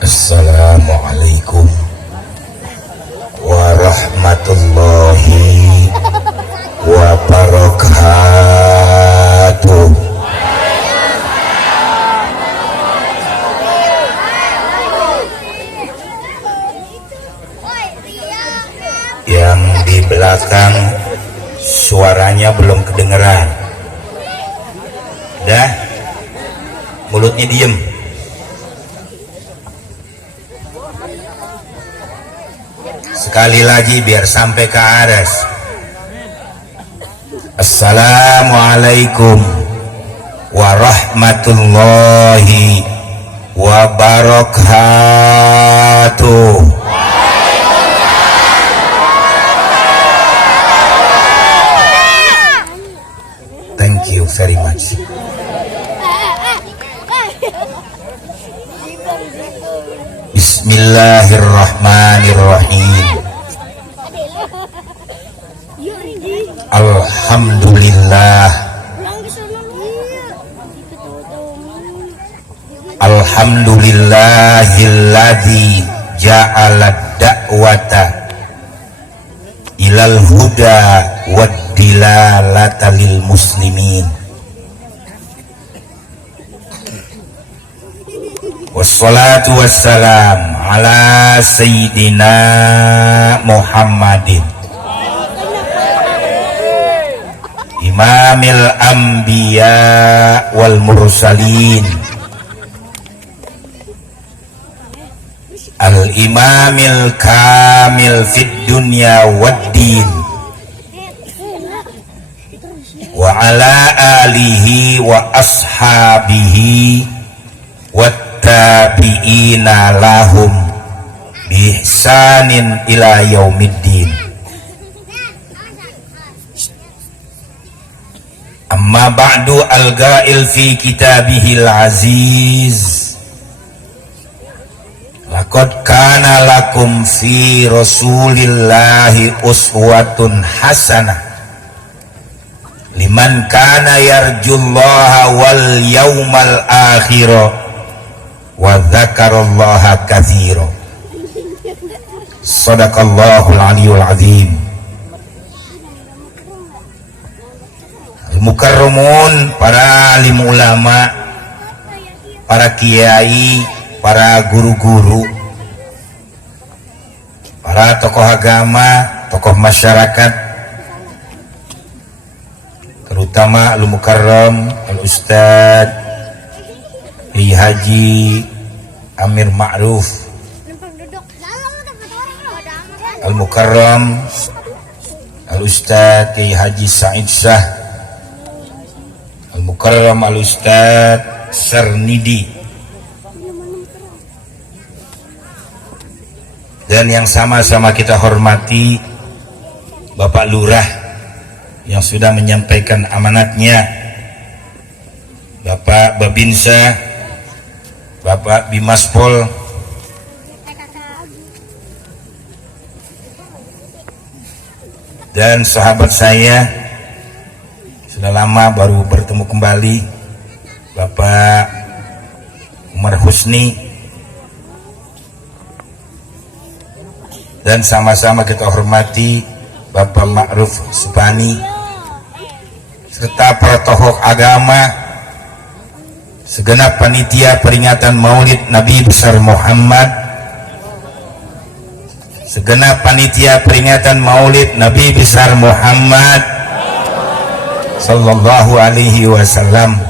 Assalamualaikum warahmatullahi wabarakatuh. Yang di belakang suaranya belum kedengeran. Dah, mulutnya diem. Sekali lagi biar sampai ke atas. Assalamualaikum warahmatullahi wabarakatuh. Thank you very much. Bismillahirrahmanirrahim. Alhamdulillah. Alhamdulillahilladzi ja'ala da'wata ilal huda wad dilalata lil muslimin. Wassalatu wassalam ala sayyidina Muhammadin imamil anbiya wal mursalin al imamil kamil fid dunya wad din wa ala alihi wa ashabihi wat tabi'ina lahum bihsanin ila yaumiddin. Amma ba'du, al-ga'il fi kitabihil aziz, laqad kana lakum fi rasulillahi uswatun hasanah liman kana yarjullaha wal yawmal akhirah wa dzakarallaha katsira. Shadaqallahul aliyyul azim. Mukarramun, para alim ulama, para kiai, para guru-guru, para tokoh agama, tokoh masyarakat, terutama al-mukarram al-ustadz Kiai Haji Amir Ma'ruf Al-Mukarram Al-Ustadz Kiai Haji Said Shah Al-Mukarram Al-Ustadz Sernidi, dan yang sama-sama kita hormati Bapak Lurah yang sudah menyampaikan amanatnya, Bapak Babinsa, Bapak Bimaspol, dan sahabat saya sudah lama baru bertemu kembali, Bapak Umar Husni, dan sama-sama kita hormati Bapak Ma'ruf Subhani, serta para tokoh agama, segenap panitia peringatan Maulid Nabi besar Muhammad, segenap panitia peringatan Maulid Nabi besar Muhammad sallallahu alaihi wasallam,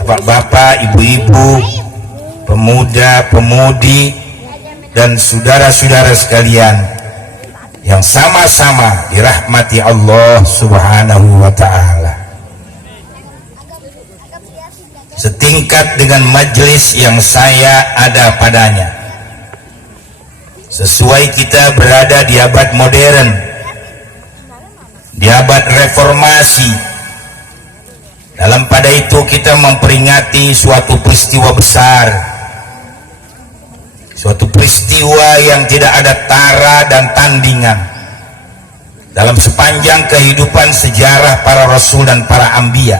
bapak-bapak, ibu-ibu, pemuda-pemudi, dan saudara-saudara sekalian yang sama-sama dirahmati Allah Subhanahu wa ta'ala. Setingkat dengan majelis yang saya ada padanya, sesuai kita berada di abad modern, di abad reformasi. Dalam pada itu kita memperingati suatu peristiwa besar, suatu peristiwa yang tidak ada tara dan tandingan dalam sepanjang kehidupan sejarah para rasul dan para anbiya,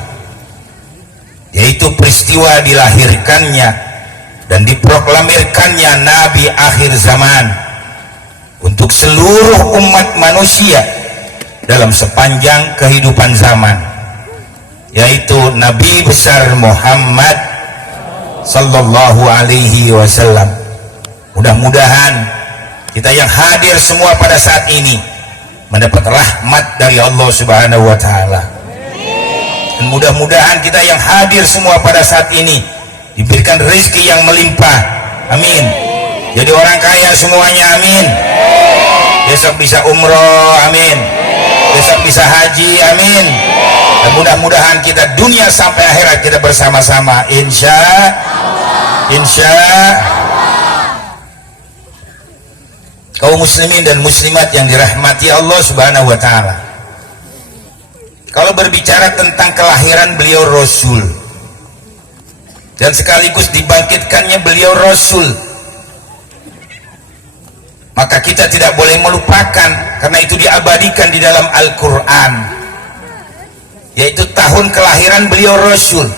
yaitu peristiwa dilahirkannya dan diproklamirkannya Nabi akhir zaman untuk seluruh umat manusia dalam sepanjang kehidupan zaman, yaitu Nabi besar Muhammad sallallahu alaihi wasallam. Mudah-mudahan kita yang hadir semua pada saat ini mendapat rahmat dari Allah Subhanahu wa taala. Dan mudah-mudahan kita yang hadir semua pada saat ini diberikan rezeki yang melimpah. Amin. Jadi orang kaya semuanya, amin. Besok bisa umroh, amin. Besok bisa haji, amin. Dan mudah-mudahan kita dunia sampai akhirat kita bersama-sama, insya kaum muslimin dan muslimat yang dirahmati Allah Subhanahu wa taala. Kalau berbicara tentang kelahiran beliau Rasul dan sekaligus dibangkitkannya beliau Rasul, maka kita tidak boleh melupakan, karena itu diabadikan di dalam Al-Quran, yaitu tahun kelahiran beliau Rasul.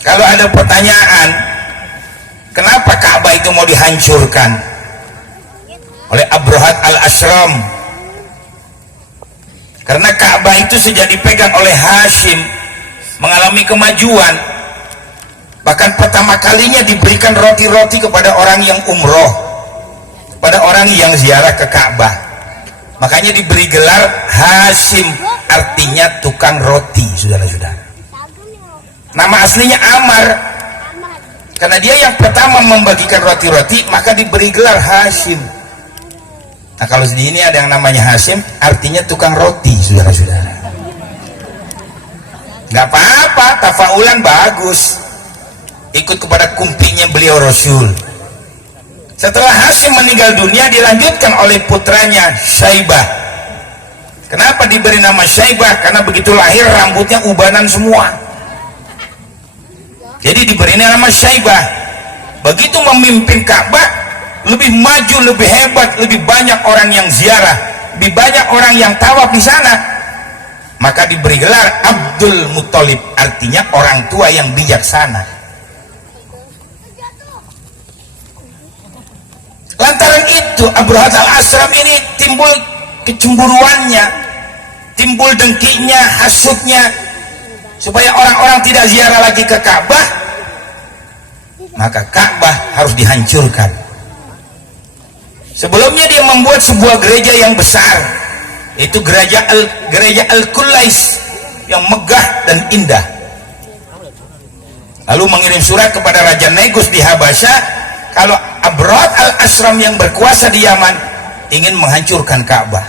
Kalau ada pertanyaan, kenapa Ka'bah itu mau dihancurkan oleh Abrahat al-Ashram? Karena Ka'bah itu sejak dipegang oleh Hashim mengalami kemajuan. Bahkan pertama kalinya diberikan roti-roti kepada orang yang umroh, pada orang yang ziarah ke Ka'bah. Makanya diberi gelar Hashim, artinya tukang roti, saudara-saudara. Nama aslinya Amar, karena dia yang pertama membagikan roti-roti, maka diberi gelar Hashim. Nah, kalau di ini ada yang namanya Hashim, artinya tukang roti, saudara-saudara. Gak apa-apa, tafaulan bagus, ikut kepada kumpinya beliau Rasul. Setelah Hashim meninggal dunia, dilanjutkan oleh putranya Syaibah. Kenapa diberi nama Syaibah? Karena begitu lahir rambutnya ubanan semua, jadi diberi nama Syaibah. Begitu memimpin Ka'bah, lebih maju, lebih hebat, lebih banyak orang yang ziarah, lebih banyak orang yang tawaf di sana, maka diberi gelar Abdul Muthalib, artinya orang tua yang bijaksana. Lantaran itu Abrahat al-Ashram ini timbul kecemburuannya, timbul dengkinya, hasutnya, supaya orang-orang tidak ziarah lagi ke Ka'bah, maka Ka'bah harus dihancurkan. Sebelumnya dia membuat sebuah gereja yang besar, yaitu gereja Al-Qulais yang megah dan indah. Lalu mengirim surat kepada Raja Negus di Habasyah, kalau Abrahat al-Ashram yang berkuasa di Yaman ingin menghancurkan Ka'bah.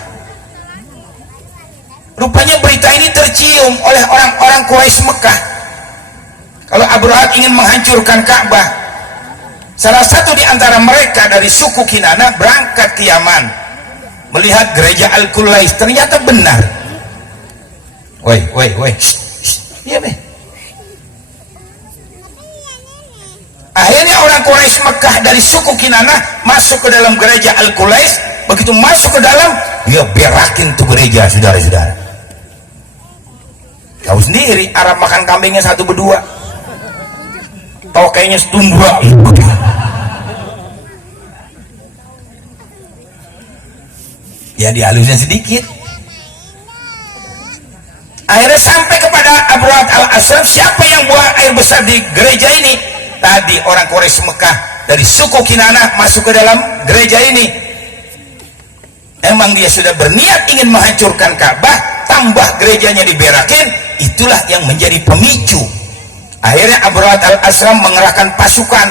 Rupanya berita ini tercium oleh orang-orang Quraisy Mekah. Kalau Abrahat ingin menghancurkan Ka'bah, salah satu di antara mereka dari suku Kinana berangkat ke Yaman melihat gereja Al-Qulais. Ternyata benar. Woi, diam deh. Akhirnya orang Quraisy Mekah dari suku Kinana masuk ke dalam gereja Al-Qulais. Begitu masuk ke dalam, dia berakin tuh gereja, saudara-saudara. Tahu sendiri, Arab makan kambingnya satu berdua, tokainya setumbra. Ya dihalusnya sedikit. Akhirnya sampai kepada Abrahat al-Ashram, siapa yang buang air besar di gereja ini? Tadi orang Quraisy Mekah dari suku Kinana masuk ke dalam gereja ini. Emang dia sudah berniat ingin menghancurkan Ka'bah, tambah gerejanya diberakin. Itulah yang menjadi pemicu. Akhirnya Abrahat al-Ashram mengerahkan pasukan.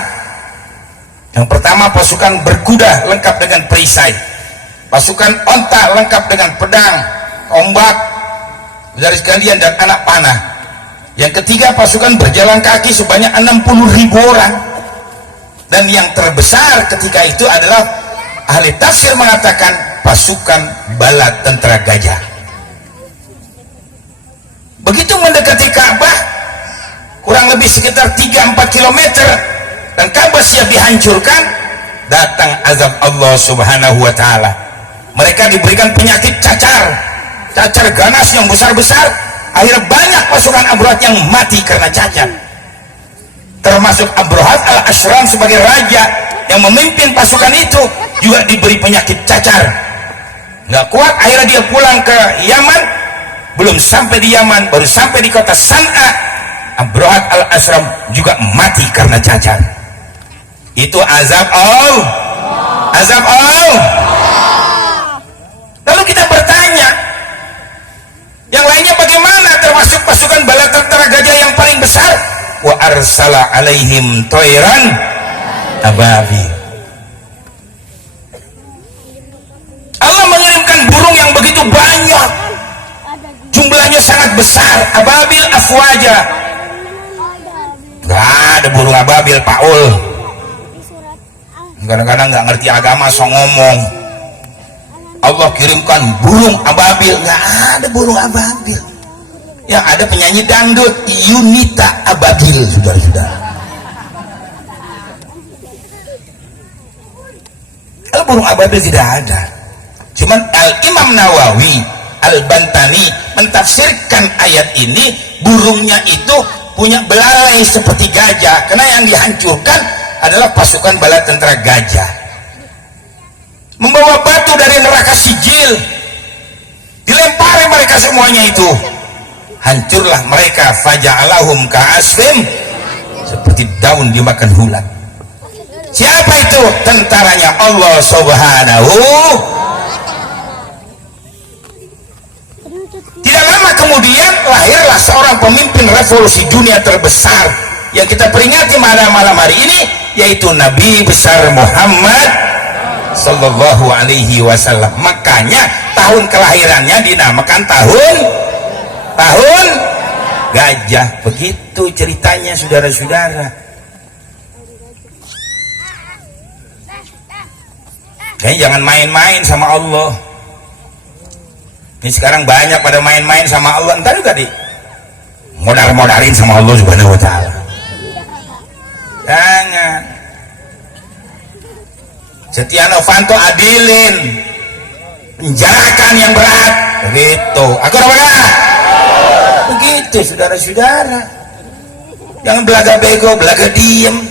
Yang pertama pasukan berkuda lengkap dengan perisai, pasukan onta lengkap dengan pedang, ombak, dari sekalian, dan anak panah. Yang ketiga pasukan berjalan kaki sebanyak 60.000 orang. Dan yang terbesar ketika itu adalah ahli tafsir mengatakan pasukan bala tentara gajah. Begitu mendekati Ka'bah, kurang lebih sekitar 3-4 km, dan Ka'bah siap dihancurkan, datang azab Allah subhanahu wa ta'ala. Mereka diberikan penyakit cacar ganas yang besar-besar. Akhirnya banyak pasukan Abrahat yang mati karena cacar, termasuk Abrahat al-Ashram sebagai raja yang memimpin pasukan itu juga diberi penyakit cacar. Nggak kuat, akhirnya dia pulang ke Yaman. Belum sampai di Yaman, baru sampai di kota San'a, Abrahat al-Ashram juga mati karena cacar. Itu azab Allah. Azab Allah. Lalu kita bertanya, yang lainnya bagaimana, termasuk pasukan bala tentara gajah yang paling besar? Wa arsala alaihim toiran ababil. Allah mengirimkan burung yang begitu banyak, jumlahnya sangat besar. Ababil afwaja. Gak ada burung ababil, Paul. Kadang-kadang nggak ngerti agama, so ngomong. Allah kirimkan burung ababil. Nggak ada burung ababil. Yang ada penyanyi dangdut Yunita Ababil, saudara-saudara. Kalau burung ababil tidak ada. Cuman Al-Imam Nawawi Al-Bantani mentafsirkan ayat ini, burungnya itu punya belalai seperti gajah, karena yang dihancurkan adalah pasukan bala tentara gajah. Membawa batu dari neraka Sijil, dilempari mereka semuanya itu, hancurlah mereka. Faja'alahum ka'asfim, seperti daun dimakan ulat. Siapa itu? Tentaranya Allah subhanahu. Tidak lama kemudian lahirlah seorang pemimpin revolusi dunia terbesar yang kita peringati malam hari ini, yaitu Nabi besar Muhammad sallallahu alaihi wasallam. Makanya tahun kelahirannya dinamakan tahun gajah. Begitu ceritanya, saudara-saudara. Kayaknya jangan main-main sama Allah. Ini sekarang banyak pada main-main sama Allah, entar juga di modal-modalin sama Allah subhanahu wa ta'ala. Jangan. Setia Novanto adilin, penjarakan yang berat, begitu. Aku berat, begitu, saudara-saudara. Jangan belaga bego, belaga diem.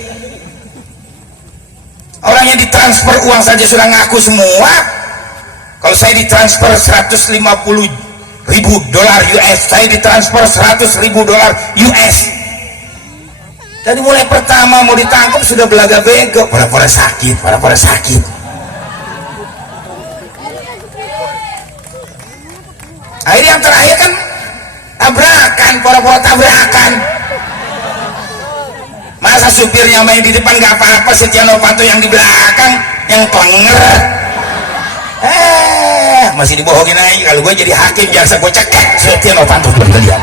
Orang yang ditransfer uang saja sudah ngaku semua. Kalau saya ditransfer 150.000 dolar US, saya ditransfer 100.000 dolar US. Dari mulai pertama mau ditangkap sudah belaga bego, pura-pura sakit. Akhirnya yang terakhir kan tabrakan, pura-pura tabrakan. Masa supirnya main di depan gak apa-apa, Setia Novanto yang di belakang yang tonger. Masih dibohongin aja. Kalau gue jadi hakim biasa gue cekek Setia Novanto berkelian.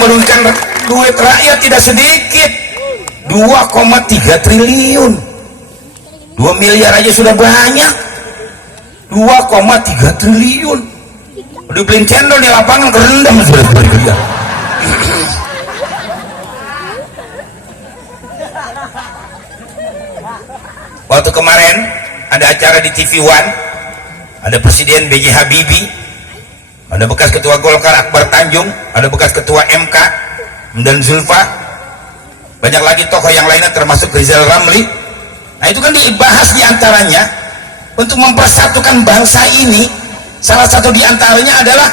Merugikan duit rakyat tidak sedikit, 2,3 triliun. 2 miliar aja sudah banyak, 2,3 triliun. Udah beliin cendol di lapangan kerendam sudah berkelian. Waktu kemarin ada acara di TV One, ada Presiden B.J. Habibie, ada bekas ketua Golkar Akbar Tanjung, ada bekas ketua MK dan Zulfa, banyak lagi tokoh yang lainnya termasuk Rizal Ramli. Nah itu kan dibahas diantaranya untuk mempersatukan bangsa ini. Salah satu diantaranya adalah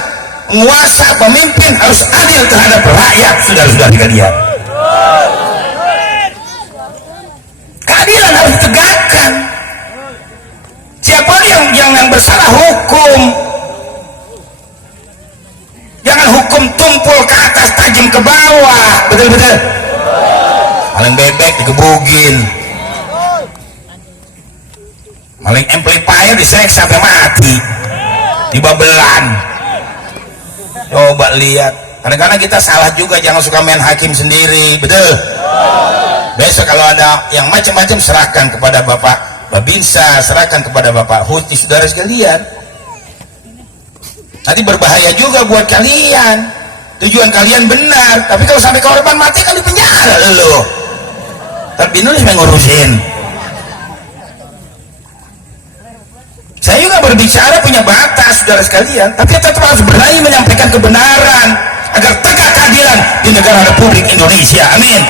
penguasa, pemimpin harus adil terhadap rakyat. Saudara-saudara sekalian, keadilan harus ditegakkan. Siapa yang bersalah hukum. Jangan hukum tumpul ke atas, tajam ke bawah. Betul-betul. Maling bebek digebugin, maling amplifier diseksa sampai mati, dibabelan. Coba lihat, kadang-kadang kita salah juga, jangan suka main hakim sendiri. Betul. Besok kalau ada yang macam-macam serahkan kepada Bapak Babinsa, serahkan kepada Bapak Husni, saudara sekalian. Nanti berbahaya juga buat kalian. Tujuan kalian benar, tapi kalau sampai korban mati kan di penjara lo. Tapi nulis mengurusin. Saya juga berbicara punya batas, saudara sekalian, tapi tetap harus berani menyampaikan kebenaran agar tegak keadilan di negara Republik Indonesia. Amin.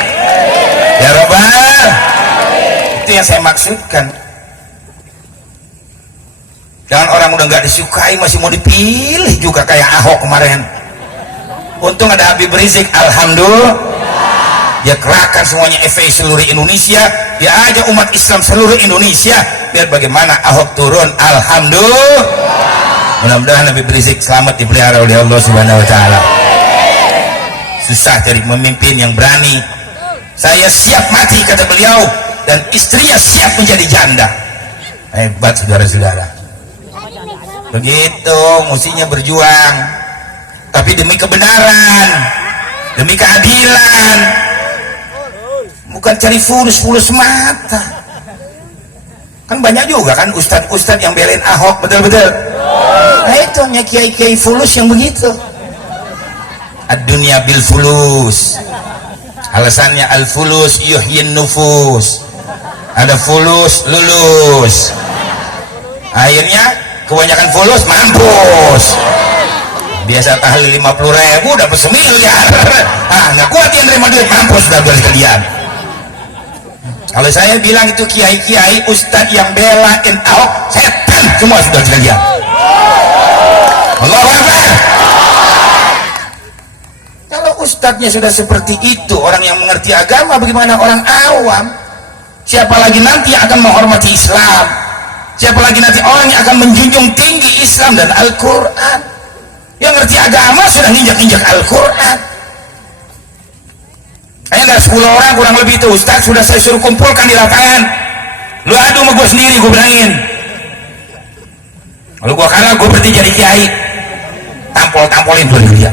Ya Rabbal. Itu yang saya maksudkan. Jangan orang udah nggak disukai masih mau dipilih juga kayak Ahok kemarin. Untung ada Habib Rizik, alhamdulillah. Dia kerahkan semuanya FPI seluruh Indonesia, dia ajak umat Islam seluruh Indonesia biar bagaimana Ahok turun, alhamdulillah. Mudah-mudahan Habib Rizik selamat dipelihara oleh Allah Subhanahu Wa Taala. Susah cari pemimpin yang berani. Saya siap mati kata beliau, dan istrinya siap menjadi janda. Hebat saudara-saudara. Begitu mestinya berjuang, tapi demi kebenaran, demi keadilan, bukan cari fulus mata. Kan banyak juga kan ustadz-ustadz yang belain Ahok, betul-betul. Nah itu hanya kiai-kiai fulus yang begitu. Ad-dunya bil fulus. Alasannya al-fulus yuhyin nufus. Ada fulus lulus. Akhirnya kebanyakan fulus mampus. Biasa tahlil 50.000 dapat semiliar. Nggak kuat yang terima duit, mampus sudah sekalian. Kalau saya bilang itu kiai-kiai ustadz yang belain Ahok setan semua sudah sekalian. Allahu Akbar. Kalau ustadznya sudah seperti itu, orang yang mengerti agama, bagaimana orang awam? Siapa lagi nanti yang akan menghormati Islam? Siapa lagi nanti orang yang akan menjunjung tinggi Islam dan Al-Quran? Yang ngerti agama sudah nginjak-injak Al-Quran. Kayaknya 10 orang kurang lebih itu ustadz sudah saya suruh kumpulkan di lapangan. Lu adu sama gue sendiri, gue bilangin. Kalau gue kalah, gue berarti jadi kiai. Tampol-tampolin dulu dia.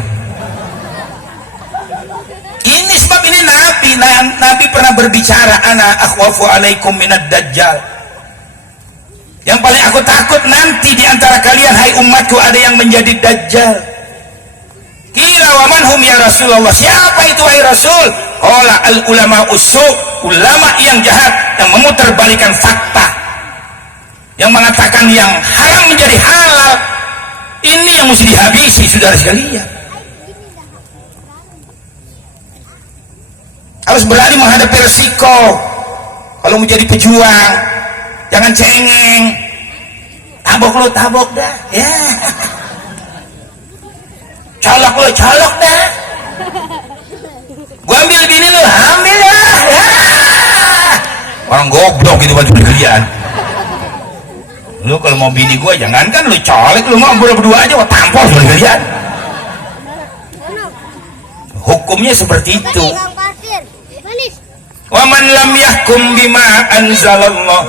Ini sebab ini Nabi pernah berbicara, ana akhwafu alaikum minad dajjal. Yang paling aku takut nanti di antara kalian hai umatku ada yang menjadi dajjal. Kila wa man hum ya Rasulullah. Siapa itu hai Rasul? Qala al ulama usu', ulama yang jahat yang memutarbalikkan fakta. Yang mengatakan yang haram menjadi halal. Ini yang mesti dihabisi saudara sekalian. Harus berani menghadapi resiko. Kalau mau jadi pejuang, jangan cengeng. Tabok dah. Ya. Colok dah. Gua ambil bini lu, ambil ya. Orang goblok gitu baju kalian. Lu kalau mau bini gua jangankan lu colek, lu mau berdua aja gua tampol sama kalian. Hukumnya seperti itu. Wa man lam yahkum bima anzalallah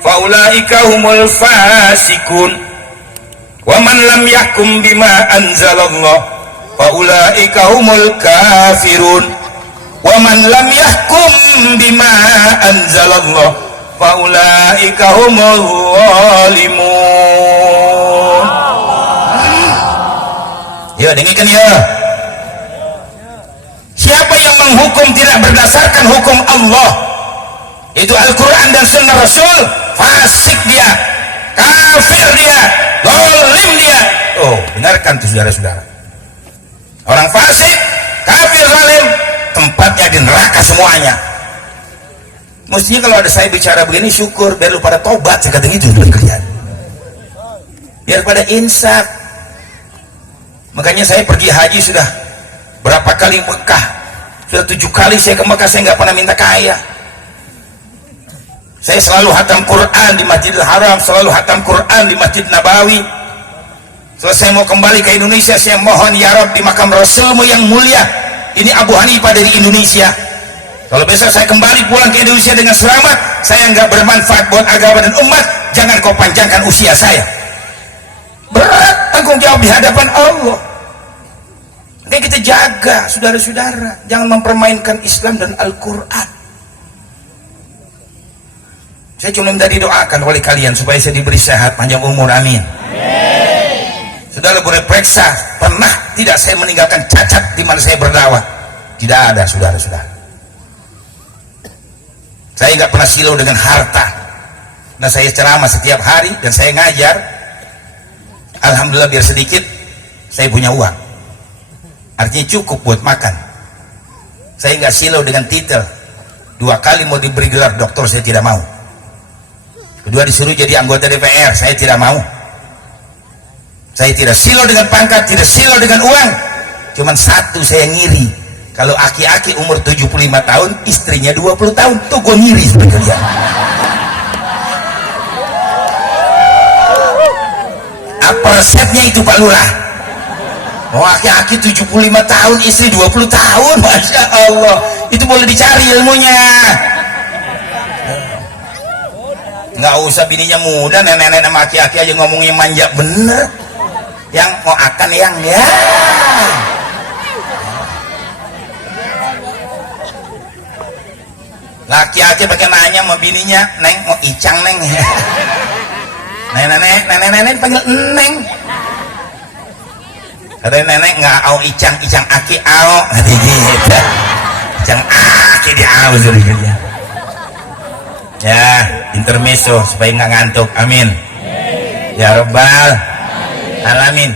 faulaika humul fasikun. Wa man lam yahkum bima anzalallah faulaika humul kafirun. Wa man lam yahkum bima anzalallah faulaika humul zalimun. Ya dengarkan ya. Siapa yang menghukum tidak berdasarkan hukum Allah, itu Al-Quran dan Sunnah Rasul, fasik dia, kafir dia, zalim dia. Oh, dengarkan tuh saudara-saudara. Orang fasik, kafir, zalim, tempatnya di neraka semuanya. Mestinya kalau ada saya bicara begini, syukur biar lu pada tobat, saya kata gitu dulu kalian. Biar pada insaf. Makanya saya pergi haji sudah berapa kali Mekah. Sudah 7 kali saya ke Mekah, saya nggak pernah minta kaya. Saya selalu hatam Quran di Masjidil Haram, selalu hatam Quran di Masjid Nabawi. Selesai mau kembali ke Indonesia, saya mohon ya Rabb di makam Rasulmu yang mulia. Ini Abu Hanifah dari Indonesia. Kalau besok saya kembali pulang ke Indonesia dengan selamat, saya nggak bermanfaat buat agama dan umat, jangan kau panjangkan usia saya. Berat tanggung jawab di hadapan Allah. Ini kita jaga saudara-saudara, jangan mempermainkan Islam dan Al-Quran. Saya cuma minta didoakan oleh kalian supaya saya diberi sehat panjang umur, amin. Saudara boleh periksa, pernah tidak saya meninggalkan cacat di mana saya berdakwah? Tidak ada, saudara-saudara. Saya nggak pernah silau dengan harta. Nah, saya ceramah setiap hari dan saya ngajar. Alhamdulillah biar sedikit saya punya uang. Artinya cukup buat makan. Saya nggak silau dengan titel. 2 kali mau diberi gelar doktor, saya tidak mau. Kedua disuruh jadi anggota DPR, saya tidak mau. Saya tidak silau dengan pangkat, tidak silau dengan uang. Cuman satu saya ngiri, kalau aki-aki umur 75 tahun istrinya 20 tahun, tuh gue ngiri sebetulnya. Apa resepnya itu Pak Lurah? Oh, aki-aki 75 tahun istri 20 tahun, Masya Allah, itu boleh dicari ilmunya. Nggak usah bininya muda, nenek-nenek sama aki-aki aja ngomongnya manja bener. Yang mau akan yang ya. Laki-laki pakai nanya sama bininya, Neng mau icang Neng. Nenek panggil Neng. Ada nenek nggak au icang aki au, nanti gitu. Icang aki di au ya. Ya, intermezzo supaya nggak ngantuk, amin. Ya Rabbal alamin.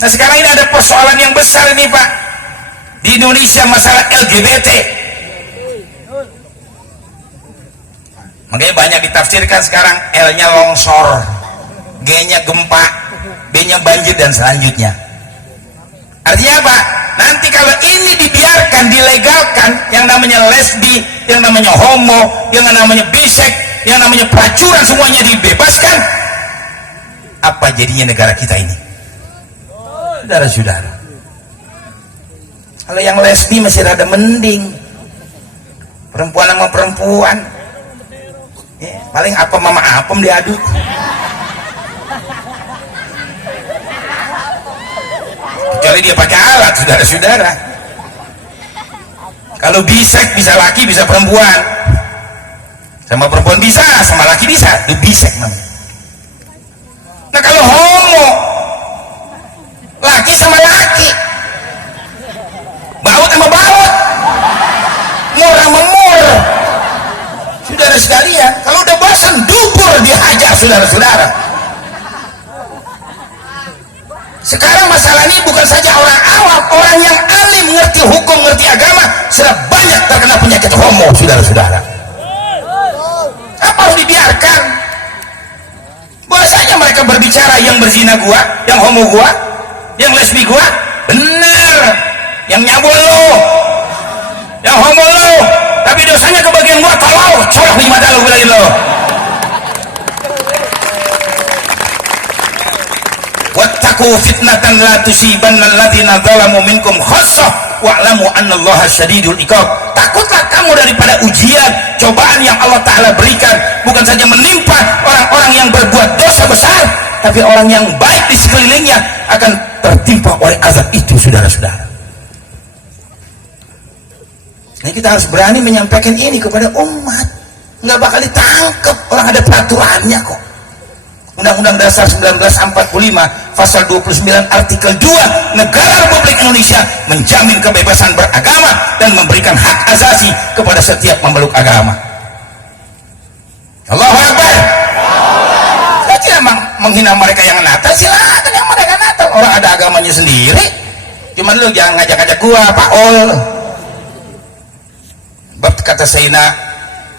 Nah, sekarang ini ada persoalan yang besar ini Pak di Indonesia, masalah LGBT. Makanya banyak ditafsirkan sekarang, L-nya longsor, G-nya gempa, B-nya banjir dan selanjutnya. Artinya apa? Nanti kalau ini dibiarkan, dilegalkan, yang namanya lesbi, yang namanya homo, yang namanya bisek, yang namanya pelacuran, semuanya dibebaskan, apa jadinya negara kita ini? Saudara-saudara, kalau yang lesbi masih rada mending, perempuan sama perempuan, ya, paling apa mama apem diadu. Kecuali dia pakai alat, saudara-saudara. Kalau bisek bisa laki bisa perempuan, sama perempuan bisa, sama laki bisa, itu bisek namanya. Nah kalau homo, laki sama laki, baut sama baut, mur sama mur. Saudara sekalian, kalau udah bosan dubur dihajar, saudara-saudara. Sekarang masalah ini bukan saja orang awam, orang yang alim, ngerti hukum, ngerti agama, sudah banyak terkena penyakit homo, saudara-saudara. Apa harus dibiarkan? Boleh saja mereka berbicara, yang berzina gua, yang homo gua, yang lesbi gua, bener, yang nyabul lo, yang homo lo, tapi dosanya kebagian gua, tolong colok di mata lo, bilangin lo. Wattaqu fitnatan la tusibanna alladziina dzalamu minkum khassah wa'lamu annallaha syadidul iqab. Takutlah kamu daripada ujian, cobaan yang Allah Ta'ala berikan, bukan saja menimpa orang-orang yang berbuat dosa besar, tapi orang yang baik di sekelilingnya akan tertimpa oleh azab itu, saudara-saudara. Nah, kita harus berani menyampaikan ini kepada umat. Nggak bakal ditangkap, orang ada peraturannya kok. Undang-Undang Dasar 1945 pasal 29 artikel 2, Negara Republik Indonesia menjamin kebebasan beragama dan memberikan hak asasi kepada setiap pemeluk agama. Allahu Akbar. Saya tidak menghina mereka yang Natal, silakan yang mereka Natal, orang ada agamanya sendiri. Cuman lu jangan ngajak-ngajak gua, Pak Ol. Berkata Sayyidina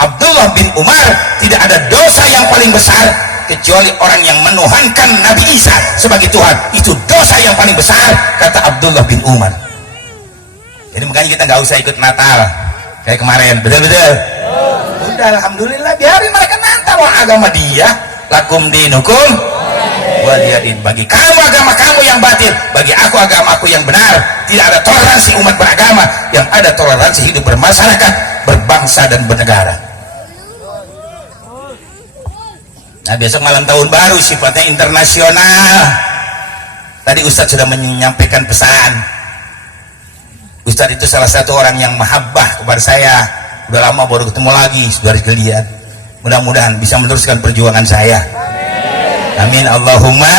Abdullah bin Umar, tidak ada dosa yang paling besar kecuali orang yang menuhankan Nabi Isa sebagai Tuhan. Itu dosa yang paling besar, kata Abdullah bin Umar. Jadi makanya kita nggak usah ikut Natal kayak kemarin, betul-betul. Udah, alhamdulillah, biarin mereka Natal, agama dia, lakum dinukum waliyadin. Bagi kamu agama kamu yang batil, bagi aku agama aku yang benar. Tidak ada toleransi umat beragama, yang ada toleransi hidup bermasyarakat, berbangsa dan bernegara. Nah, besok malam tahun baru sifatnya internasional. Tadi Ustadz sudah menyampaikan pesan. Ustadz itu salah satu orang yang mahabbah kepada saya. Udah lama baru ketemu lagi, saudara sekalian. mudah-mudahan bisa meneruskan perjuangan saya. Amin Allahumma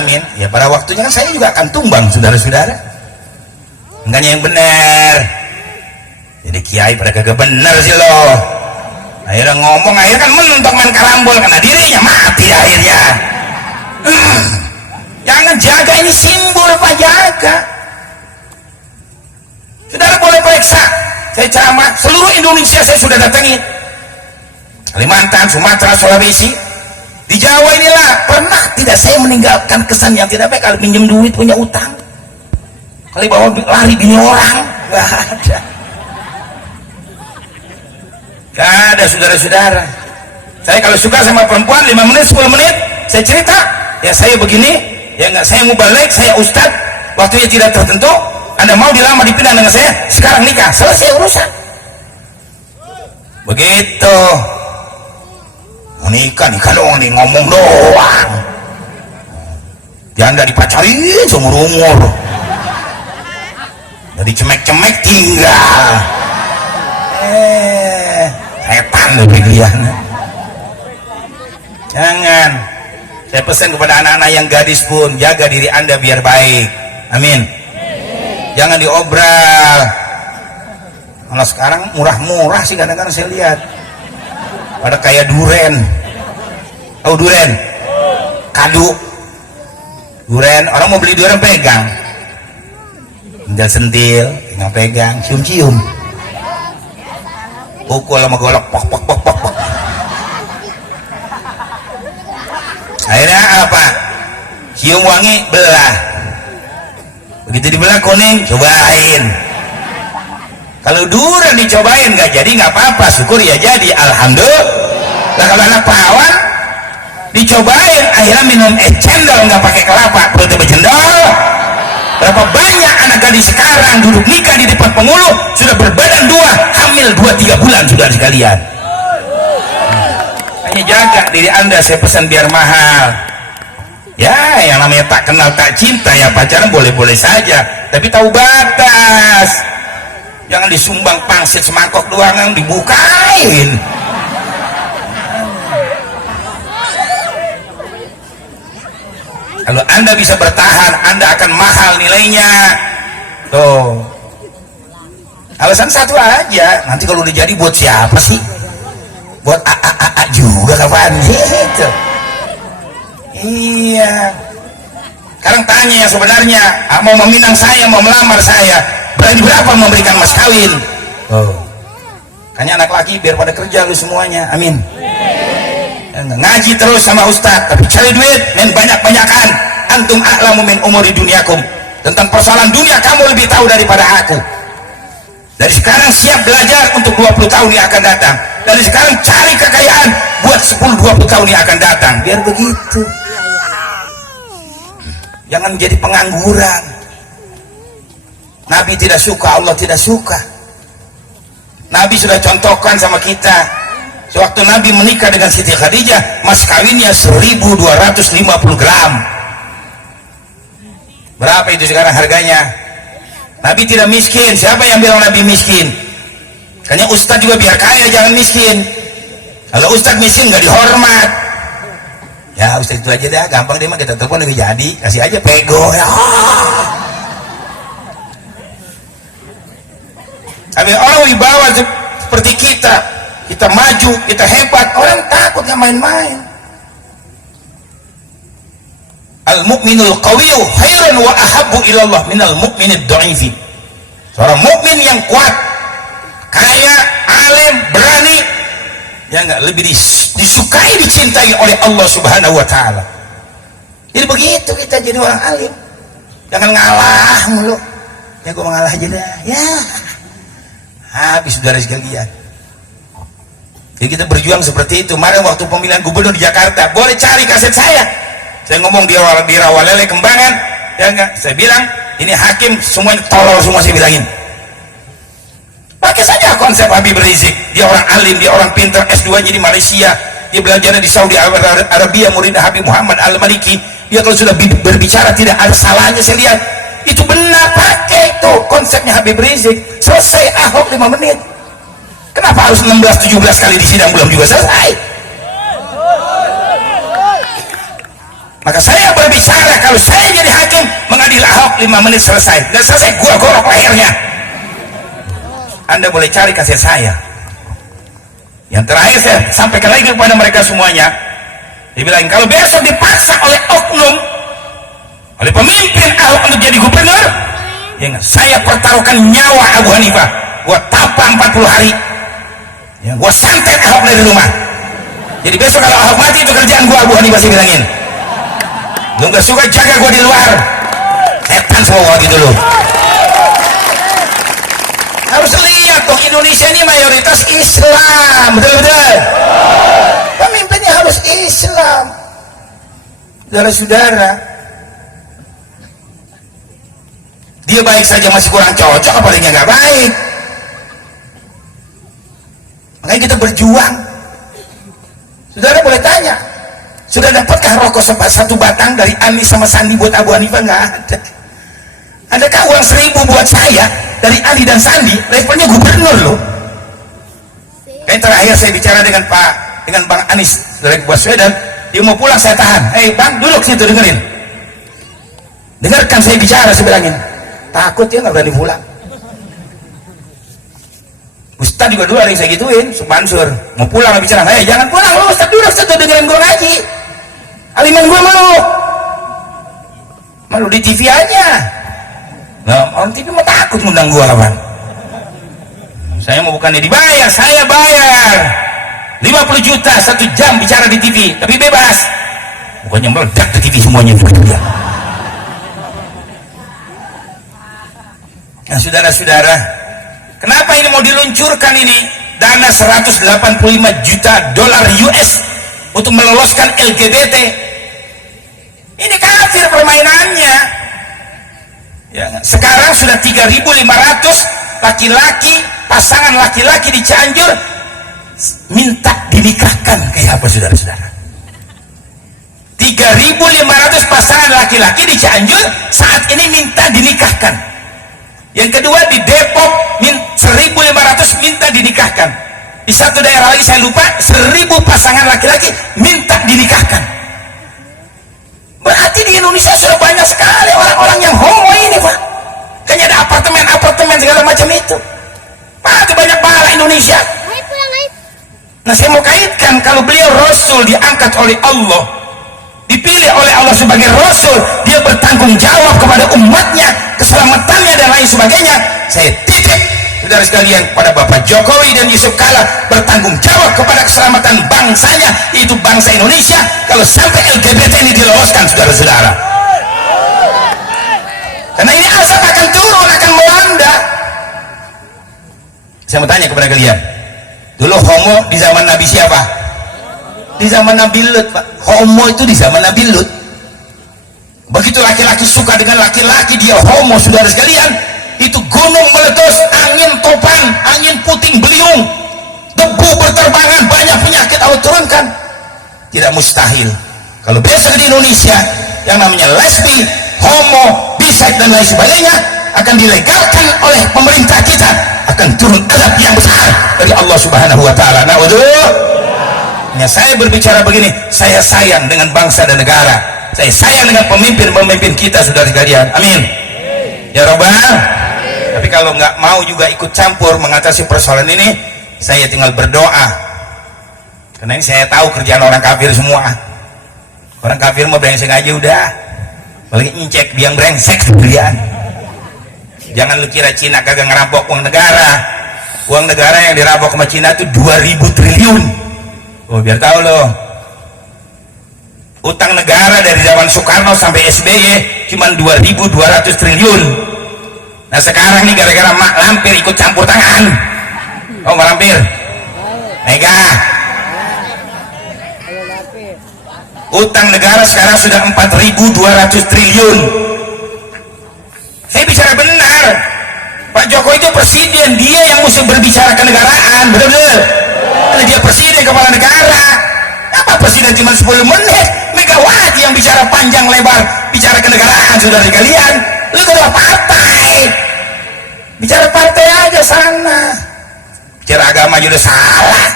amin. Ya pada waktunya kan saya juga akan tumbang, saudara-saudara. Enggaknya yang benar. Jadi kiai pada kagak benar sih loh. Akhirnya ngomong, akhirnya kan menonton main karambol karena dirinya mati akhirnya. Jangan jaga ini simbol, Pak, jaga. Saudara boleh periksa, saya ceramah seluruh Indonesia saya sudah datangi. Kalimantan, Sumatera, Sulawesi, di Jawa inilah pernah tidak saya meninggalkan kesan yang tidak baik. Kalau pinjam duit punya utang, kali bawa lari bini orang, nggak ada. Gak ada, saudara-saudara. Saya kalau suka sama perempuan 5 menit 10 menit saya cerita, ya saya begini, ya enggak, saya mau balik, saya ustad, waktunya tidak tertentu, Anda mau dilamar dipindah dengan saya, sekarang nikah, selesai urusan. Begitu. Mau nikah doang nih, ngomong doang. Dia Anda dipacarin seumur umur. Jadi cemek-cemek tinggal. Setan lebih dia. Jangan. Saya pesan kepada anak-anak yang gadis pun, jaga diri Anda biar baik. Amin. Jangan diobral. Kalau sekarang murah-murah sih kadang-kadang saya lihat. Pada kayak duren. Tahu duren? Kadu. Duren, orang mau beli duren pegang. Tinggal sentil, tinggal pegang, cium-cium. Pukul sama golok, pok. Akhirnya apa? Cium wangi, belah. Begitu dibelah kuning, cobain. Kalau durian dicobain nggak jadi nggak apa-apa, syukur ya jadi, alhamdulillah. Nah kalau anak perawan dicobain, akhirnya minum es cendol nggak pakai kelapa, perutnya bercendol. Berapa banyak anak gadis sekarang duduk nikah di depan penghulu sudah berbadan 2, hamil 2-3 bulan, saudara sekalian. Hanya jaga diri Anda, saya pesan biar mahal. Ya yang namanya tak kenal tak cinta, ya pacaran boleh-boleh saja, tapi tahu batas. Jangan disumbang pangsit semangkok doang yang dibukain. Kalau Anda bisa bertahan, Anda akan mahal nilainya. Tuh. Alasan satu aja, nanti kalau udah jadi buat siapa sih? Buat AA juga kapan? Gitu. Iya. Sekarang tanya yang sebenarnya, mau meminang saya, mau melamar saya, berani berapa memberikan mas kawin? Oh. Kayaknya anak laki biar pada kerja lu semuanya. Amin. Ngaji terus sama ustaz, tapi cari duit dan banyak-banyakan. Antum a'lamu min umuri dunyakum. Tentang persoalan dunia kamu lebih tahu daripada aku. Dari sekarang siap belajar untuk 20 tahun yang akan datang. Dari sekarang cari kekayaan buat 10-20 tahun yang akan datang. Biar begitu. Jangan menjadi pengangguran. Nabi tidak suka, Allah tidak suka. Nabi sudah contohkan sama kita. Sewaktu Nabi menikah dengan Siti Khadijah, mas kawinnya 1250 gram. Berapa itu sekarang harganya? Nabi tidak miskin. Siapa yang bilang Nabi miskin? Kayaknya ustadz juga biar kaya, jangan miskin. Kalau ustadz miskin nggak dihormat. Ya ustadz itu aja dah, gampang deh mah, kita telepon lebih jadi, kasih aja pego ya. Tapi orang wibawa seperti kita maju, kita hebat, orang takutnya main-main. Al-mu'minul qawiyyu khairun wa ahabbu ilallah minal mu'minid dha'ifi. Seorang mukmin yang kuat, kaya, alim, berani, ya enggak, lebih disukai, dicintai oleh Allah Subhanahu wa taala. Jadi begitu kita jadi orang alim. Jangan ngalah mulu. Ya gua mengalah aja dah. Ya. Habis saudara sekalian. Jadi kita berjuang seperti itu. Kemarin waktu pemilihan gubernur di Jakarta, boleh cari kaset saya ngomong di Rawalele Kembangan, ya enggak, saya bilang ini hakim semuanya tolol semua, saya bilangin pakai saja konsep Habib Rizik. Dia orang alim, dia orang pintar, S2 nya di Malaysia, dia belajarnya di Saudi Arabia, murid Habib Muhammad Al-Maliki. Dia kalau sudah berbicara tidak ada salahnya, saya lihat itu benar, pakai itu konsepnya Habib Rizik. Selesai Ahok 5 menit. Kenapa harus 16-17 kali di sidang belum juga selesai? Maka saya berbicara, kalau saya jadi hakim mengadil Ahok 5 menit selesai, dan selesai gua gorok lehernya. Anda boleh cari kaset saya. Yang terakhir saya sampaikan lagi kepada mereka semuanya, dibilang kalau besok dipaksa oleh oknum, oleh pemimpin Ahok untuk jadi gubernur, ya, saya pertaruhkan nyawa Abu Hanifah, gua tampar 40 hari, ya, gua santet Ahok dari rumah. Jadi besok kalau Ahok mati, itu kerjaan gua, Abu Hanifah, saya bilangin. Lu gak suka, jaga gua di luar, setan semua gitu loh. Harus lihat dong, Indonesia ini mayoritas Islam, betul-betul. Pemimpinnya harus Islam. Saudara-saudara, dia baik saja masih kurang cocok, apalagi nggak baik. Makanya kita berjuang. Saudara boleh tanya, sudah dapatkah rokok satu batang dari Anies sama Sandi buat Abu Hanifah? Nggak ada. Adakah uang 1.000 buat saya dari Anies dan Sandi? Levelnya gubernur loh. Kayak terakhir saya bicara dengan Bang Anies dari Baswedan, dia mau pulang saya tahan. Bang, duduk situ dengerin. Dengarkan saya bicara, saya bilangin. Takut dia nggak berani pulang. Ustadz juga dulu ada yang saya gituin, Mansur mau pulang bicara, jangan pulang lo Ustadz, duduk situ dengerin gue ngaji. Aliman gue malu di TV aja. Nah, orang TV mau takut ngundang gue lawan. Saya mau bukannya dibayar, saya bayar 50 juta 1 jam bicara di TV, tapi bebas. Bukannya meledak di TV semuanya juga dia. Nah, saudara-saudara, kenapa ini mau diluncurkan ini dana 185 juta dolar US untuk meloloskan LGBT? Ini kafir permainannya. Ya, sekarang sudah 3.500 laki-laki, pasangan laki-laki di Cianjur minta dinikahkan. Kayak apa saudara-saudara? 3.500 pasangan laki-laki di Cianjur saat ini minta dinikahkan. Yang kedua di Depok 1.500 minta dinikahkan. Di satu daerah lagi saya lupa 1.000 pasangan laki-laki minta dinikahkan. Berarti di Indonesia sudah banyak sekali orang-orang yang homo ini, Pak. Kayaknya ada apartemen segala macam itu. Pak, itu banyak pahala Indonesia. Nah, saya mau kaitkan, kalau beliau Rasul diangkat oleh Allah, dipilih oleh Allah sebagai Rasul, dia bertanggung jawab kepada umatnya, keselamatannya dan lain sebagainya. Saya titip saudara sekalian pada Bapak Jokowi dan Yusuf Kala, bertanggung jawab kepada keselamatan bangsanya, yaitu bangsa Indonesia. Kalau sampai LGBT ini diloloskan, saudara-saudara, karena ini azab akan turun, akan melanda. Saya mau tanya kepada kalian, dulu homo di zaman Nabi siapa? Di zaman Nabi Lut, Pak. Homo itu di zaman Nabi Lut. Begitu laki-laki suka dengan laki-laki, dia homo, saudara sekalian, itu gunung meletus, angin topan, angin puting beliung, debu berterbangan, banyak penyakit Allah turunkan. Tidak mustahil kalau besok di Indonesia yang namanya lesbi, homo, bisex dan lain sebagainya akan dilegalkan oleh pemerintah kita, akan turun azab yang besar dari Allah Subhanahu wa taala. Naudzubillah. Saya berbicara begini, saya sayang dengan bangsa dan negara, saya sayang dengan pemimpin-pemimpin kita, saudara sekalian. Amin ya Rabbal. Tapi kalau nggak mau juga ikut campur mengatasi persoalan ini, saya tinggal berdoa. Karena ini saya tahu kerjaan orang kafir semua. Orang kafir mau brengsek aja udah. Paling incek biang brengsek sekalian. Jangan lu kira Cina kagak ngerampok uang negara. Uang negara yang dirampok sama Cina itu 2.000 triliun. Oh, biar tahu loh. Utang negara dari zaman Soekarno sampai SBY cuma 2.200 triliun. Nah sekarang nih gara-gara Mak Lampir ikut campur tangan. Oh, Mak Lampir Mega, utang negara sekarang sudah 4.200 triliun. Saya bicara benar, Pak Jokowi itu presiden, dia yang mesti berbicara kenegaraan, benar-benar. Karena dia presiden, kepala negara. Apa presiden cuma 10 menit? Megawati yang bicara panjang lebar, bicara kenegaraan, saudara sekalian. Lu ketua partai, bicara partai aja sana. cara agama juga salah.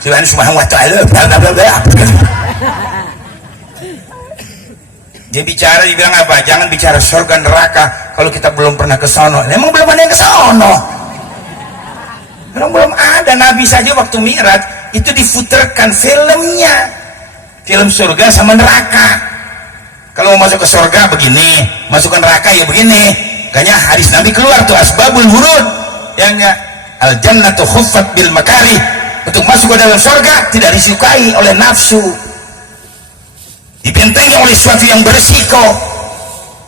Tuhan Subhanahu wa taala bla bla bla. Dia bicara, dibilang apa? Jangan bicara surga neraka kalau kita belum pernah ke sono. Emang belum ada yang ke sono? Belum ada. Nabi saja waktu Mi'raj itu diputarkan filmnya, film surga sama neraka. Kalau mau masuk ke surga begini, masuk ke neraka ya begini. Kayaknya hadis Nabi keluar tuh asbabul wurud, ya enggak? Al jannatu khuffat bil makari. Untuk masuk ke dalam surga tidak disukai oleh nafsu, dibentengi oleh sesuatu yang beresiko.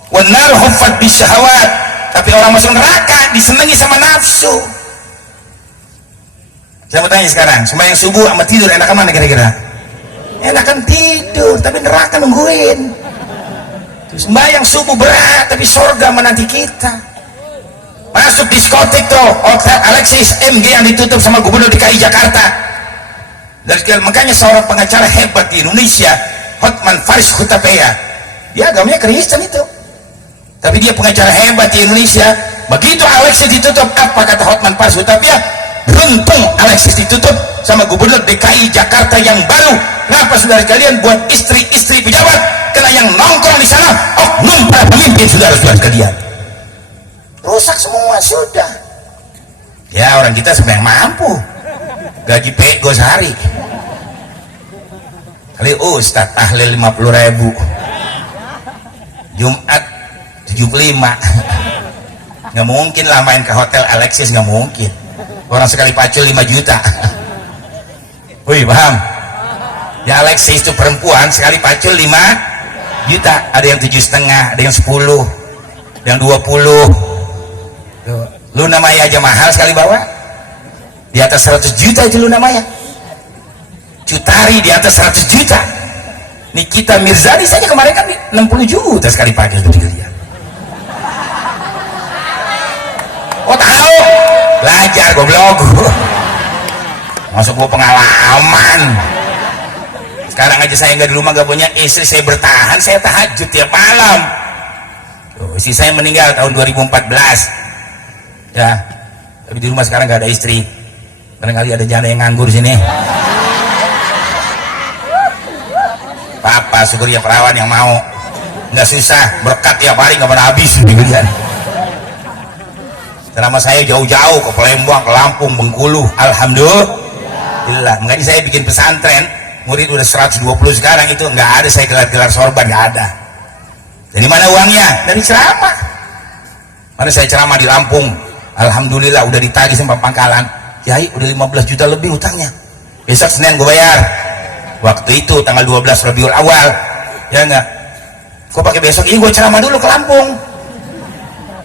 Wanar huffat bisyahawat. Tapi orang masuk neraka disenangi sama nafsu. Saya mau tanya sekarang, sembahyang subuh sama tidur enakan mana kira-kira? Enakan tidur, tapi neraka nungguin. Sembahyang subuh berat, tapi surga menanti kita. Masuk diskotik tuh, Hotel Alexis MG yang ditutup sama Gubernur DKI Jakarta. Makanya seorang pengacara hebat di Indonesia, Hotman Paris Hutapea, dia agamanya Kristen itu, tapi dia pengacara hebat di Indonesia. Begitu Alexis ditutup, apa kata Hotman Paris Hutapea? Beruntung Alexis ditutup sama Gubernur DKI Jakarta yang baru. Kenapa saudara kalian? Buat istri-istri pejabat, karena yang nongkrong di sana oknum para pemimpin, saudara-saudara kalian. Rusak semua sudah. Ya orang kita sebenarnya mampu, gaji pego sehari. Kali Ustadz tahlil 50.000, Jumat 75. Nggak mungkin lah main ke Hotel Alexis, nggak mungkin. Orang sekali pacul 5 juta. Wih paham? Ya Alexis itu perempuan sekali pacul 5 juta. Ada yang 7,5, ada yang 10, yang 20. Luna Maya aja mahal sekali bawa, di atas 100 juta itu Luna Maya. Cutari di atas 100 juta. Nikita Mirzani saja kemarin kan 60 juta sekali pakai itu dia. Oh tahu? Belajar goblok. Masuk gua pengalaman. Sekarang aja saya nggak di rumah, nggak punya istri, saya bertahan, saya tahajud tiap malam. Tuh, istri saya meninggal tahun 2014. Ya, tapi di rumah sekarang nggak ada istri. Barangkali ada janda yang nganggur sini. Papa syukur ya perawan yang mau, nggak susah, berkat tiap hari nggak pernah habis dibelian. Selama saya jauh-jauh ke Palembang, ke Lampung, Bengkulu, alhamdulillah. Makanya saya bikin pesantren, murid udah 120 sekarang, itu nggak ada saya gelar-gelar sorban, nggak ada. Dari mana uangnya? Dari ceramah. Mana saya ceramah di Lampung, alhamdulillah udah ditagih sama pangkalan. Yai udah 15 juta lebih utangnya. Besok Senin gue bayar. Waktu itu tanggal 12 Rabiul Awal, ya enggak? Kok pakai besok? Ini gue ceramah dulu ke Lampung.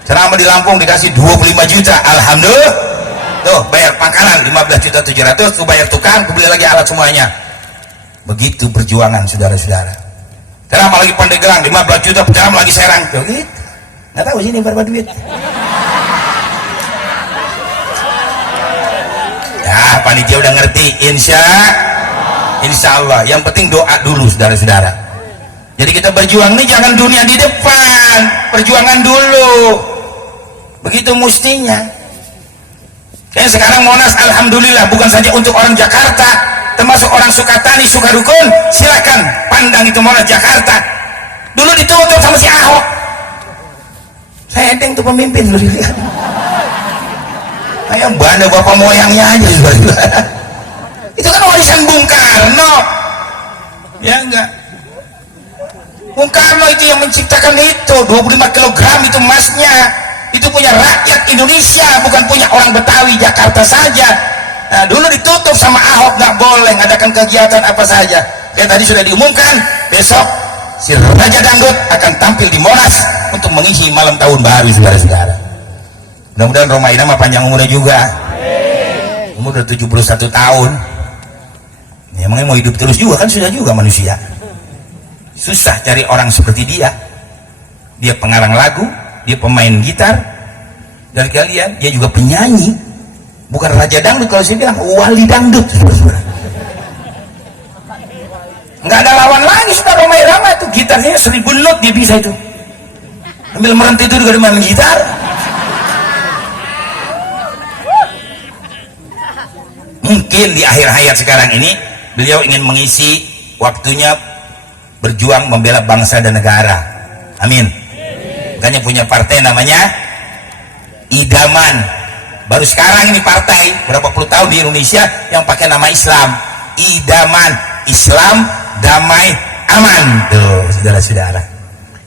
Ceramah di Lampung dikasih 25 juta, alhamdulillah. Tuh bayar pangkalan 15.700.000, tuh bayar tukang, tuh beli lagi alat semuanya. Begitu perjuangan saudara-saudara. Ceramah lagi Pandeglang 15 juta, ceramah lagi Serang. Tuh gitu. Nggak tahu sini berapa duit. Ya panitia udah ngerti, insya Allah. Yang penting doa dulu saudara-saudara. Jadi kita berjuang nih jangan dunia di depan, perjuangan dulu. Begitu mustinya. Kayak sekarang Monas alhamdulillah bukan saja untuk orang Jakarta, termasuk orang Sukatani, Sukarukun, silakan pandang itu Monas Jakarta. Dulu ditutup sama si Ahok. Saya edeng tuh pemimpin dulu dilihat. Kayak banda bapak moyangnya aja juga. Itu kan warisan Bung Karno. Ya enggak? Bung Karno itu yang menciptakan itu, 25 kg itu emasnya. Itu punya rakyat Indonesia, bukan punya orang Betawi Jakarta saja. Nah, dulu ditutup sama Ahok, nggak boleh ngadakan kegiatan apa saja. Kayak tadi sudah diumumkan, besok si Raja Dangdut akan tampil di Monas untuk mengisi malam tahun baru, saudara-saudara. Mudah-mudahan Roma Irama panjang umurnya juga. Umur udah 71 tahun. Ya, emangnya mau hidup terus juga kan, sudah juga manusia. Susah cari orang seperti dia. Dia pengarang lagu, dia pemain gitar, dan kalian dia juga penyanyi. Bukan raja dangdut, kalau saya bilang wali dangdut. Nggak ada lawan lagi sudah Roma Irama itu, gitarnya 1000 not dia bisa itu. Ambil merenti itu juga main gitar. mungkin di akhir hayat sekarang ini beliau ingin mengisi waktunya berjuang membela bangsa dan negara. Amin. Makanya punya partai namanya Idaman. Baru sekarang ini partai berapa puluh tahun di Indonesia yang pakai nama Islam. Idaman, Islam, damai, aman. Tuh, saudara-saudara.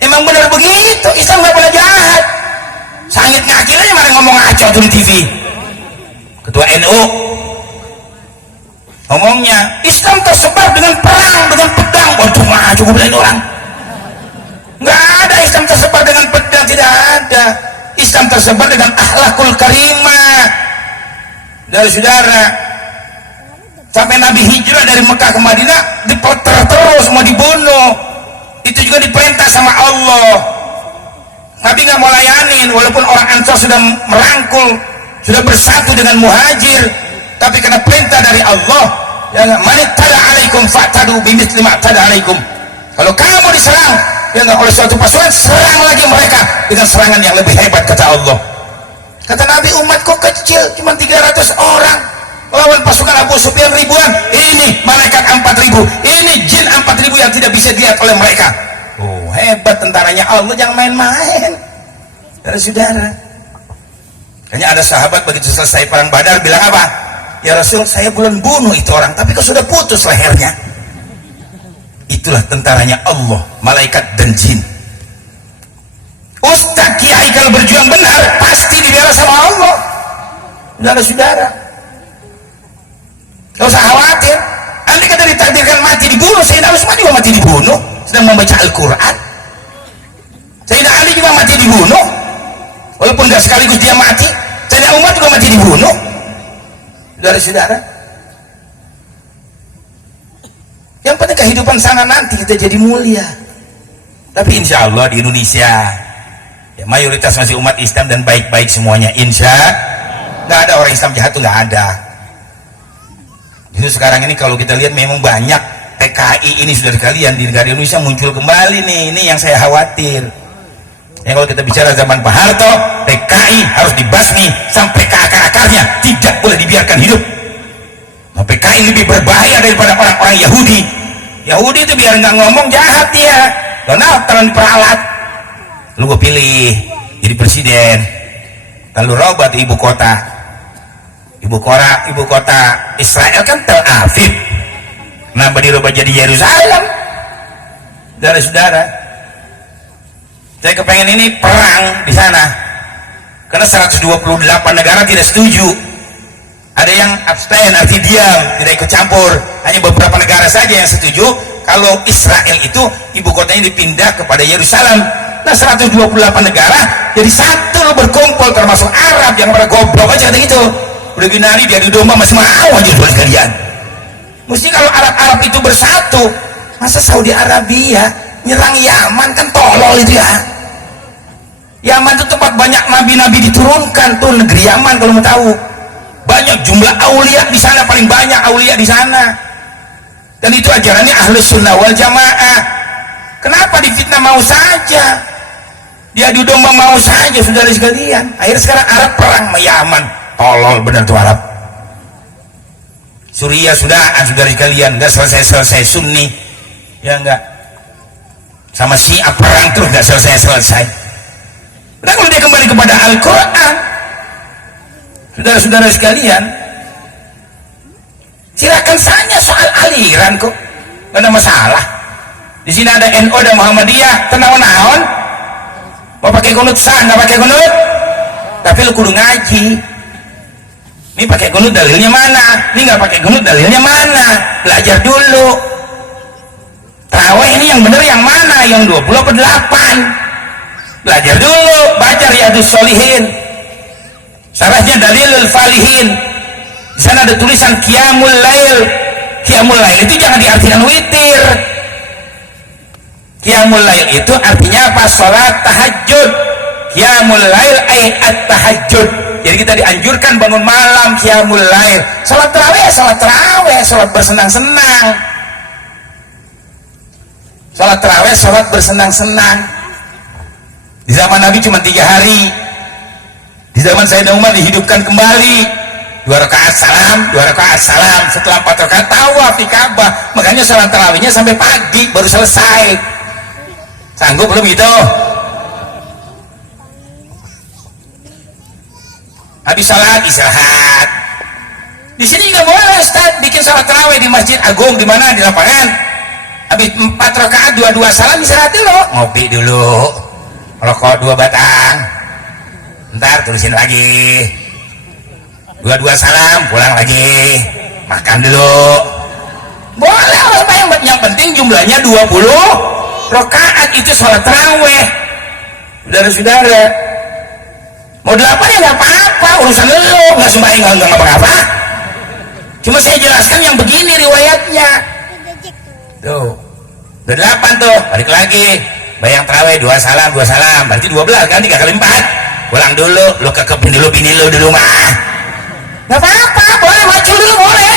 Emang benar begitu, Islam nggak boleh jahat. Sangit ngakil aja malah ngomong ngaco tuh di TV. Ketua NU ngomongnya, Islam tersebar dengan perang, dengan pedang. Waduh, ngaco gue bilang orang. Nggak ada Islam tersebar dengan pedang, tidak ada. Islam tersebar dengan akhlakul karimah. Dari saudara, sampai Nabi hijrah dari Mekah ke Madinah dipeter terus, mau dibunuh. Itu juga diperintah sama Allah. Nabi nggak mau layanin, walaupun orang Ansar sudah merangkul, sudah bersatu dengan muhajir, tapi karena perintah dari Allah, ya nggak, manitada alaikum fa'tadu bimithli ma'tada alaikum. Kalau kamu diserang, ya nggak, oleh suatu pasukan, serang lagi mereka dengan serangan yang lebih hebat, kata Allah. Kata Nabi, umatku kecil, cuma 300 orang lawan pasukan Abu Sufyan ribuan. Ini malaikat 4.000, ini jin 4.000 yang tidak bisa dilihat oleh mereka. Oh, hebat tentaranya Allah, jangan main-main. Saudara-saudara, kayaknya ada sahabat begitu selesai perang Badar bilang apa? Ya Rasul, saya belum bunuh itu orang, tapi kok sudah putus lehernya. Itulah tentaranya Allah, malaikat dan jin. Ustaz kiai kalau berjuang benar pasti dibela sama Allah. Saudara-saudara, gak usah khawatir. Andai kata ditakdirkan mati dibunuh, Sayyidina Utsman juga mati dibunuh sedang membaca Al-Quran. Sayyidina Ali juga mati dibunuh, walaupun gak sekaligus dia mati. Sayyidina Umar juga mati dibunuh. Saudara-saudara, yang penting kehidupan sana nanti kita jadi mulia. Tapi insya Allah di Indonesia ya, mayoritas masih umat Islam dan baik-baik semuanya, insya nggak ada orang Islam jahat tuh, nggak ada. Justru sekarang ini kalau kita lihat memang banyak PKI ini, saudara kalian, di negara Indonesia muncul kembali nih. Ini yang saya khawatir ya. Kalau kita bicara zaman Pak Harto, PKI harus dibasmi sampai ke akar-akarnya, tidak boleh dibiarkan hidup. Nah, PKI lebih berbahaya daripada orang-orang Yahudi. Yahudi itu biar nggak ngomong jahat dia, Donald Trump peralat, lu gue pilih jadi presiden, lalu robat ibu kota Israel kan Tel Aviv, kenapa dirubah jadi Yerusalem? Saudara-saudara, saya kepengen ini perang di sana karena 128 negara tidak setuju. Ada yang abstain, arti diam, tidak ikut campur. Hanya beberapa negara saja yang setuju kalau Israel itu ibu kotanya dipindah kepada Yerusalem. Nah, 128 negara jadi satu berkumpul, termasuk Arab yang pada goblok aja gitu. Udah gini hari dia di domba masih mau aja buat kalian. Mesti kalau Arab itu bersatu, masa Saudi Arabia nyerang Yaman, kan tolol itu ya. Yaman itu tempat banyak nabi-nabi diturunkan tuh, negeri Yaman kalau mau tahu. Banyak jumlah aulia di sana, paling banyak aulia di sana. Dan itu ajarannya Ahlus Sunnah wal Jamaah. Kenapa difitnah mau saja? Diadu domba mau saja, saudara sekalian. Akhirnya sekarang Arab perang sama Yaman. Tolol benar tuh Arab. Suriah sudah, saudara sekalian, nggak selesai-selesai. Sunni ya enggak, sama Syiah perang tuh nggak selesai-selesai. Nah, kalau dia kembali kepada Al-Quran, saudara-saudara sekalian, silakan saja soal aliran kok, nggak ada masalah. Di sini ada NU dan Muhammadiyah, tenang-naon, mau pakai kunut sah, nggak pakai kunut, tapi lu kudu ngaji. Ini pakai kunut dalilnya mana? Ini nggak pakai kunut dalilnya mana? Belajar dulu. Tarawih ini yang bener yang mana? Yang 20 atau 8? Belajar dulu, baca Riyadhus Shalihin. Syarahnya Dalilul Falihin. Di sana ada tulisan Qiyamul Lail. Qiyamul Lail itu jangan diartikan witir. Qiyamul Lail itu artinya apa? Salat tahajud. Qiyamul Lail ay at-tahajud. Jadi kita dianjurkan bangun malam, Qiyamul Lail. Salat tarawih, salat bersenang-senang. Salat tarawih, salat bersenang-senang. Di zaman Nabi cuma 3 hari. Di zaman Sayyidina Umar dihidupkan kembali. 2 rakaat salam, 2 rakaat salam, setelah 4 rakaat tawaf di Ka'bah. Makanya sholat tarawihnya sampai pagi baru selesai. Sanggup belum itu? Habis sholat istirahat. Di sini juga boleh Ustaz bikin sholat tarawih di Masjid Agung, di mana, di lapangan. Habis 4 rakaat 2 salam istirahat dulu, ngopi dulu, rokok 2 batang, ntar terusin lagi, 2 salam, pulang lagi, makan dulu. Boleh, yang penting jumlahnya 20 rakaat itu sholat tarawih. Saudara-saudara, mau 8 ya nggak apa-apa, urusan lu, nggak sembahyang, nggak apa-apa. Cuma saya jelaskan yang begini riwayatnya. Tuh, udah 8 tuh, balik lagi, bayang tarawih 2 salam, berarti 12 kan, 3 kali 4. Pulang dulu, lu kekepin dulu bini lu di rumah. Nggak apa-apa, boleh maju dulu, boleh.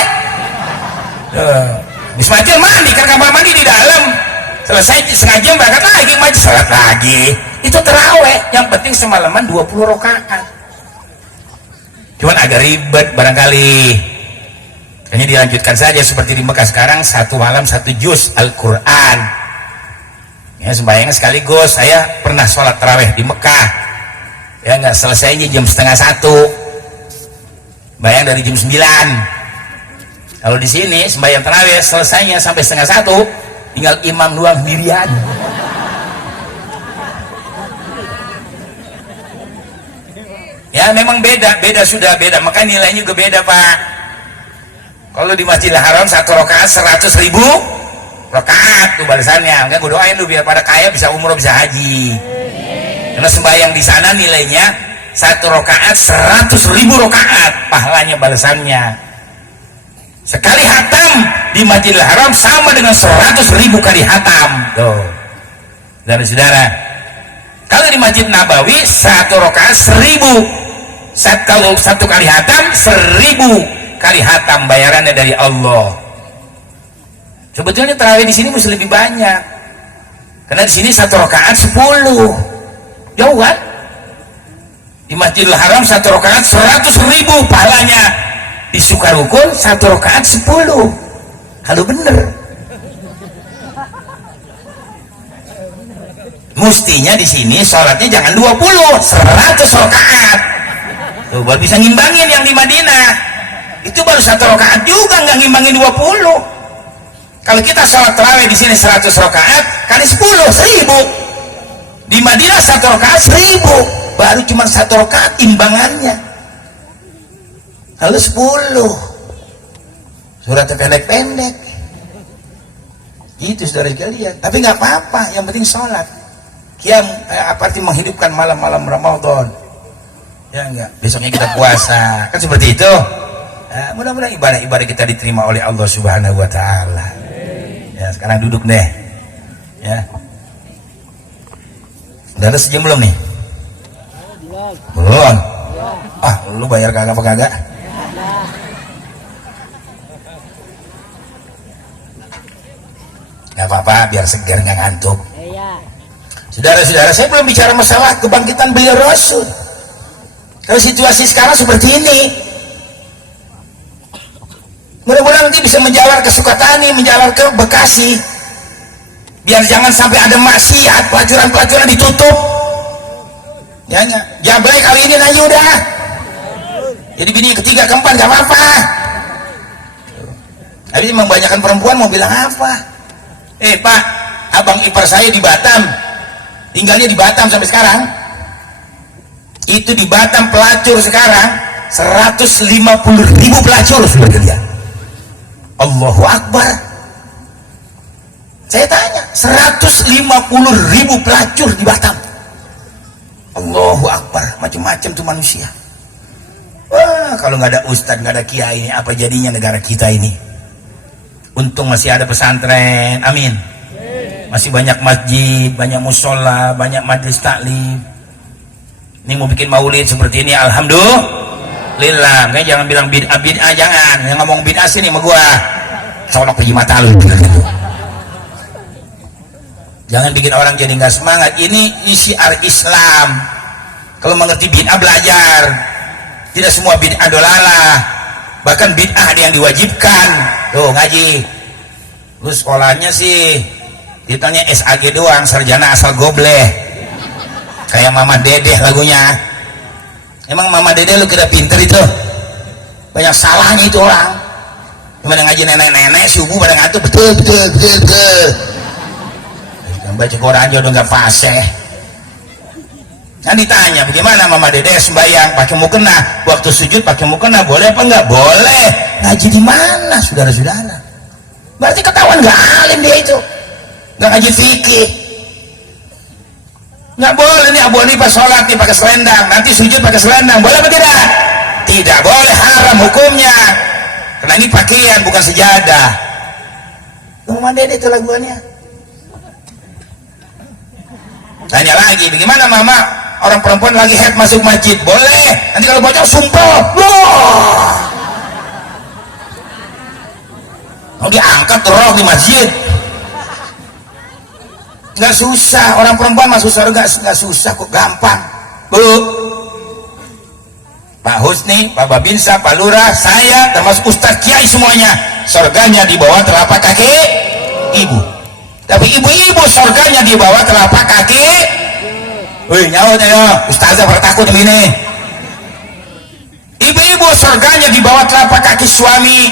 Habis mati mandi, kan kamar mandi di dalam. Selesai setengah jam berangkat lagi, maju sholat lagi. Itu tarawih. Yang penting semalaman 20 rakaat. Cuman agak ribet barangkali. Hanya dilanjutkan saja seperti di Mekah sekarang, 1 malam 1 juz Al-Quran. Ya, sembahyang sekaligus. Saya pernah sholat tarawih di Mekah. Ya, nggak selesainya jam setengah 1. Bayang dari jam 9. Kalau di sini sembahyang tarawih selesainya sampai setengah 1, tinggal imam doang sendirian. Ya memang beda sudah beda, maka nilainya juga beda Pak. Kalau di Masjidil Haram 1 rakaat 100.000 rakaat tuh balasannya. Makanya gue doain lu biar pada kaya, bisa umroh, bisa haji. Karena sembahyang di sana nilainya 1 rakaat 100.000 rakaat pahalanya balasannya. Sekali hatam di Masjidil Haram sama dengan 100.000 kali hatam. Tuh. Saudara-saudara, kalau di Masjid Nabawi 1 rakaat 1.000. Kalau 1 kali hatam 1.000 kali hatam bayarannya dari Allah. Sebetulnya tarawih di sini mesti lebih banyak. Karena di sini 1 rakaat 10. Jauh kan? Di Masjidil Haram 1 rakaat 100.000 pahalanya. Di Sukarukun 1 rakaat 10. Kalau bener. Mustinya di sini sholatnya jangan 20, 100 rakaat. Tuh, baru bisa ngimbangin yang di Madinah. Itu baru 1 rakaat juga nggak ngimbangin 20. Kalau kita sholat tarawih di sini 100 rakaat kali 10, 1.000. Di Madinah 1 rakaat 1.000, baru cuma 1 rakaat imbangannya. Kalau 10 suratnya pendek-pendek gitu saudara sekalian. Tapi nggak apa-apa, yang penting sholat qiyam, arti menghidupkan malam-malam Ramadan. Ya enggak, besoknya kita puasa kan seperti itu. Mudah-mudahan ibadah kita diterima oleh Allah Subhanahu wa Ta'ala. Ya, sekarang duduk deh ya. Udah ada sejam belum nih? Belum. Ah, lu bayar kagak apa kagak? Gak apa-apa, biar segar, nggak ngantuk. Saudara-saudara, saya belum bicara masalah kebangkitan beliau Rasul. Kalau situasi sekarang seperti ini, mudah-mudahan nanti bisa menjalar ke Sukatani, menjalar ke Bekasi, biar jangan sampai ada maksiat, pelacuran-pelacuran ditutup. Ya nggak? Jablay kali ini nanya udah. Jadi bini yang ketiga, keempat, gak apa-apa. Tapi membanyakan perempuan mau bilang apa? Pak, abang ipar saya di Batam, tinggalnya di Batam sampai sekarang. Itu di Batam pelacur sekarang 150.000 pelacur sudah dia. Allahu Akbar. Saya tanya, 150.000 pelacur di Batam. Allahu Akbar, macam-macam tuh manusia. Wah, kalau nggak ada ustadz, nggak ada kiai, apa jadinya negara kita ini? Untung masih ada pesantren, amin. Masih banyak masjid, banyak musola, banyak majelis taklim. Ini mau bikin maulid seperti ini, alhamdulillah. Makanya jangan bilang bid'ah, jangan. Yang ngomong bid'ah sini sama gua, colok di mata lu. Jangan bikin orang jadi nggak semangat. Ini syiar Islam. Kalau mengerti bid'ah belajar. Tidak semua bid'ah dolalah. bahkan bid'ah ada yang diwajibkan. Tuh ngaji, lu sekolahnya sih titelnya SAG doang, sarjana asal gobleh, kayak Mama Dedeh lagunya. Emang Mama Dedeh lu kira pinter itu? Banyak salahnya itu orang. Gimana ngaji nenek-nenek subuh pada ngantuk, betul. Yang baca Quran aja udah nggak fasih. Kan ditanya bagaimana Mama Dedeh sembahyang pakai mukena, waktu sujud pakai mukena, boleh apa enggak? Boleh. Ngaji di mana saudara-saudara? Berarti ketahuan nggak alim dia itu, nggak ngaji fikih. Nggak boleh nih Abu Hanifah sholat nih pakai selendang, nanti sujud pakai selendang, boleh apa tidak? Tidak boleh, haram hukumnya, karena ini pakaian bukan sejadah. Mama Dedeh itu laguannya. Tanya lagi, bagaimana Mama orang perempuan lagi haid masuk masjid? Boleh, nanti kalau bocor sumpah. Mau diangkat roh di masjid. Nggak susah, orang perempuan masuk surga nggak susah kok, gampang. Bu, Pak Husni, Pak Babinsa, Pak Lurah, saya termasuk Ustadz Kiai semuanya, surganya di bawah telapak kaki ibu. Tapi ibu-ibu surganya di bawah telapak kaki. Wih, nyawa Ustazah pada takut ini. Ibu-ibu surganya di bawah telapak kaki suami.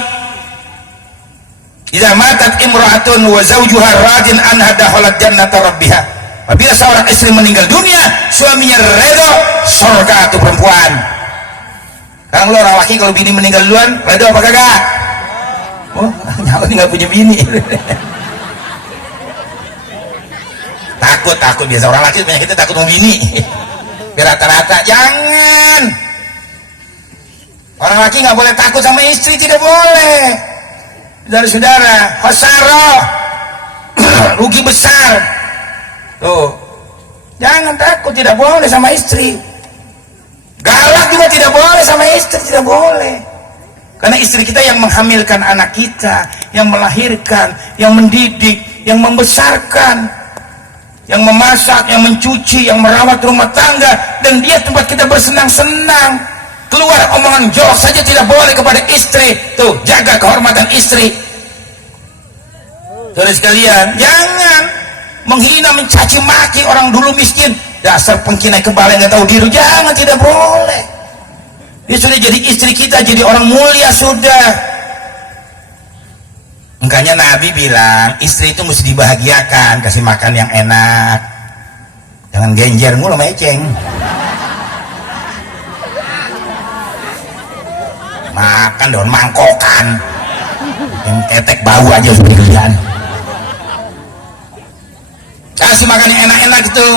Idza matat imra'atun wa zawjuha radin anha dakhalat jannata rabbiha. Apabila seorang istri meninggal dunia, suaminya redha, surga itu perempuan. Sekarang lo orang laki kalau bini meninggal duluan, redha apa kagak? Oh, nyawa nggak punya bini. Takut biasa orang laki banyak kita takut mau bini. Biar rata-rata jangan. Orang laki nggak boleh takut sama istri, tidak boleh. Saudara-saudara, khasarah, rugi besar. Tuh, jangan takut, tidak boleh sama istri. Galak juga tidak boleh sama istri, tidak boleh. Karena istri kita yang menghamilkan anak kita, yang melahirkan, yang mendidik, yang membesarkan, yang memasak, yang mencuci, yang merawat rumah tangga, dan dia tempat kita bersenang-senang. Keluar omongan jorok saja tidak boleh kepada istri. Tuh, jaga kehormatan istri. Saudara sekalian, jangan menghina, mencaci maki orang dulu miskin, dasar pengkinai kebal yang nggak tahu diri. Jangan, tidak boleh. Dia sudah jadi istri kita, jadi orang mulia sudah. Makanya Nabi bilang istri itu mesti dibahagiakan, kasih makan yang enak, jangan genjer mulu meceng. Makan daun mangkokan yang ketek bau aja sudah kalian. Kasih makan yang enak-enak itu,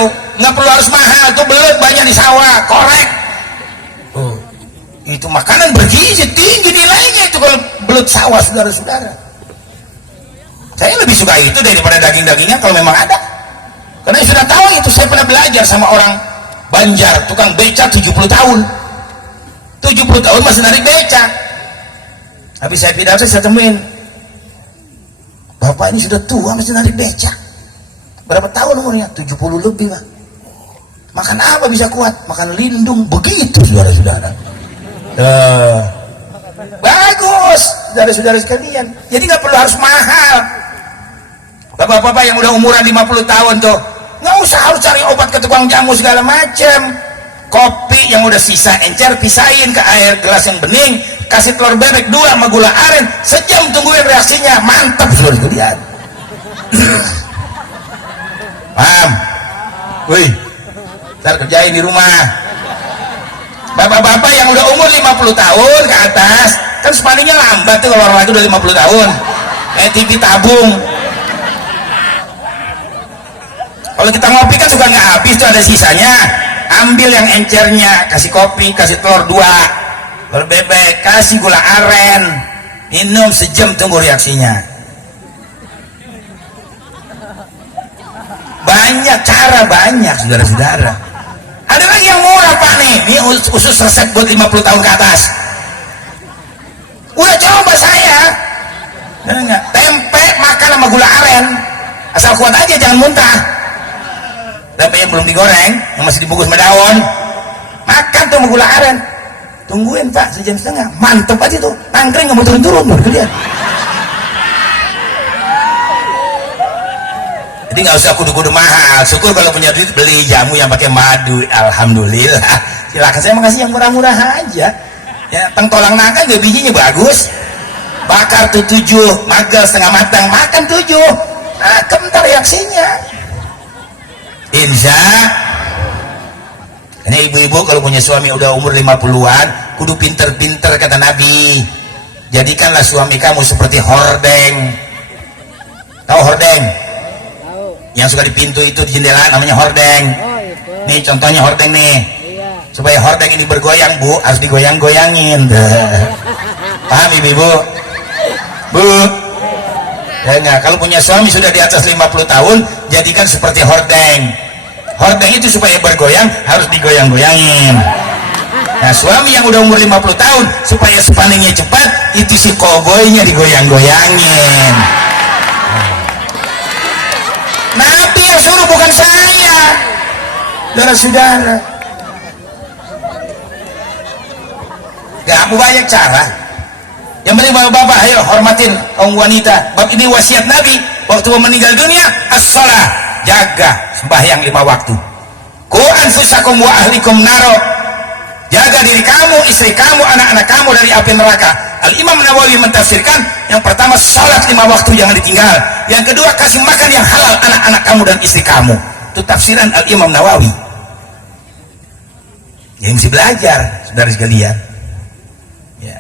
nggak perlu harus mahal. Tuh belut banyak di sawah, korek. Itu makanan bergizi, tinggi nilainya itu kalau belut sawah, saudara-saudara. Saya lebih suka itu daripada daging-dagingnya kalau memang ada. Karena sudah tahu itu, saya pernah belajar sama orang Banjar, tukang beca 70 tahun. 70 tahun masih narik beca. Habis saya pidato saya temuin, bapak ini sudah tua masih narik beca. Berapa tahun umurnya? 70 lebih Pak. Makan apa bisa kuat? Makan lindung. Begitu saudara-saudara. Bagus saudara-saudara sekalian. Jadi nggak perlu harus mahal. Bapak-bapak yang udah umuran 50 tahun tuh nggak usah harus cari obat ke tukang jamu segala macam. Kopi yang udah sisa encer pisahin ke air gelas yang bening, kasih telur bebek 2 sama gula aren, sejam tungguin reaksinya, mantap saudara sekalian. Paham? Wih, ntar kerjain di rumah. Bapak-bapak yang udah umur 50 tahun ke atas, kan spanningnya lambat tuh kalau orang lagi udah 50 tahun, kayak TV tabung. Kalau kita ngopi kan suka nggak habis tuh, ada sisanya. Ambil yang encernya, kasih kopi, kasih telur 2, telur bebek, kasih gula aren, minum sejam tunggu reaksinya. Banyak cara, banyak saudara-saudara. Ada lagi yang murah Pak nih, ini khusus resep buat 50 tahun ke atas. Udah coba saya, tempe makan sama gula aren, asal kuat aja, jangan muntah. Tempe yang belum digoreng, yang masih dibungkus sama daun, makan tuh sama gula aren. tungguin Pak sejam setengah, mantep aja tuh, nangkring nggak mau turun-turun baru lihat. Jadi nggak usah kudu-kudu mahal, syukur kalau punya duit beli jamu yang pakai madu, alhamdulillah. Silakan, saya makasih yang murah-murah aja. Ya, tengtolang nangka juga bijinya bagus, bakar tuh 7, magal setengah matang, makan 7, nah kentar reaksinya. Insya ini ibu-ibu kalau punya suami udah umur 50-an kudu pinter-pinter kata Nabi, jadikanlah suami kamu seperti hordeng. Tahu hordeng? Yang suka di pintu itu, di jendela, namanya hordeng. Nih contohnya hordeng nih. Supaya hordeng ini bergoyang Bu, harus digoyang-goyangin. Paham ibu-ibu? Bu? Ya enggak, kalau punya suami sudah di atas 50 tahun jadikan seperti hordeng. Hordeng itu supaya bergoyang harus digoyang-goyangin. Nah suami yang udah umur 50 tahun supaya spanningnya cepat, itu si koboynya digoyang-goyangin. Nabi yang suruh, bukan saya, saudara-saudara. Gak banyak cara. Yang penting bapak-bapak, ayo hormatin kaum wanita. Bab ini wasiat Nabi waktu meninggal dunia, as-shalah, jaga sembahyang 5 waktu. Qu anfusakum wa ahlikum naro, jaga diri kamu, istri kamu, anak-anak kamu dari api neraka. Al-Imam Nawawi mentafsirkan, yang pertama sholat 5 waktu jangan ditinggal, yang kedua kasih makan yang halal anak-anak kamu dan istri kamu. Itu tafsiran Al-Imam Nawawi. Yang mesti belajar saudara sekalian ya.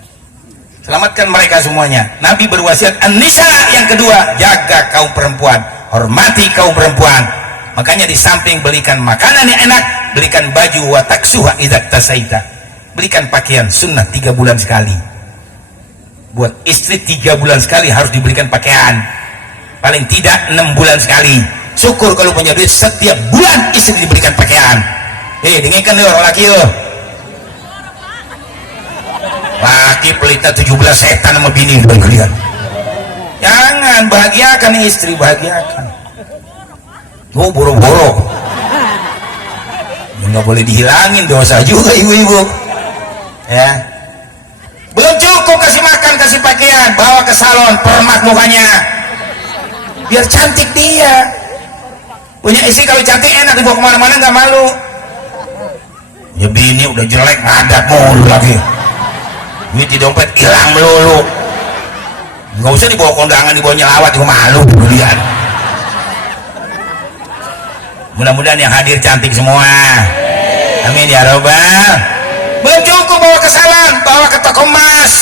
Selamatkan mereka semuanya. Nabi berwasiat an-nisa, yang kedua jaga kaum perempuan, hormati kaum perempuan. Makanya di samping belikan makanan yang enak, belikan baju, wa taksuha idza tasaita, belikan pakaian sunnah 3 bulan sekali. Buat istri 3 bulan sekali harus diberikan pakaian, paling tidak 6 bulan sekali. Syukur kalau punya duit setiap bulan istri diberikan pakaian. Dengarkan loh laki loh, laki pelita 17 setan sama bini kalian. Jangan, bahagiakan istri, bahagiakan. Oh boro-boro nggak boleh dihilangin, dosa juga ibu-ibu ya. Belum cukup kasih makan, kasih pakaian, bawa ke salon, permak mukanya biar cantik dia. Punya istri kalau cantik enak, dibawa kemana-mana nggak malu. Ya bini udah jelek ngadat mulu lagi, duit di dompet hilang melulu, nggak usah dibawa kondangan, dibawa nyelawat juga malu lihat. Mudah-mudahan yang hadir cantik semua, amin ya robbal. Belum cukup bawa ke salon, bawa ke toko emas.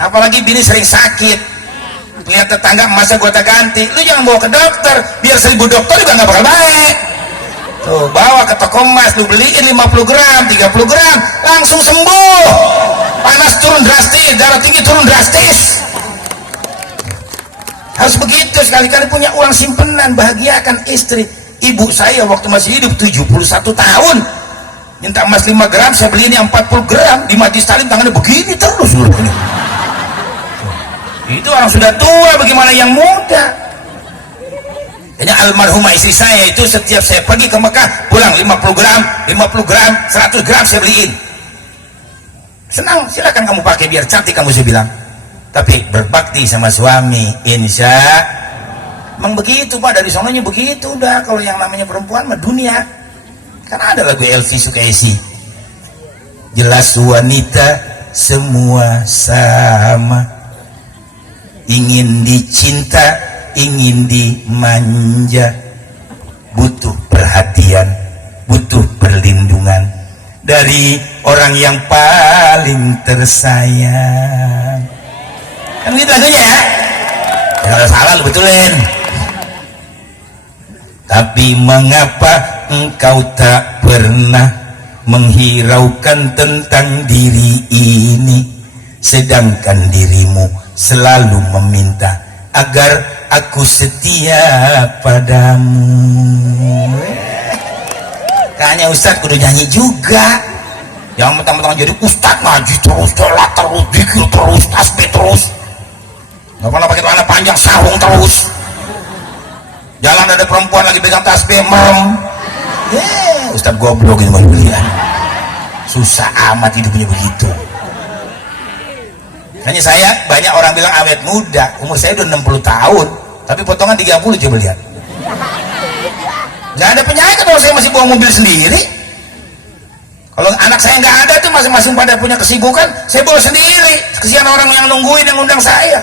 Apalagi bini sering sakit, lihat tetangga emasnya gota ganti, lu jangan bawa ke dokter, biar 1000 dokter juga nggak bakal baik. Tuh, bawa ke toko emas, lu beliin 50 gram, 30 gram, langsung sembuh. Panas turun drastis, darah tinggi turun drastis. Harus begitu, sekali-kali punya uang simpenan, bahagiakan istri. Ibu saya waktu masih hidup 71 tahun minta emas 5 gram, saya beli ini 40 gram, di majlis taklim tangannya begini terus. Itu orang sudah tua, bagaimana yang muda? Kayaknya almarhumah istri saya itu setiap saya pergi ke Mekah pulang 50 gram, 50 gram, 100 gram saya beliin. Senang, silakan kamu pakai biar cantik kamu, saya bilang. Tapi berbakti sama suami, insya emang begitu Pak, dari sononya begitu udah. Kalau yang namanya perempuan mah dunia. Kan ada lagu Elvi Sukaisi, jelas wanita semua sama, ingin dicinta, ingin dimanja, butuh perhatian, butuh perlindungan dari orang yang paling tersayang. Kan gitu lagunya ya, kalau salah lu betulin. Tapi mengapa engkau tak pernah menghiraukan tentang diri ini, sedangkan dirimu selalu meminta agar aku setia padamu. Kayaknya Ustadz kudu nyanyi juga, yang mentang-mentang jadi Ustadz ngaji terus, sholat terus, zikir terus, tasbih terus, nggak pernah pakai celana panjang, sarung terus. Jalan ada perempuan lagi pegang tasbih, merem. Ustadz goblok ini belian. susah amat hidupnya begitu. Hanya saya, banyak orang bilang awet muda, umur saya udah 60 tahun tapi potongan 30. Coba lihat, nggak ada penyakit kalau saya masih bawa mobil sendiri. Kalau anak saya nggak ada tuh, masing-masing pada punya kesibukan, saya bawa sendiri. Kesian orang yang nungguin, yang undang saya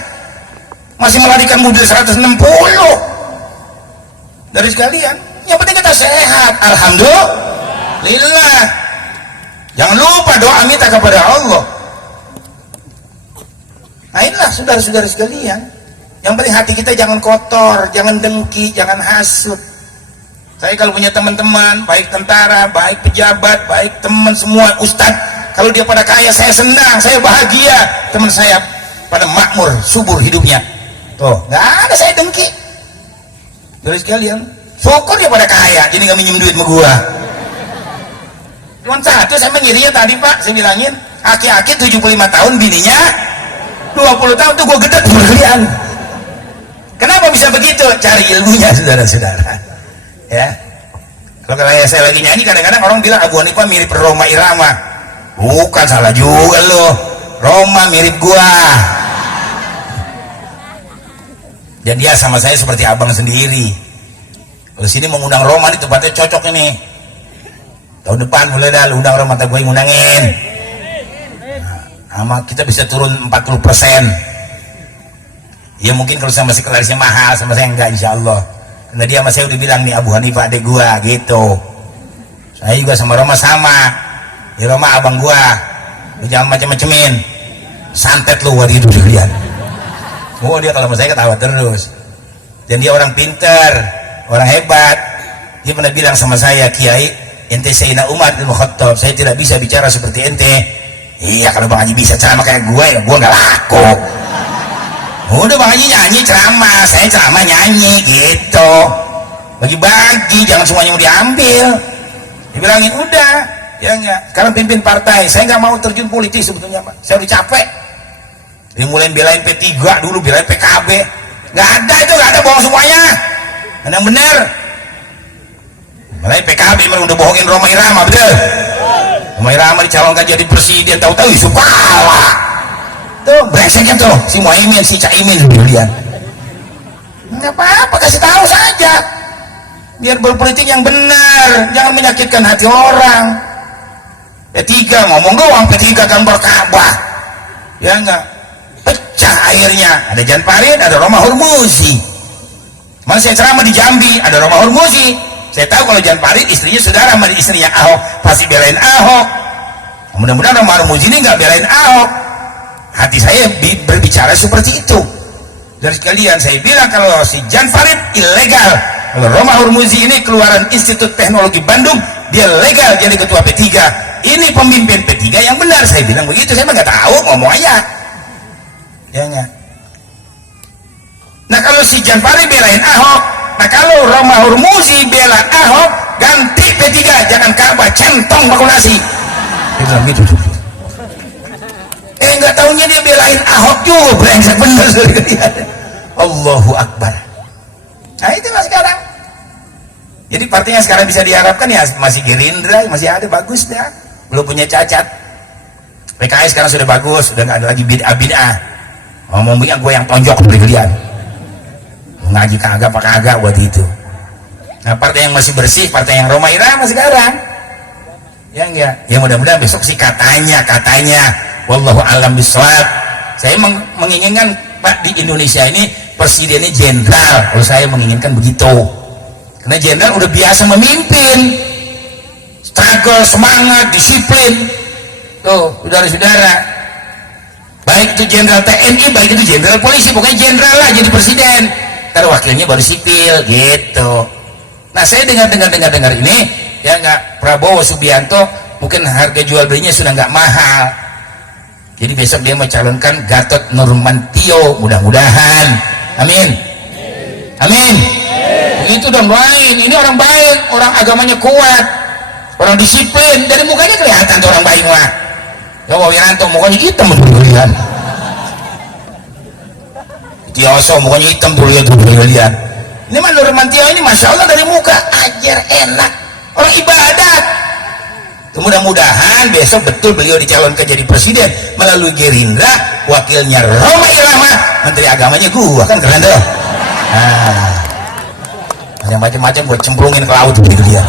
masih melarikan mobil 160. Dari sekalian, yang penting kita sehat, alhamdulillah. Jangan lupa doa minta kepada Allah. Nah inilah saudara-saudara sekalian, yang penting hati kita jangan kotor, jangan dengki, jangan hasut. Saya kalau punya teman-teman, baik tentara, baik pejabat, baik teman semua, ustadz, kalau dia pada kaya, saya senang, saya bahagia. Teman saya pada makmur, subur hidupnya, tuh nggak ada saya dengki. Saudara sekalian, syukur dia pada kaya, jadi nggak minjem duit sama gua. Cuman satu saya mengirinya tadi Pak, saya bilangin, aki-aki 75 tahun, bininya 20 tahun tuh gue gedek berlian. Kenapa bisa begitu? Cari ilmunya saudara-saudara. Ya. Kalau kayak saya lagi nyanyi, kadang-kadang orang bilang Abu Hanifah mirip Rhoma Irama. Bukan, salah juga loh. Roma mirip gua. Dan dia sama saya seperti abang sendiri. Kalau sini mengundang Roma di tempatnya cocok ini. Tahun depan mulai dah lu undang Roma, tak gue ngundangin. Sama kita bisa turun 40%. Ya mungkin kalau sama sekretarisnya mahal, sama saya enggak, insya Allah. Karena dia sama saya udah bilang nih, Abu Hanifah adek gua gitu. Saya juga sama Roma sama. Ya Roma abang gua, lu jangan macem-macemin. Santet lu waktu itu lihat. Oh dia kalau sama saya ketawa terus. Dan dia orang pinter, orang hebat. Dia pernah bilang sama saya, Kiai, ente Sayyidina Umar bin Khattab, saya tidak bisa bicara seperti ente. Iya, kalau Bang Haji bisa ceramah kayak gue, ya gue nggak laku. Udah Bang Haji nyanyi ceramah, saya ceramah nyanyi gitu. Bagi-bagi, jangan semuanya mau diambil. Dibilangin udah, ya enggak. Sekarang pimpin partai, saya nggak mau terjun politik sebetulnya Pak. Saya udah capek. Dimulai belain P3 dulu, belain PKB. Nggak ada itu, nggak ada, bohong semuanya. Yang bener. Mulai PKB memang udah bohongin Rhoma Irama, betul? Rhoma Irama dicalonkan jadi presiden, tahu-tahu isu kalah. Tuh brengseknya tuh si Muhaimin, si Caimin lihat. Nggak apa-apa, kasih tahu saja. Biar berpolitik yang benar, jangan menyakitkan hati orang. P3 ngomong doang, P3 gambar Ka'bah. Ya enggak, pecah airnya. Ada Jan Farid, ada Roma Hurmuzi. Mana saya ceramah di Jambi, ada Roma Hurmuzi. Saya tahu kalau Jan Farid istrinya saudara sama istrinya Ahok, pasti belain Ahok. Mudah-mudahan Roma Hurmuzi ini nggak belain Ahok. Hati saya berbicara seperti itu. Dari sekalian saya bilang kalau si Jan Farid ilegal, kalau Roma Hurmuzi ini keluaran Institut Teknologi Bandung, dia legal jadi ketua P3. Ini pemimpin P3 yang benar, saya bilang begitu. Saya mah nggak tahu, ngomong aja. Ya enggak. Nah kalau si Jan Farid belain Ahok, nah kalau Roma Hurmuzi bela Ahok, ganti P3, jangan Ka'bah, centong bakulasi. Dia bilang gitu. Nggak taunya dia belain Ahok juga, brengsek bener. Allahu Akbar. Nah itulah sekarang. Jadi partainya sekarang bisa diharapkan ya masih Gerindra, masih ada, bagus dah. Belum punya cacat. PKS sekarang sudah bagus, sudah nggak ada lagi bid'ah. Ngomongnya gue yang tonjok beliau. Ngaji kagak apa kagak buat itu. Nah partai yang masih bersih, partai yang Rhoma Irama sekarang. Ya enggak. Ya mudah-mudahan besok sih katanya. Wallahu alam bisawab. Saya menginginkan Pak di Indonesia ini presidennya jenderal. Kalau saya menginginkan begitu. Karena jenderal udah biasa memimpin. Struggle, semangat, disiplin. Tuh, saudara-saudara. Baik itu jenderal TNI, baik itu jenderal polisi, pokoknya jenderal lah jadi presiden. Ntar wakilnya baru sipil gitu. Nah saya dengar ini ya nggak, Prabowo Subianto mungkin harga jual belinya sudah nggak mahal. Jadi besok dia mencalonkan Gatot Nurmantio, mudah-mudahan. Amin. Amin. Begitu dong, lain. Ini orang baik, orang agamanya kuat, orang disiplin. Dari mukanya kelihatan tuh orang baik mah. Ya Wiranto mukanya hitam berlian. Tioso mukanya hitam berlian. Ini mah Nurmantio ini masya Allah dari muka ajar enak, orang ibadat. Mudah-mudahan besok betul beliau dicalonkan jadi presiden melalui Gerindra, wakilnya Rhoma Irama, menteri agamanya gua, kan keren deh. Nah, macam-macam buat cemplungin ke laut begitu dia.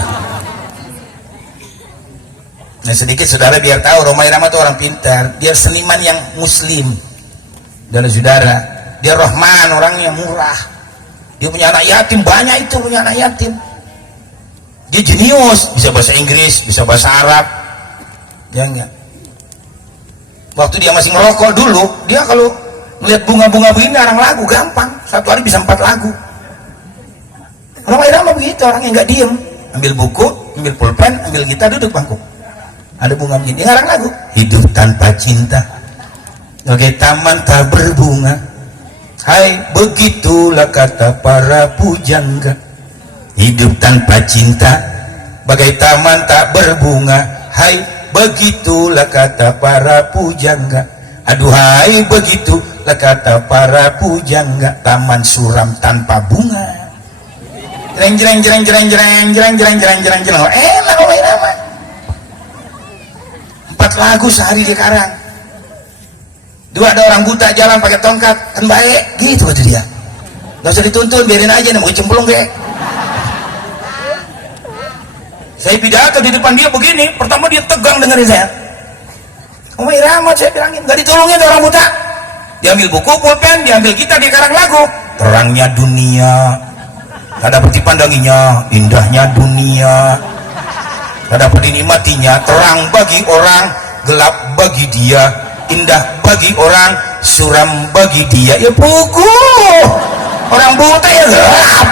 Nah, sedikit saudara biar tahu Rhoma Irama itu orang pintar, dia seniman yang muslim. Dan saudara, dia Rahman, orangnya murah. Dia punya anak yatim banyak, itu punya anak yatim. Dia jenius, bisa bahasa Inggris, bisa bahasa Arab, ya enggak. Waktu dia masih ngerokok dulu, dia kalau melihat bunga-bunga begini ngarang lagu gampang, satu hari bisa 4 lagu. Rhoma Irama begitu, orang yang nggak diem, ambil buku, ambil pulpen, ambil gitar, duduk bangku, ada bunga begini, dia ngarang lagu. Hidup tanpa cinta, bagai taman tak berbunga, hai begitulah kata para pujangga. Hidup tanpa cinta bagai taman tak berbunga, hai begitulah kata para pujangga. Aduhai begitulah kata para pujangga, taman suram tanpa bunga. Jreng jreng jreng jreng jreng jreng jreng jreng jreng jreng. Enak Rhoma Irama. 4 lagu sehari dia karang. 2 ada orang buta jalan pakai tongkat, kan baik gitu kata dia. Gak usah dituntun, biarin aja nih mau cemplung deh. Saya pidato di depan dia begini, pertama dia tegang dengerin saya. Rhoma Irama, saya bilangin, gak ditolongin orang buta. Diambil buku, pulpen, diambil gitar, dia karang lagu. Terangnya dunia, gak dapat dipandanginya, indahnya dunia, gak dapat dinikmatinya. Terang bagi orang, gelap bagi dia, indah bagi orang, suram bagi dia. Ya buku, orang buta ya gelap.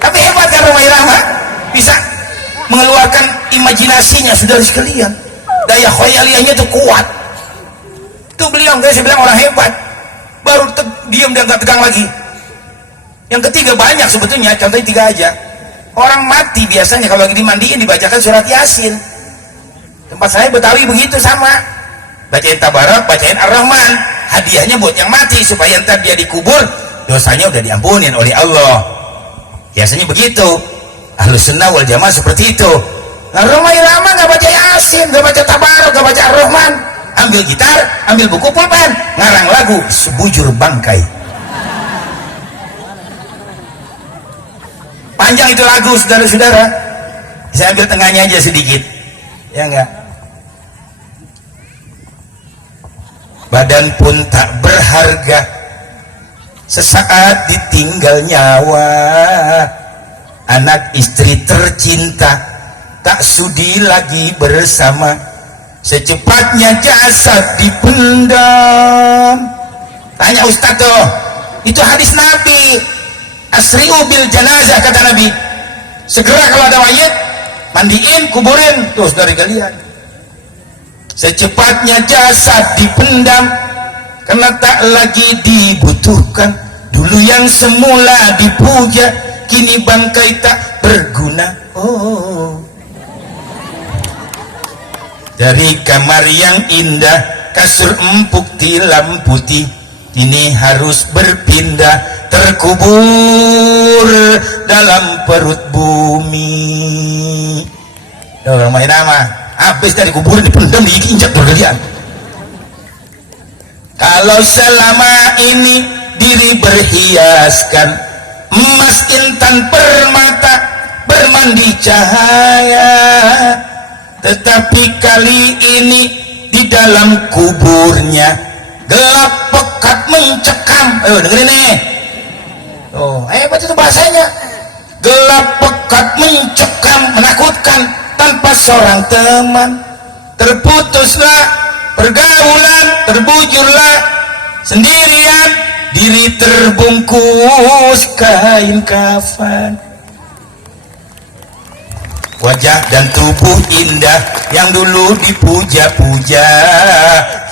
Tapi hebat kan Rhoma Irama, bisa mengeluarkan imajinasinya, saudara sekalian. Daya khayaliannya itu kuat. Itu beliau, saya bilang orang hebat. Baru diam dan gak tegang lagi. Yang ketiga banyak sebetulnya, contohnya 3 aja. Orang mati biasanya kalau lagi dimandiin dibacakan surat Yasin. Tempat saya Betawi begitu sama. Bacain Tabarak, bacain Ar-Rahman. Hadiahnya buat yang mati supaya ntar dia dikubur dosanya udah diampunin oleh Allah. Biasanya begitu. Ahlus Sunnah wal Jamaah seperti itu. Nah, Rhoma Irama gak baca Yasin, gak baca Tabarak, gak baca Ar-Rahman. Ambil gitar, ambil buku pulpen, ngarang lagu sebujur bangkai. Panjang itu lagu, saudara-saudara. Saya ambil tengahnya aja sedikit, ya enggak. Badan pun tak berharga, sesaat ditinggal nyawa. Anak istri tercinta tak sudi lagi bersama, secepatnya jasad dipendam. Tanya Ustaz tuh, itu hadis Nabi, asri'u bil janazah, kata Nabi, segera kalau ada mayat mandiin, kuburin. Terus dari kalian, secepatnya jasad dipendam karena tak lagi dibutuhkan. Dulu yang semula dipuja, kini bangkai tak berguna. Oh, dari kamar yang indah, kasur empuk tilam putih, ini harus berpindah, terkubur dalam perut bumi. Rhoma Irama habis dari kuburan dipendam, diinjak berkalian. Kalau selama ini diri berhiaskan emas intan permata, bermandi cahaya, tetapi kali ini di dalam kuburnya gelap pekat mencekam. Dengerin nih. Oh, hebat itu bahasanya. Gelap pekat mencekam, menakutkan, tanpa seorang teman. Terputuslah pergaulan, terbujurlah sendirian, diri terbungkus kain kafan. Wajah dan tubuh indah yang dulu dipuja-puja,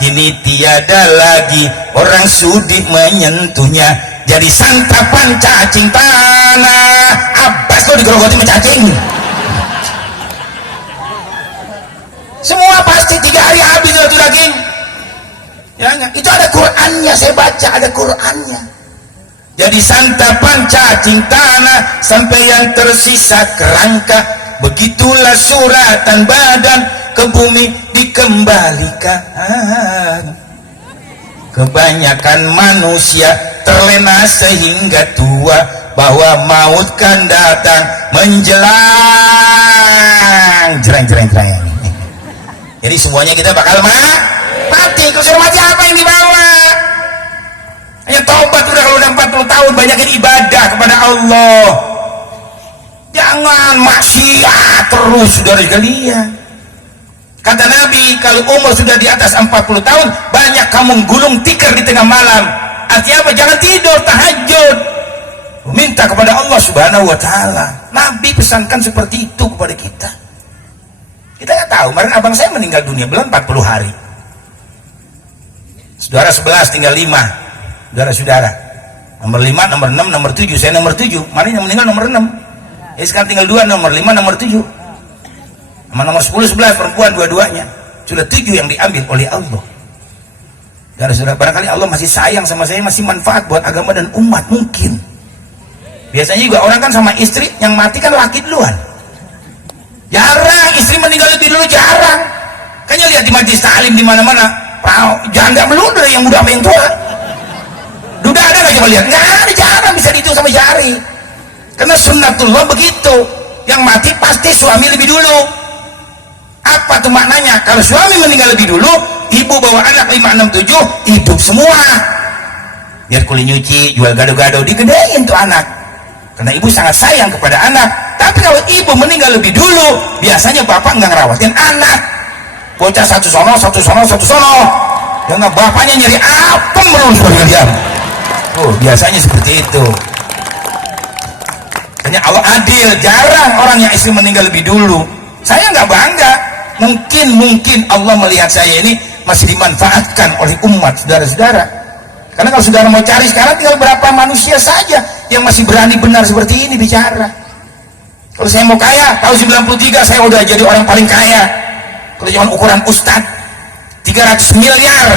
kini tiada lagi orang sudi menyentuhnya. Jadi santapan cacing tanah. Abbas kok digerogoti sama cacing. Semua pasti 3 hari habis itu daging. Ya, itu ada Qur'annya, saya baca ada Qur'annya. Jadi santapan cacing tanah sampai yang tersisa kerangka, begitulah suratan badan ke bumi dikembalikan. Kebanyakan manusia terlena sehingga tua, bahwa maut kan datang menjelang jereng. Jadi semuanya kita bakal mati. Kalau suruh mati apa yang dibawa? Hanya taubat udah, kalau udah 40 tahun banyakin ibadah kepada Allah. Jangan maksiat terus, saudara sekalian. Kata Nabi, kalau umur sudah di atas 40 tahun, banyak kamu gulung tikar di tengah malam. Artinya apa? Jangan tidur, tahajud, minta kepada Allah Subhanahu wa Ta'ala. Nabi pesankan seperti itu kepada kita. Kita nggak tahu, kemarin abang saya meninggal dunia belum 40 hari. Saudara 11 tinggal 5. Saudara-saudara, nomor 5, nomor 6, nomor 7. Saya nomor 7. Mana yang meninggal nomor 6? Ya sekarang tinggal 2, nomor 5, nomor 7. Sama nomor 10, 11 perempuan dua-duanya. Sudah 7 yang diambil oleh Allah. Saudara-saudara, barangkali Allah masih sayang sama saya, masih manfaat buat agama dan umat mungkin. Biasanya juga orang kan sama istri yang mati kan laki duluan. Jarang istri meninggal lebih dulu, jarang. Kayaknya lihat di majelis taklim di mana-mana, janda melulu dari yang muda sama yang tua. Duda ada nggak, coba lihat? Nggak ada, jarang bisa dihitung sama jari. Karena sunnatullah begitu. Yang mati pasti suami lebih dulu. Apa tuh maknanya? Kalau suami meninggal lebih dulu, ibu bawa anak 5, 6, 7, hidup semua. Biar kuli nyuci, jual gado-gado, digedein tuh anak. Karena ibu sangat sayang kepada anak. Tapi kalau ibu meninggal lebih dulu, biasanya bapak nggak ngerawatin anak. Bocah satu sono. Yang bapaknya nyari apem terus berdiam. Oh, biasanya seperti itu. Hanya Allah adil, jarang orang yang istri meninggal lebih dulu. Saya nggak bangga. Mungkin Allah melihat saya ini masih dimanfaatkan oleh umat, saudara-saudara. Karena kalau saudara mau cari sekarang, tinggal berapa manusia saja yang masih berani benar seperti ini bicara. Kalau saya mau kaya, tahun 93 saya udah jadi orang paling kaya. Kalau zaman ukuran ustad 300 miliar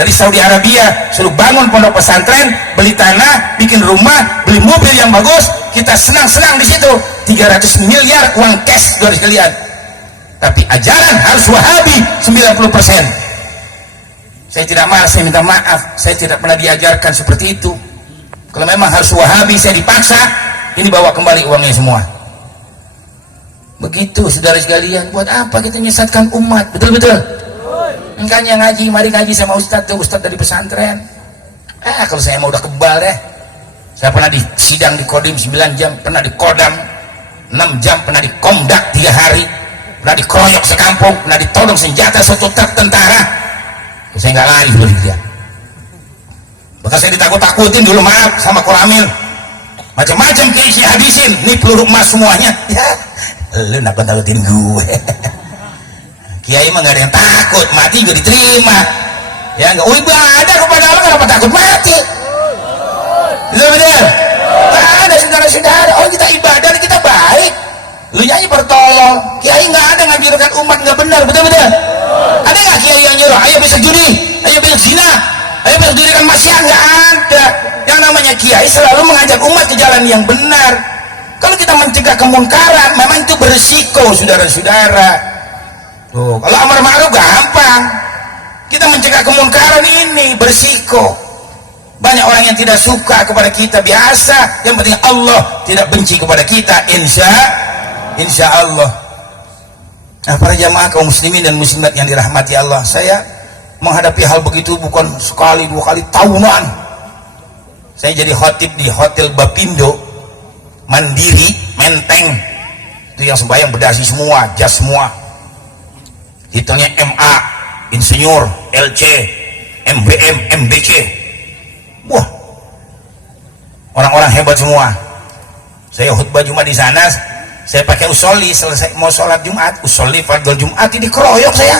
dari Saudi Arabia, suruh bangun pondok pesantren, beli tanah, bikin rumah, beli mobil yang bagus, kita senang-senang di situ. 300 miliar uang cash, saudara sekalian. Tapi ajaran harus Wahabi 90%. Saya tidak marah, saya minta maaf, saya tidak pernah diajarkan seperti itu. Kalau memang harus Wahabi, saya dipaksa, ini bawa kembali uangnya semua. Begitu saudara sekalian. Buat apa kita menyesatkan umat? Betul-betul. Makanya ngaji, mari ngaji sama ustadz tuh, ustadz dari pesantren. Kalau saya mau udah kebal deh. Saya pernah di sidang di Kodim 9 jam, pernah di Kodam 6 jam, pernah di Komdak 3 hari, pernah dikeroyok sekampung, pernah ditodong senjata 1 truk tentara. Saya nggak lari dulu dia. Bahkan saya ditakut-takutin dulu, maaf, sama Koramil. Macam-macam keisi habisin, ini peluru emas semuanya. Ya, lu nakut-takutin gue. Kiai mah nggak ada yang takut, mati juga diterima. Ya nggak, ibadah kepada Allah kenapa takut mati? Betul-betul. Nggak ada saudara-saudara. Oh, kita ibadah, kita baik. Lu nyanyi bertolong. Kiai nggak ada ngajarkan umat nggak benar, betul-betul. Ada nggak kiai yang nyuruh, ayo besok judi, ayo besok zina, ayo besok dirikan maksiat? Nggak ada. Yang namanya kiai selalu mengajak umat ke jalan yang benar. Kalau kita mencegah kemungkaran, memang itu berisiko, saudara-saudara. Tuh, kalau amar ma'ruf gampang. Kita mencegah kemungkaran ini berisiko. Banyak orang yang tidak suka kepada kita, biasa. Yang penting Allah tidak benci kepada kita, insya Allah. Nah, para jamaah kaum muslimin dan muslimat yang dirahmati Allah, saya menghadapi hal begitu bukan sekali, 2 kali, tahunan. Saya jadi khotib di Hotel Bapindo Mandiri Menteng, itu yang sembahyang berdasi semua, jas semua, hitungnya MA, insinyur, LC, MBM, MBC. Wah, orang-orang hebat semua. Saya khutbah Jumat di sana, saya pakai usolli, selesai mau sholat Jumat, usolli fardhu Jumat, ini dikeroyok saya.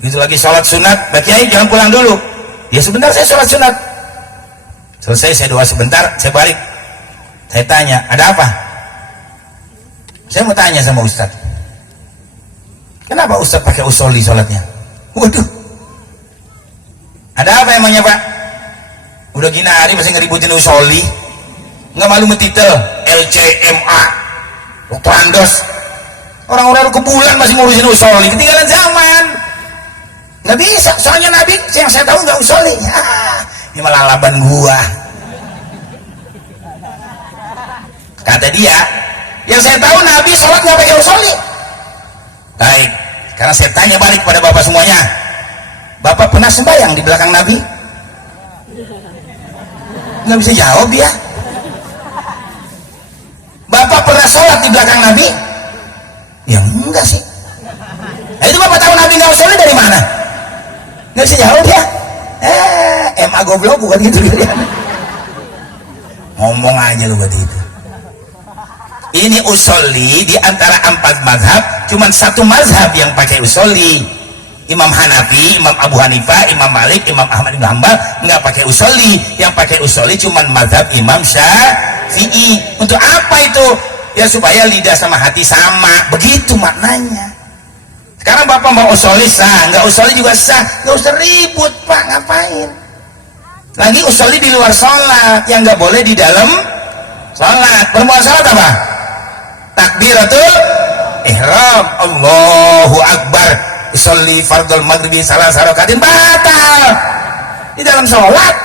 Gitu lagi sholat sunat, Pak Kiai jangan pulang dulu. Ya sebentar, saya sholat sunat. Selesai saya doa sebentar, saya balik. Saya tanya, ada apa? Saya mau tanya sama Ustadz, kenapa Ustadz pakai usolli sholatnya? Waduh, ada apa emangnya Pak? Udah gini hari masih ngeributin usolli, nggak malu metitel LCMA, Dr. Andos, orang-orang ke bulan masih ngurusin usoli, ketinggalan zaman. Nggak bisa, soalnya Nabi yang saya tahu nggak usoli. Ini malah laban gua. Kata dia, yang saya tahu Nabi sholat nggak pakai usoli. Baik, sekarang saya tanya balik pada bapak semuanya, bapak pernah sembahyang di belakang Nabi? Nggak bisa jawab ya. Bapak pernah sholat di belakang Nabi? Ya enggak sih. Nah, itu bapak tahu Nabi nggak usoli dari mana? Nggak bisa jawab ya. MA goblok bukan gitu dia. Ngomong aja lu berarti itu. Ini usoli di antara 4 mazhab, cuman 1 mazhab yang pakai usoli. Imam Hanafi, Imam Abu Hanifah, Imam Malik, Imam Ahmad bin Hanbal nggak pakai usoli. Yang pakai usoli cuman mazhab Imam Syafi'i. Untuk apa itu? Ya supaya lidah sama hati sama. Begitu maknanya. Sekarang bapak mau usoli sah, nggak usoli juga sah. Nggak usah ribut pak, ngapain? Lagi usoli di luar sholat, yang nggak boleh di dalam sholat. Perempuan sholat apa? Takbiratul ihram, Allahu Akbar, usolli fardul maghribi salah rakatin, batal di dalam sholat.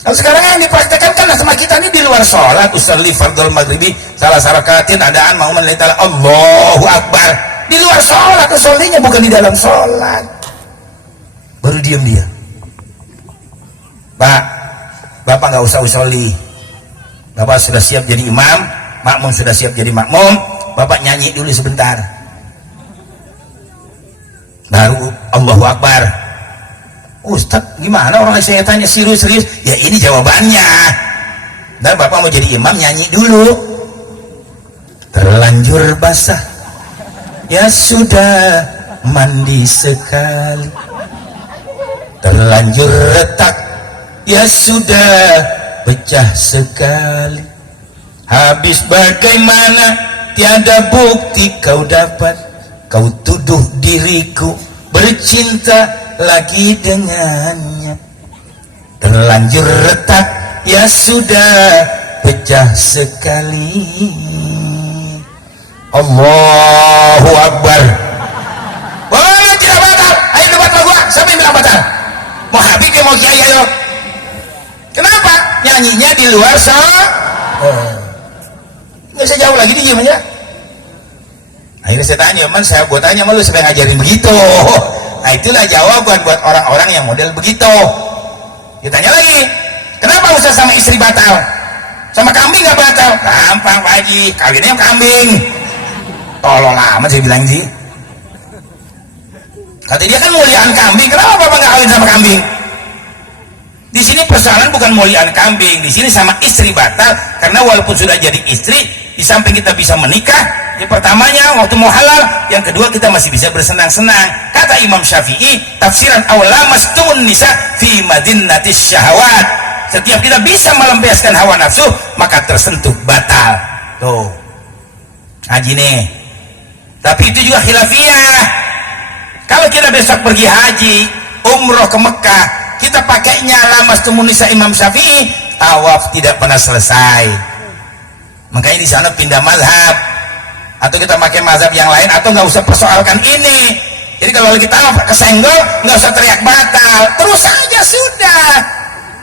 Kalau sekarang yang dipraktekkan kan sama kita ini di luar sholat, usolli fardul maghribi salah rakatin, adaan mau menilai Allahu Akbar di luar sholat, usollinya bukan di dalam sholat. Baru diam dia. Pak, bapak nggak usah usolli, bapak sudah siap jadi imam, makmum sudah siap jadi makmum, bapak nyanyi dulu sebentar baru Allahu Akbar. Ustaz gimana, orang saya tanya serius-serius, ya ini jawabannya. Dan bapak mau jadi imam nyanyi dulu. Terlanjur basah ya sudah mandi sekali, terlanjur retak ya sudah pecah sekali, habis bagaimana tiada bukti kau dapat, kau tuduh diriku bercinta lagi dengannya, terlanjur retak ya sudah pecah sekali. Allahu Akbar. Boleh tidak batal? Ayo debat sama gua, siapa yang bilang batal? Mau Habib ya mau Kiai, ayo. Kenapa? Nyanyinya di luar sholat. Nggak bisa jauh lagi dia aja. Akhirnya saya tanya, man, gua tanya sama lu, siapa yang ngajarin begitu? Nah itulah jawaban buat orang-orang yang model begitu. Ditanya lagi, kenapa Ustaz sama istri batal? Sama kambing nggak batal? Gampang Pak Haji, kawinnya yang kambing. Tolong amat saya bilang sih. Kata dia kan muliaan kambing, kenapa bapak nggak kawin sama kambing? Di sini persoalan bukan muliaan kambing, di sini sama istri batal karena walaupun sudah jadi istri, di samping kita bisa menikah, yang pertamanya waktu mau halal, yang kedua kita masih bisa bersenang-senang. Kata Imam Syafi'i, tafsiran awla mastumun nisa fi madinatis syahwat. Setiap kita bisa melampiaskan hawa nafsu, maka tersentuh batal. Tuh, haji nih. Tapi itu juga khilafiyah. Kalau kita besok pergi haji, umroh ke Mekah, kita pakainya lamastumun nisa Imam Syafi'i, tawaf tidak pernah selesai. Makanya di sana pindah mazhab, atau kita pakai mazhab yang lain, atau nggak usah persoalkan ini. Jadi kalau kita kesenggol, nggak usah teriak batal, terus saja sudah.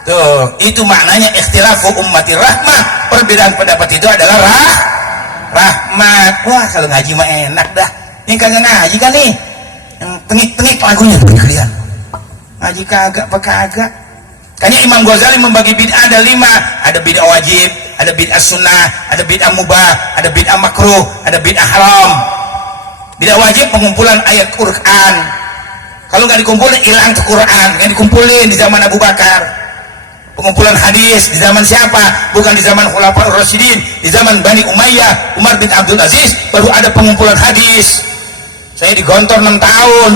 Tuh, itu maknanya ikhtilafu ummati rahmah. Perbedaan pendapat itu adalah rahmat. Wah, kalau ngaji mah enak dah. Ini kagak ngaji kan nih, yang tengik-tengik lagunya lebih kalian. Ngaji kagak apa kagak. Kayaknya Imam Ghazali membagi bid'ah ada 5. Ada bid'ah wajib, ada bid'ah sunnah, ada bid'ah mubah, ada bid'ah makruh, ada bid'ah haram. Bid'ah wajib pengumpulan ayat Quran. Kalau nggak dikumpulin hilang tuh Quran. Nggak dikumpulin di zaman Abu Bakar. Pengumpulan hadis di zaman siapa? Bukan di zaman Khulafaur Rasyidin, di zaman Bani Umayyah, Umar bin Abdul Aziz baru ada pengumpulan hadis. Saya digontor 6 tahun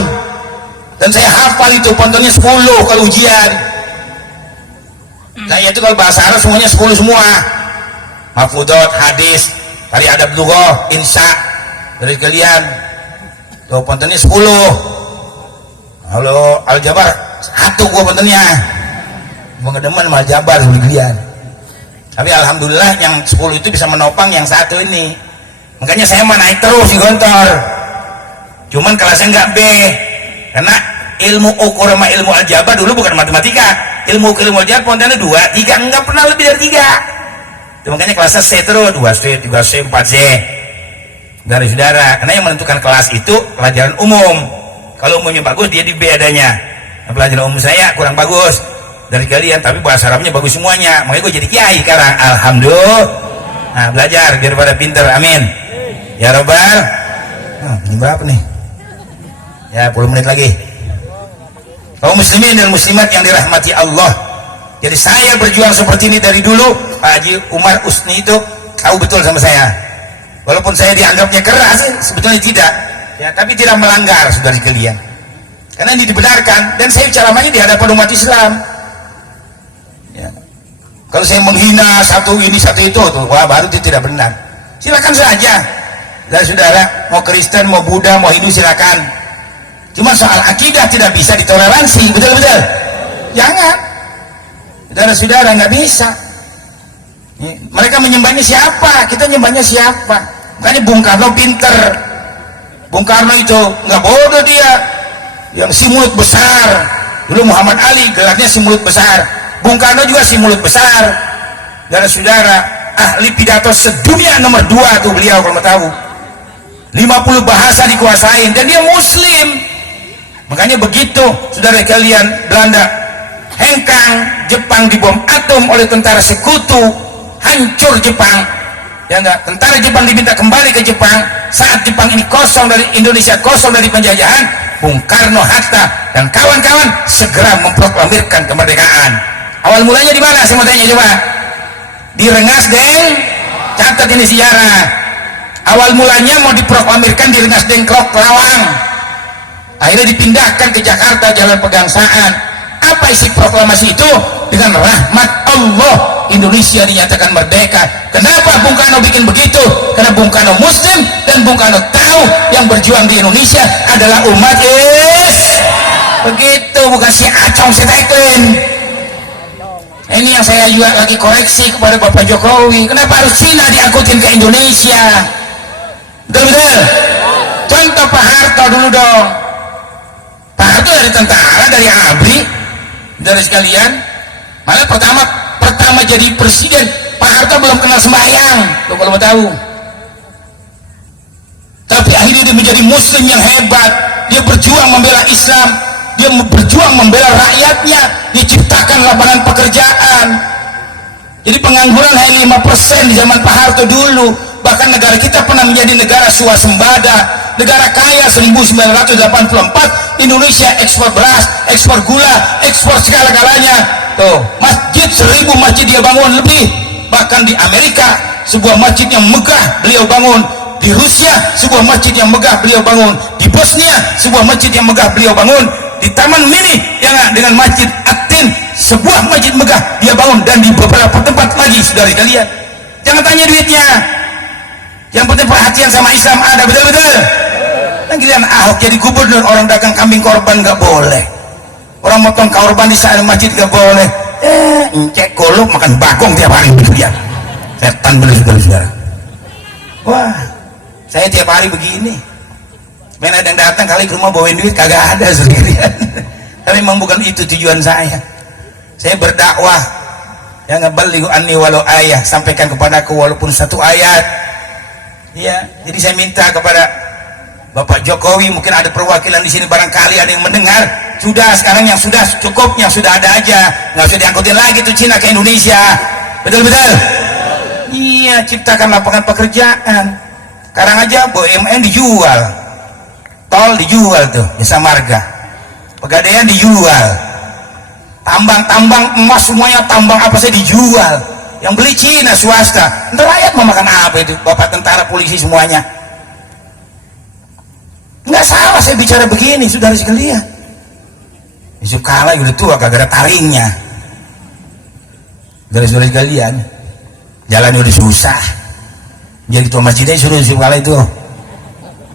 dan saya hafal itu, pontonnya 10 kalau ujian. Nah itu kalau bahasa Arab semuanya 10 semua. Mahfudot, hadis, tadi adab lughah, insya dari kalian. Tuh pontonnya 10. Kalau aljabar 1 gua pontonnya. Mengedeman mal jabar kalian. Tapi alhamdulillah yang 10 itu bisa menopang yang 1 ini. Makanya saya mah naik terus di Gontor, cuman kelasnya nggak B, karena ilmu ukur sama ilmu aljabar dulu bukan matematika. Ilmu aljabar pontana 2, 3, nggak pernah lebih dari 3. Itu makanya kelasnya C terus, 2C, 3C, 4C. Dari saudara, karena yang menentukan kelas itu pelajaran umum. Kalau umumnya bagus, dia di B adanya. Nah, pelajaran umum saya kurang bagus dari kalian, tapi bahasa Arabnya bagus semuanya. Makanya gue jadi kiai sekarang, alhamdulillah. Nah, belajar biar pada pinter, amin ya robbal. Ini berapa nih? Ya 10 menit lagi. Kaum muslimin dan muslimat yang dirahmati Allah, jadi saya berjuang seperti ini dari dulu. Pak Haji Umar Usni itu tahu betul sama saya, walaupun saya dianggapnya keras, sebetulnya tidak ya, tapi tidak melanggar saudara sekalian, karena ini dibenarkan. Dan saya ceramahnya di hadapan umat Islam ya. Kalau saya menghina satu ini satu itu tuh, wah baru itu tidak benar. Silakan saja dan saudara, mau Kristen, mau Buddha, mau Hindu silakan. Cuma soal akidah tidak bisa ditoleransi, betul-betul. Jangan, saudara-saudara, nggak bisa. Mereka menyembahnya siapa? Kita menyembahnya siapa? Makanya Bung Karno pinter. Bung Karno itu nggak bodoh dia, yang si mulut besar. Dulu Muhammad Ali gelarnya si mulut besar. Bung Karno juga si mulut besar. Saudara-saudara, ahli pidato sedunia nomor 2 tuh beliau kalau mau tahu. 50 bahasa dikuasain dan dia muslim. Makanya begitu saudara kalian, Belanda hengkang, Jepang dibom atom oleh tentara sekutu, hancur Jepang ya enggak, tentara Jepang diminta kembali ke Jepang. Saat Jepang ini kosong dari Indonesia, kosong dari penjajahan, Bung Karno, Hatta dan kawan-kawan segera memproklamirkan kemerdekaan. Awal mulanya di mana? Saya mau tanya coba. Di Rengas Deng, catat ini sejarah. Awal mulanya mau diproklamirkan di Rengas Dengklok, Lawang. Akhirnya dipindahkan ke Jakarta, Jalan Pegangsaan. Apa isi proklamasi itu? Dengan rahmat Allah Indonesia dinyatakan merdeka. Kenapa Bung Karno bikin begitu? Karena Bung Karno muslim dan Bung Karno tahu yang berjuang di Indonesia adalah umat begitu, bukan si acong si teklin. Ini yang saya juga lagi koreksi kepada Bapak Jokowi. Kenapa harus Cina diangkutin ke Indonesia? Betul-betul. Contoh Pak Harto dulu dong. Pak Harto dari tentara, dari ABRI, dari sekalian. Malah pertama jadi presiden, Pak Harto belum kenal sembahyang, lo kalau mau tahu. Tapi akhirnya dia menjadi muslim yang hebat. Dia berjuang membela Islam, dia berjuang membela rakyatnya, diciptakan lapangan pekerjaan. Jadi pengangguran hanya 5% di zaman Pak Harto dulu. Bahkan negara kita pernah menjadi negara swasembada, negara kaya 1984. Indonesia ekspor beras, ekspor gula, ekspor segala-galanya. Tuh, masjid 1000 masjid dia bangun lebih. Bahkan di Amerika sebuah masjid yang megah beliau bangun. Di Rusia sebuah masjid yang megah beliau bangun. Di Bosnia sebuah masjid yang megah beliau bangun. Di Taman Mini yang dengan masjid Atin sebuah masjid megah dia bangun, dan di beberapa tempat lagi saudara kalian. Jangan tanya duitnya, yang penting perhatian sama Islam ada, betul-betul. Dan kalian Ahok jadi gubernur, orang dagang kambing korban gak boleh, orang motong korban di sana masjid gak boleh. Cek golok makan bagong tiap hari dia. Setan bener saudara-saudara. Wah, saya tiap hari begini. Main ada yang datang kali ke rumah bawain duit, kagak ada sendirian. Tapi memang bukan itu tujuan saya. Saya berdakwah, yang ngebalighu anni walau ayat, sampaikan kepadaku walaupun satu ayat. Ya, jadi saya minta kepada Bapak Jokowi, mungkin ada perwakilan di sini barangkali ada yang mendengar. Sudah, sekarang yang sudah cukup, yang sudah ada aja, nggak usah diangkutin lagi tuh Cina ke Indonesia. Betul-betul. Iya, ciptakan lapangan pekerjaan. Sekarang aja BUMN dijual, tol dijual tuh, Jasa Marga, Pegadaian dijual, tambang emas semuanya, tambang apa saja dijual. Yang beli Cina swasta. Ntar rakyat mau makan apa itu? Bapak tentara, polisi semuanya. Nggak salah saya bicara begini, saudara sekalian. Yusuf Kala udah tua, kagak ada taringnya. Saudara-saudara sekalian, jalan udah susah. Jadi ketua masjidnya suruh Yusuf Kala itu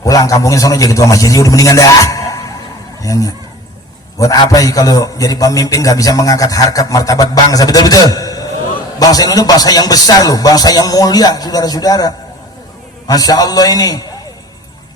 pulang kampungnya sono, jadi ketua masjidnya udah mendingan dah. Ya, buat apa ya kalau jadi pemimpin nggak bisa mengangkat harkat martabat bangsa, betul-betul. Bangsa Indonesia bangsa yang besar loh, bangsa yang mulia, saudara-saudara. Masya Allah ini.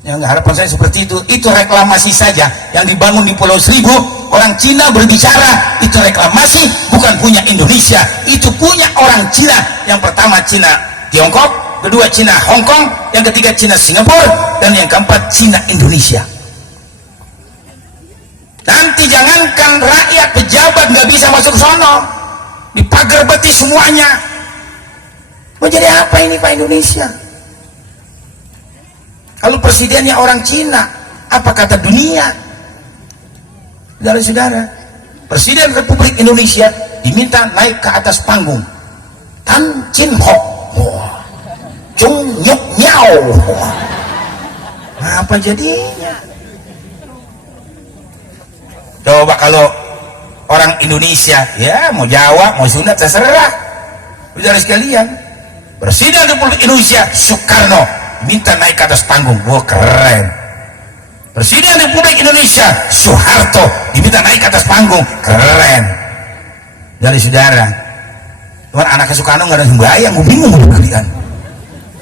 Yang harapan saya seperti itu reklamasi saja yang dibangun di Pulau Seribu. Orang Cina berbicara, itu reklamasi bukan punya Indonesia, itu punya orang Cina. Yang pertama Cina Tiongkok, kedua Cina Hong Kong, yang ketiga Cina Singapura, dan yang keempat Cina Indonesia. Nanti jangankan rakyat, pejabat nggak bisa masuk sono, dipagar beti semuanya. Mau jadi apa ini Pak Indonesia? Kalau presidennya orang Cina, apa kata dunia? Saudara-saudara, Presiden Republik Indonesia diminta naik ke atas panggung. Tan Chin Hok, Chung Nyuk Nyao. Apa jadinya? Coba kalau orang Indonesia, ya mau Jawa, mau Sunda, terserah. Saudara sekalian, Presiden Republik Indonesia Soekarno minta naik ke atas panggung. Wah, keren. Presiden Republik Indonesia Soeharto diminta naik ke atas panggung. Keren. Dari saudara, cuman anaknya Soekarno nggak ada yang sembahyang, gue bingung kalian.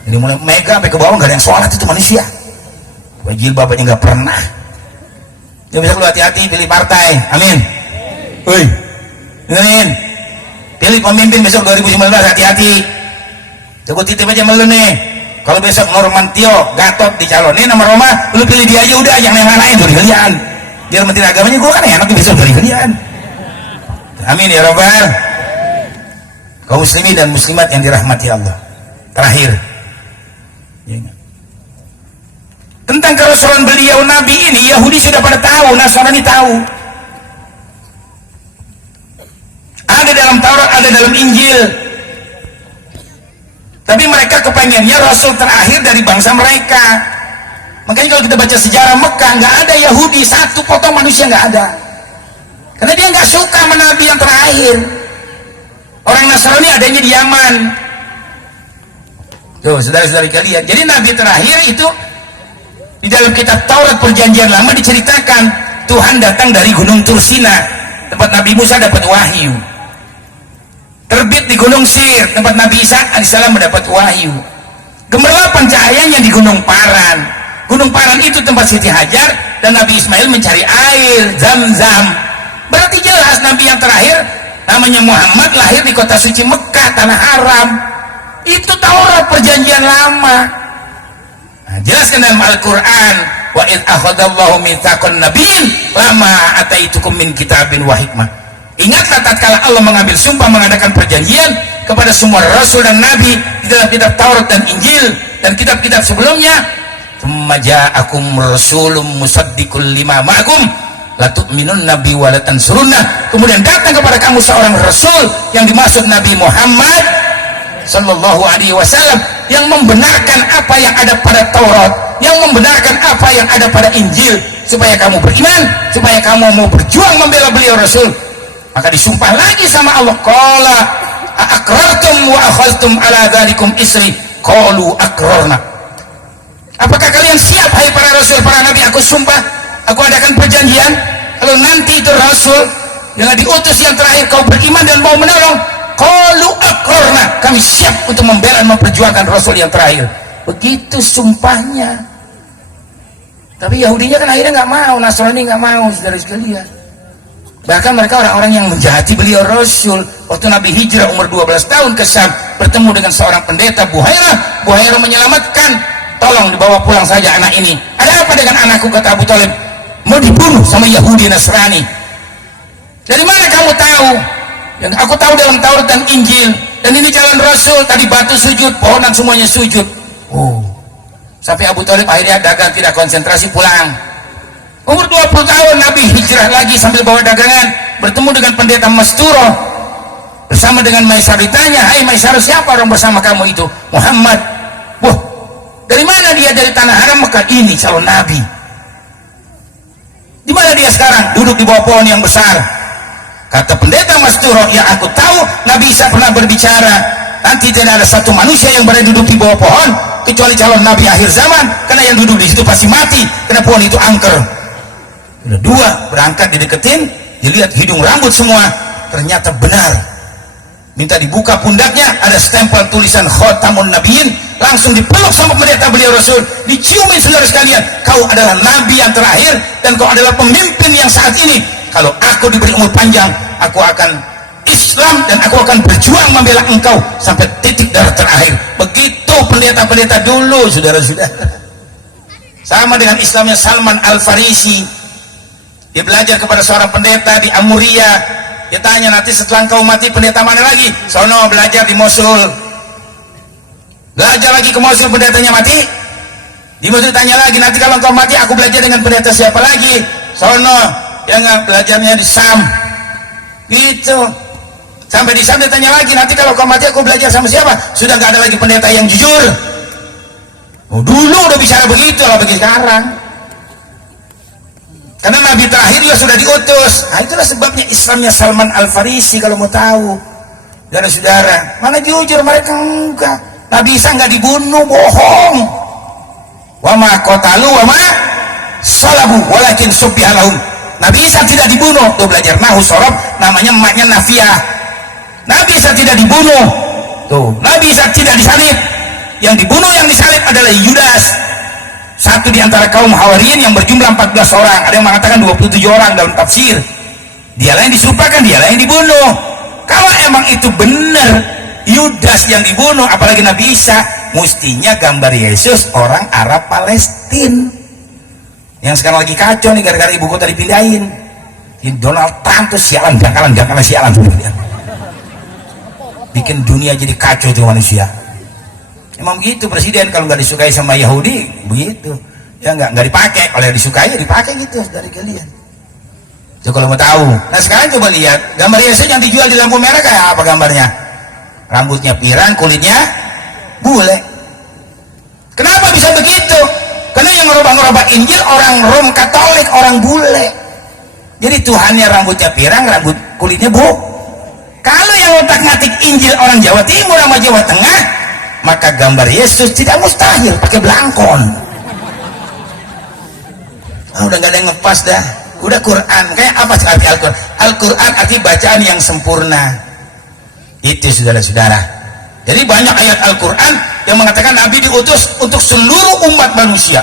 Ini mulai mega sampai ke bawah nggak ada yang sholat, itu manusia. Wajil bapaknya nggak pernah. Ya bisa lu hati-hati pilih partai. Amin. Woi, dengerin. Pilih pemimpin besok 2019, hati-hati. Coba titip aja sama lu nih. Kalau besok Nurmantio Gatot dicalonin sama Roma, lu pilih dia aja udah, jangan yang lain dari kalian. Biar menteri agamanya gue kan enak besok dari kalian. Amin ya Rabbal. Kaum muslimin dan muslimat yang dirahmati Allah. Terakhir, ya, tentang kerasulan beliau Nabi ini, Yahudi sudah pada tahu, Nasrani tahu. Ada dalam Taurat, ada dalam Injil. Tapi mereka kepengennya Rasul terakhir dari bangsa mereka. Makanya kalau kita baca sejarah Mekah, nggak ada Yahudi, satu potong manusia nggak ada. Karena dia nggak suka sama Nabi yang terakhir. Orang Nasrani adanya di Yaman. Tuh, saudara-saudari kalian. Jadi Nabi terakhir itu di dalam kitab Taurat Perjanjian Lama diceritakan Tuhan datang dari Gunung Tursina, tempat Nabi Musa dapat wahyu. Terbit di Gunung Sir, tempat Nabi Isa alaihissalam mendapat wahyu. Gemerlap pencahayanya di Gunung Paran. Gunung Paran itu tempat Siti Hajar dan Nabi Ismail mencari air Zam-Zam. Berarti jelas Nabi yang terakhir namanya Muhammad lahir di kota suci Mekah, tanah haram. Itu Taurat Perjanjian Lama. Nah, jelaskan dalam Al-Quran, wa id akhadallahu mitsaqan nabiyyin lama ataitukum min kitabin wa hikmah. Ingatlah tatkala Allah mengambil sumpah mengadakan perjanjian kepada semua rasul dan nabi di dalam kitab Taurat dan Injil dan kitab-kitab sebelumnya. Tsumma ja'akum rasulun musaddiqul lima ma'akum la tu'minunna bi wa la tansurunna. Kemudian datang kepada kamu seorang rasul yang dimaksud Nabi Muhammad sallallahu alaihi wasallam yang membenarkan apa yang ada pada Taurat, yang membenarkan apa yang ada pada Injil, supaya kamu beriman, supaya kamu mau berjuang membela beliau Rasul. Maka disumpah lagi sama Allah, qala aqrartum wa akhadtum ala dzalikum isri qalu aqrarna. Apakah kalian siap hai para rasul, para nabi, aku sumpah, aku adakan perjanjian kalau nanti itu rasul yang diutus yang terakhir kau beriman dan mau menolong, qalu aqrarna, kami siap untuk membela dan memperjuangkan rasul yang terakhir. Begitu sumpahnya. Tapi Yahudinya kan akhirnya nggak mau, Nasrani nggak mau, saudara sekalian. Bahkan mereka orang-orang yang menjahati beliau Rasul. Waktu Nabi hijrah umur 12 tahun ke Syam, bertemu dengan seorang pendeta Buhairah. Buhairah menyelamatkan, tolong dibawa pulang saja anak ini. Ada apa dengan anakku, kata Abu Thalib? Mau dibunuh sama Yahudi Nasrani. Dari mana kamu tahu? Yang aku tahu dalam Taurat dan Injil. Dan ini jalan Rasul, tadi batu sujud, pohonan semuanya sujud. Oh, sampai Abu Thalib akhirnya dagang tidak konsentrasi, pulang. Umur 20 tahun Nabi hijrah lagi sambil bawa dagangan, bertemu dengan pendeta Masturo bersama dengan Maisar. Ditanya, hai Maisar, siapa orang bersama kamu itu? Muhammad. Wah, dari mana dia? Dari tanah haram Mekah. Ini calon Nabi. Di mana dia sekarang? Duduk di bawah pohon yang besar. Kata pendeta Masturo, ya aku tahu Nabi Isa pernah berbicara, nanti tidak ada satu manusia yang berada duduk di bawah pohon kecuali calon Nabi akhir zaman, karena yang duduk di situ pasti mati karena pohon itu angker. Udah dua berangkat, dideketin, dilihat hidung rambut semua, ternyata benar minta dibuka pundaknya, ada stempel tulisan Khatamun Nabiyyin, langsung dipeluk sama pendeta beliau Rasul, diciumin saudara sekalian, kau adalah nabi yang terakhir dan kau adalah pemimpin yang saat ini, kalau aku diberi umur panjang aku akan Islam dan aku akan berjuang membela engkau sampai titik darah terakhir. Begitu pendeta-pendeta dulu saudara-saudara. Sama dengan Islamnya Salman Al-Farisi, dia belajar kepada seorang pendeta di Amuria. Dia tanya, nanti setelah engkau mati pendeta mana lagi? Sono belajar di Mosul. Belajar lagi ke Mosul, pendetanya mati. Di Mosul tanya lagi, nanti kalau engkau mati aku belajar dengan pendeta siapa lagi? Sono, yang belajarnya di Sam. Gitu. Sampai di Sam dia tanya lagi, nanti kalau engkau mati aku belajar sama siapa? Sudah nggak ada lagi pendeta yang jujur. Oh, dulu udah bicara begitu lah bagi sekarang. Karena Nabi terakhir juga sudah diutus. Nah itulah sebabnya Islamnya Salman Al-Farisi kalau mau tahu. Saudara-saudara, mana jujur mereka enggak. Nabi Isa enggak dibunuh, bohong. Wa ma qatalu wa ma salabu walakin subbiha lahum. Nabi Isa tidak dibunuh. Tuh belajar nahwu shorof, namanya emaknya Nafiah. Nabi Isa tidak dibunuh. Tuh, Nabi Isa tidak disalib. Yang dibunuh, yang disalib adalah Yudas, satu di antara kaum Hawariyin yang berjumlah 14 orang. Ada yang mengatakan 27 orang dalam tafsir. Dialah yang disumpahkan, dialah yang dibunuh. Kalau emang itu benar Yudas yang dibunuh, apalagi Nabi Isa, mestinya gambar Yesus orang Arab Palestina yang sekarang lagi kacau nih gara-gara ibu kota dipindahin. Donald Trump tuh sialan, jangkalan sialan tuh dia. Bikin dunia jadi kacau tuh manusia. Emang begitu presiden, kalau nggak disukai sama Yahudi begitu ya, nggak dipakai. Kalau yang disukai ya dipakai gitu dari kalian. Jadi kalau mau tahu, nah sekarang coba lihat gambar Yesus yang dijual di lampu merah kayak apa gambarnya? Rambutnya pirang, kulitnya bule. Kenapa bisa begitu? Karena yang ngerubah Injil orang Rom Katolik, orang bule. Jadi Tuhannya rambutnya pirang, rambut kulitnya bu. Kalau yang otak-ngatik Injil orang Jawa Timur sama Jawa Tengah, maka gambar Yesus tidak mustahil pakai belangkon. Udah gak ada yang ngepas dah. Udah Quran, kayak apa sih arti Al-Quran? Al-Quran arti bacaan yang sempurna. Itu saudara-saudara. Jadi banyak ayat Al-Quran yang mengatakan Nabi diutus untuk seluruh umat manusia.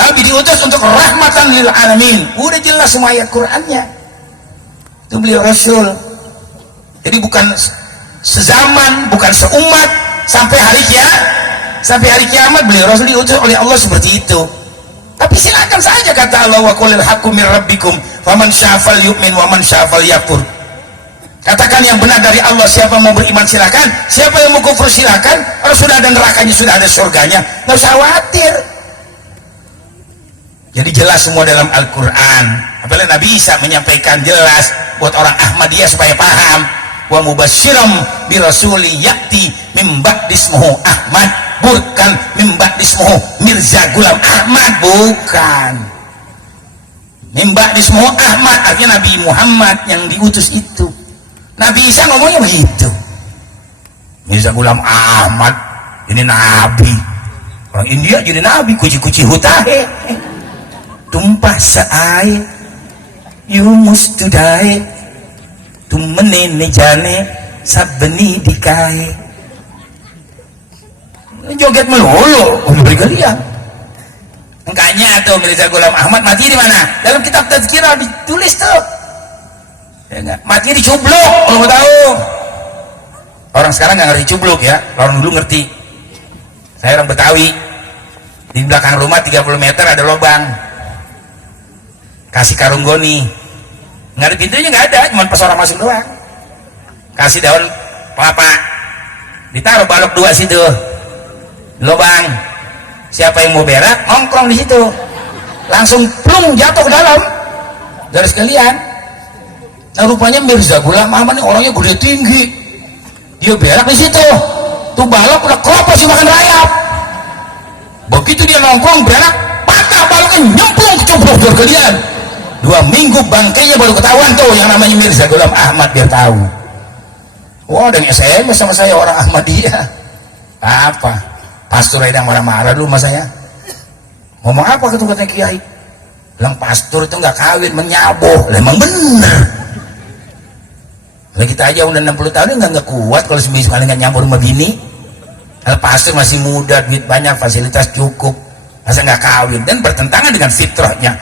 Nabi diutus untuk rahmatan lil alamin. Udah jelas semua ayat Qurannya. Itu beliau Rasul. Jadi bukan sezaman, bukan seumat, sampai hari kiamat beliau Rasul diutus oleh Allah seperti itu. Tapi silakan saja kata Allah, wa qulil haqqu mir rabbikum faman syaa'a falyu'min wa man syaa'a falyakfur. Katakan yang benar dari Allah, siapa mau beriman silakan, siapa yang mau kufur silakan. Kalau sudah ada nerakanya, sudah ada surganya, nggak usah khawatir. Jadi jelas semua dalam Al-Quran. Apalagi Nabi Isa menyampaikan jelas buat orang Ahmadiyah supaya paham. Wa mubasyiram bi rasuli ya'ti mim ba'dismuhu Ahmad, bukan mim ba'dismuhu Mirza Ghulam Ahmad, bukan. Mim ba'dismuhu Ahmad artinya Nabi Muhammad yang diutus itu. Nabi Isa ngomongnya begitu. Mirza Ghulam Ahmad ini nabi. Orang India jadi nabi, kuci-kuci hutahe. Tumpah seai yumus tudai tumene jane sabeni dikai. Joget melulu memberi kalian. Makanya tuh Mirza Ghulam Ahmad mati di mana? Dalam kitab Tazkirah ditulis tuh. Ya enggak? Mati di Cubluk, kalau mau tahu. Orang sekarang nggak ngerti Cubluk ya, orang dulu ngerti. Saya orang Betawi. Di belakang rumah 30 meter ada lubang. Kasih karung goni. Nggak ada pintunya, nggak ada, cuma pas orang masuk doang. Kasih daun kelapa, ditaruh balok 2 situ, lubang. Siapa yang mau berak nongkrong di situ, langsung plung jatuh ke dalam. Dari sekalian. Nah rupanya Mirza Ghulam Ahmad ini orangnya gede tinggi, dia berak di situ, tuh balok udah keropos makan rayap. Begitu dia nongkrong berak, patah baloknya nyemplung ke Cubluk. Dari sekalian 2 minggu bangkainya baru ketahuan tuh yang namanya Mirza Ghulam Ahmad, biar tahu. Wah, ada yang SMS sama saya orang Ahmadiyah. Apa? Pastor yang marah-marah dulu sama saya. Ngomong apa katanya kiai? Bilang pastor itu nggak kawin, menyaboh. Lah emang bener. Kalau kita aja udah 60 tahun nggak kuat kalau seminggu sekali nggak nyampur sama bini. Kalau pastor masih muda, duit banyak, fasilitas cukup, masa nggak kawin? Dan bertentangan dengan fitrahnya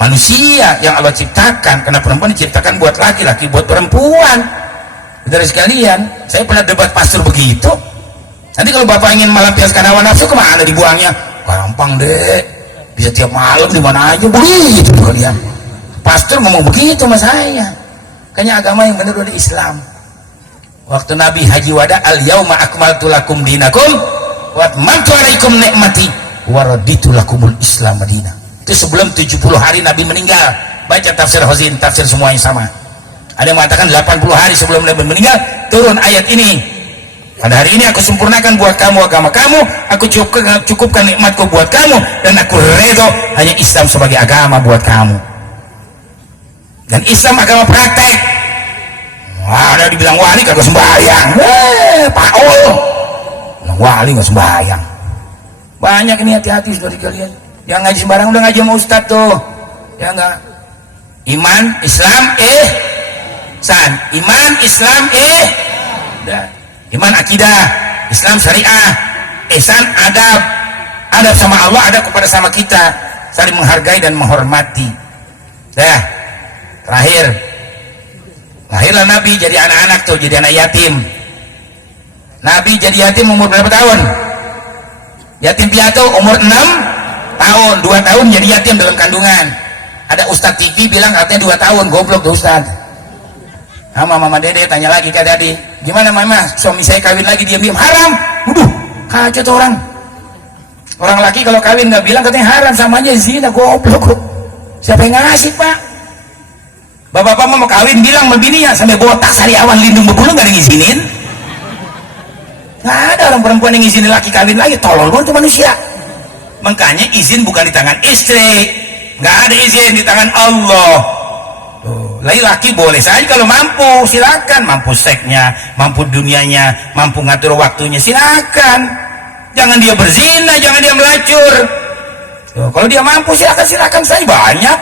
manusia yang Allah ciptakan. Karena perempuan diciptakan buat laki-laki, buat perempuan. Saudara sekalian, saya pernah debat pastor begitu. Nanti kalau bapak ingin melampiaskan hawa nafsu, kemana dibuangnya? Gampang deh, bisa tiap malam di mana aja begitu kalian. Pastor ngomong begitu sama saya. Kayaknya agama yang benar dari Islam. Waktu Nabi haji wada, al yauma akmaltu lakum dinakum wa atmamtu alaikum nikmati wa raditu lakumul Islam Madinah. Itu sebelum 70 hari Nabi meninggal. Baca tafsir Hozin, tafsir semua yang sama. Ada yang mengatakan 80 hari sebelum Nabi meninggal turun ayat ini. Pada hari ini aku sempurnakan buat kamu agama kamu, aku cukupkan nikmatku buat kamu, dan aku redho hanya Islam sebagai agama buat kamu. Dan Islam agama praktek. Wah, ada dibilang wali kagak sembahyang. Paul bilang wali nggak sembahyang. Banyak ini, hati-hati saudara kalian. Yang ngaji sembarang udah ngaji sama ustad tuh. Ya enggak. Iman, Islam, san. Iman, Islam, udah. Iman akidah, Islam syariah, ihsan adab. Adab sama Allah, adab kepada sama kita, saling menghargai dan menghormati. Dah. Terakhir, lahirlah Nabi jadi anak-anak tuh, jadi anak yatim. Nabi jadi yatim umur berapa tahun? Yatim piatu umur 6 tahun, 2 tahun jadi yatim dalam kandungan. Ada Ustadz TV bilang katanya 2 tahun, goblok tuh Ustadz. Sama Mama Dede tanya lagi ke tadi, gimana Mama, suami saya kawin lagi diam-diam, haram. Kacau tuh orang. Orang laki kalau kawin nggak bilang katanya haram, sama aja zina, goblok. Siapa yang ngasih Pak? Bapak-bapak mau kawin bilang sama bininya sampai botak sariawan lindung berbulu nggak ada ngizinin. Nggak ada orang perempuan yang ngizinin laki kawin lagi, tolol banget tuh manusia. Makanya izin bukan di tangan istri, nggak ada izin di tangan Allah. Laki boleh saja kalau mampu, silakan, mampu seksnya, mampu dunianya, mampu ngatur waktunya, silakan. Jangan dia berzina, jangan dia melacur. Kalau dia mampu silakan saja, banyak.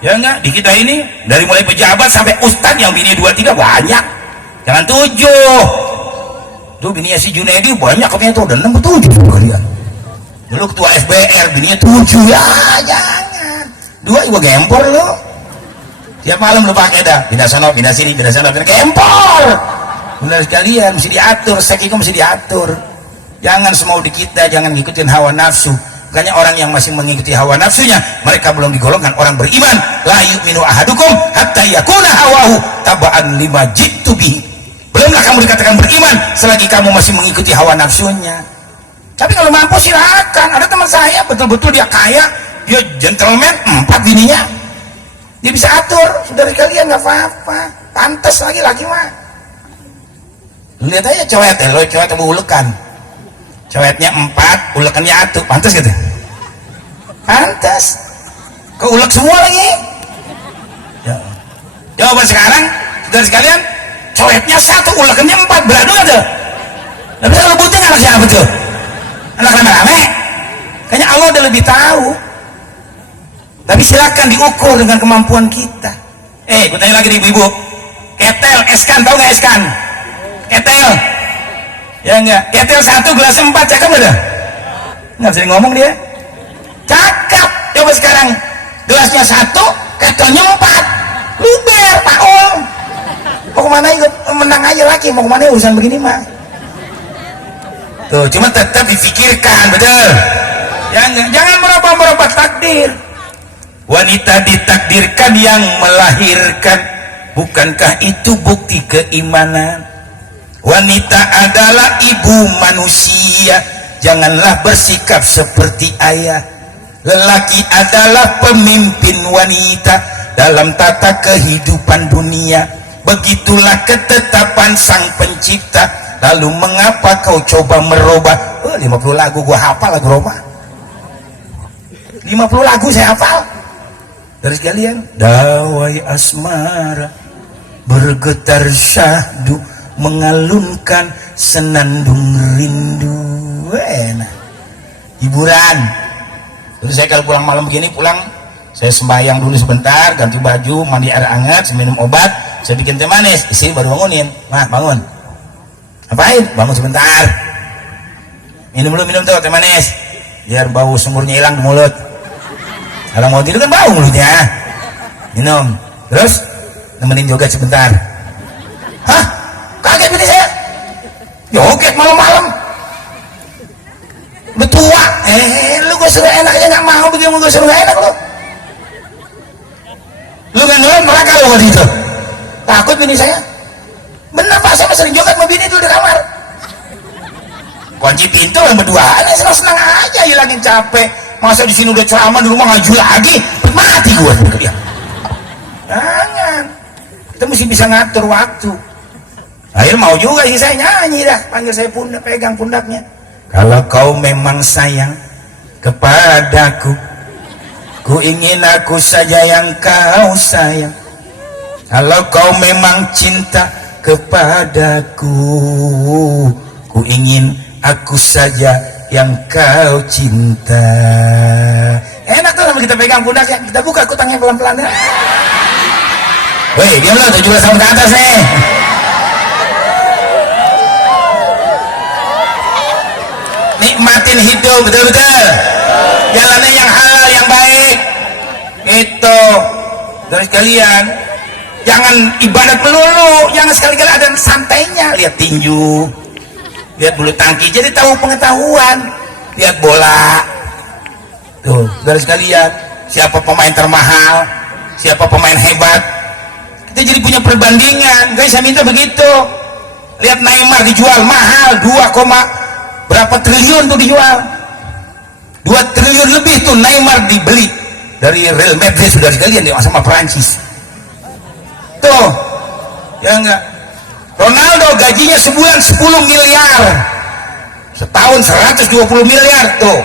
Ya enggak, di kita ini dari mulai pejabat sampai ustadz yang bini 2-3 banyak. Jangan 7. Tuh bininya si Junedi banyak katanya tuh, dan 6-7 kalian. Dulu ketua FBR bininya 7, ya jangan. 2 juga gempor lo. Tiap malam lu pakai dah, pindah sana, pindah sini, pindah sana, pindah gempor. Benar sekalian, mesti diatur, seks itu mesti diatur. Jangan semau di kita, jangan ngikutin hawa nafsu. Makanya orang yang masih mengikuti hawa nafsunya, mereka belum digolongkan orang beriman. La yu'minu ahadukum hatta yakuna hawahu taba'an lima jitu bihi. Belumlah kamu dikatakan beriman selagi kamu masih mengikuti hawa nafsunya. Tapi kalau mampu silakan. Ada teman saya betul-betul dia kaya, dia gentleman, 4 bininya. Dia bisa atur, saudara kalian nggak apa-apa. Pantes lagi mah. Lihat aja cowet ya, lo cowet sama ulekan. Cowetnya 4, ulekannya 1, pantas gitu? Pantas. Keulek semua lagi. Ya. Coba sekarang, saudara sekalian, cowetnya 1, ulekannya 4, beradu gak tuh? Tapi kalau rebutin anak siapa tuh? Anak rame-rame? Kayaknya Allah udah lebih tahu. Tapi silakan diukur dengan kemampuan kita. Gue tanya lagi nih ibu-ibu, ketel, eskan, tau gak eskan? Ketel. Ya enggak, ketel 1 gelas 4, cakep gak dah? Nggak sering ngomong dia. Cakep. Coba sekarang gelasnya 1, ketelnya 4, luber Paul. Mau kemana ikut menang aja lagi, mau kemana urusan begini mah. Tuh, cuma tetap difikirkan, betul. Ya enggak, jangan merubah takdir. Wanita ditakdirkan yang melahirkan, bukankah itu bukti keimanan? Wanita adalah ibu manusia, janganlah bersikap seperti ayah. Lelaki adalah pemimpin wanita dalam tata kehidupan dunia. Begitulah ketetapan sang pencipta. Lalu mengapa kau coba merubah? 50 lagu gua hafal lagu Roma. 50 lagu saya hafal. Dari sekalian, dawai asmara bergetar syahdu mengalunkan senandung rindu. Enak hiburan. Terus saya kalau pulang malam begini, pulang Saya sembahyang dulu sebentar, ganti baju, mandi air hangat, minum obat, saya bikin teh manis. Istri baru bangunin, mah bangun. Ngapain? Bangun sebentar. Minum dulu, minum tuh teh manis, biar bau semurnya hilang di mulut. Kalau mau tidur kan bau mulutnya. Minum, terus nemenin joget sebentar. Hah? Kaget ini saya. Joget malam-malam. Udah tua. Lu gue suruh enak aja nggak mau, begitu gue suruh enak lu. Lu kan neraka lu waktu itu. Takut bini saya. Bener Pak, saya sering joget sama bini dulu di kamar. Kunci pintu yang berduaan, senang-senang aja, hilangin capek. Masa di sini udah ceramah, di rumah ngaju lagi, mati gua gitu dia. Jangan. Kita mesti bisa ngatur waktu. Akhirnya mau juga sih saya nyanyi dah, panggil saya pundak, pegang pundaknya. Kalau kau memang sayang kepadaku, ku ingin aku saja yang kau sayang. Kalau kau memang cinta kepadaku, ku ingin aku saja yang kau cinta. Enak tuh sama kita pegang pundaknya, kita buka kutangnya pelan-pelan ya. Weh, diam lo, 17 tahun ke atas nih. Nikmatin hidup, betul-betul. Jalannya yang halal, yang baik. Itu. Dari sekalian, jangan ibadat melulu, jangan sekali-kali ada santainya. Lihat tinju, lihat bulu tangkis, jadi tahu pengetahuan. Lihat bola. Tuh, dari sekalian, siapa pemain termahal, siapa pemain hebat, kita jadi punya perbandingan. Guys, saya minta begitu. Lihat Neymar dijual mahal, 2, berapa triliun tuh dijual. 2 triliun lebih tuh Neymar dibeli dari Real Madrid, sudah sekalian dia sama Prancis. Tuh, ya enggak. Ronaldo gajinya sebulan 10 miliar, setahun 120 miliar tuh.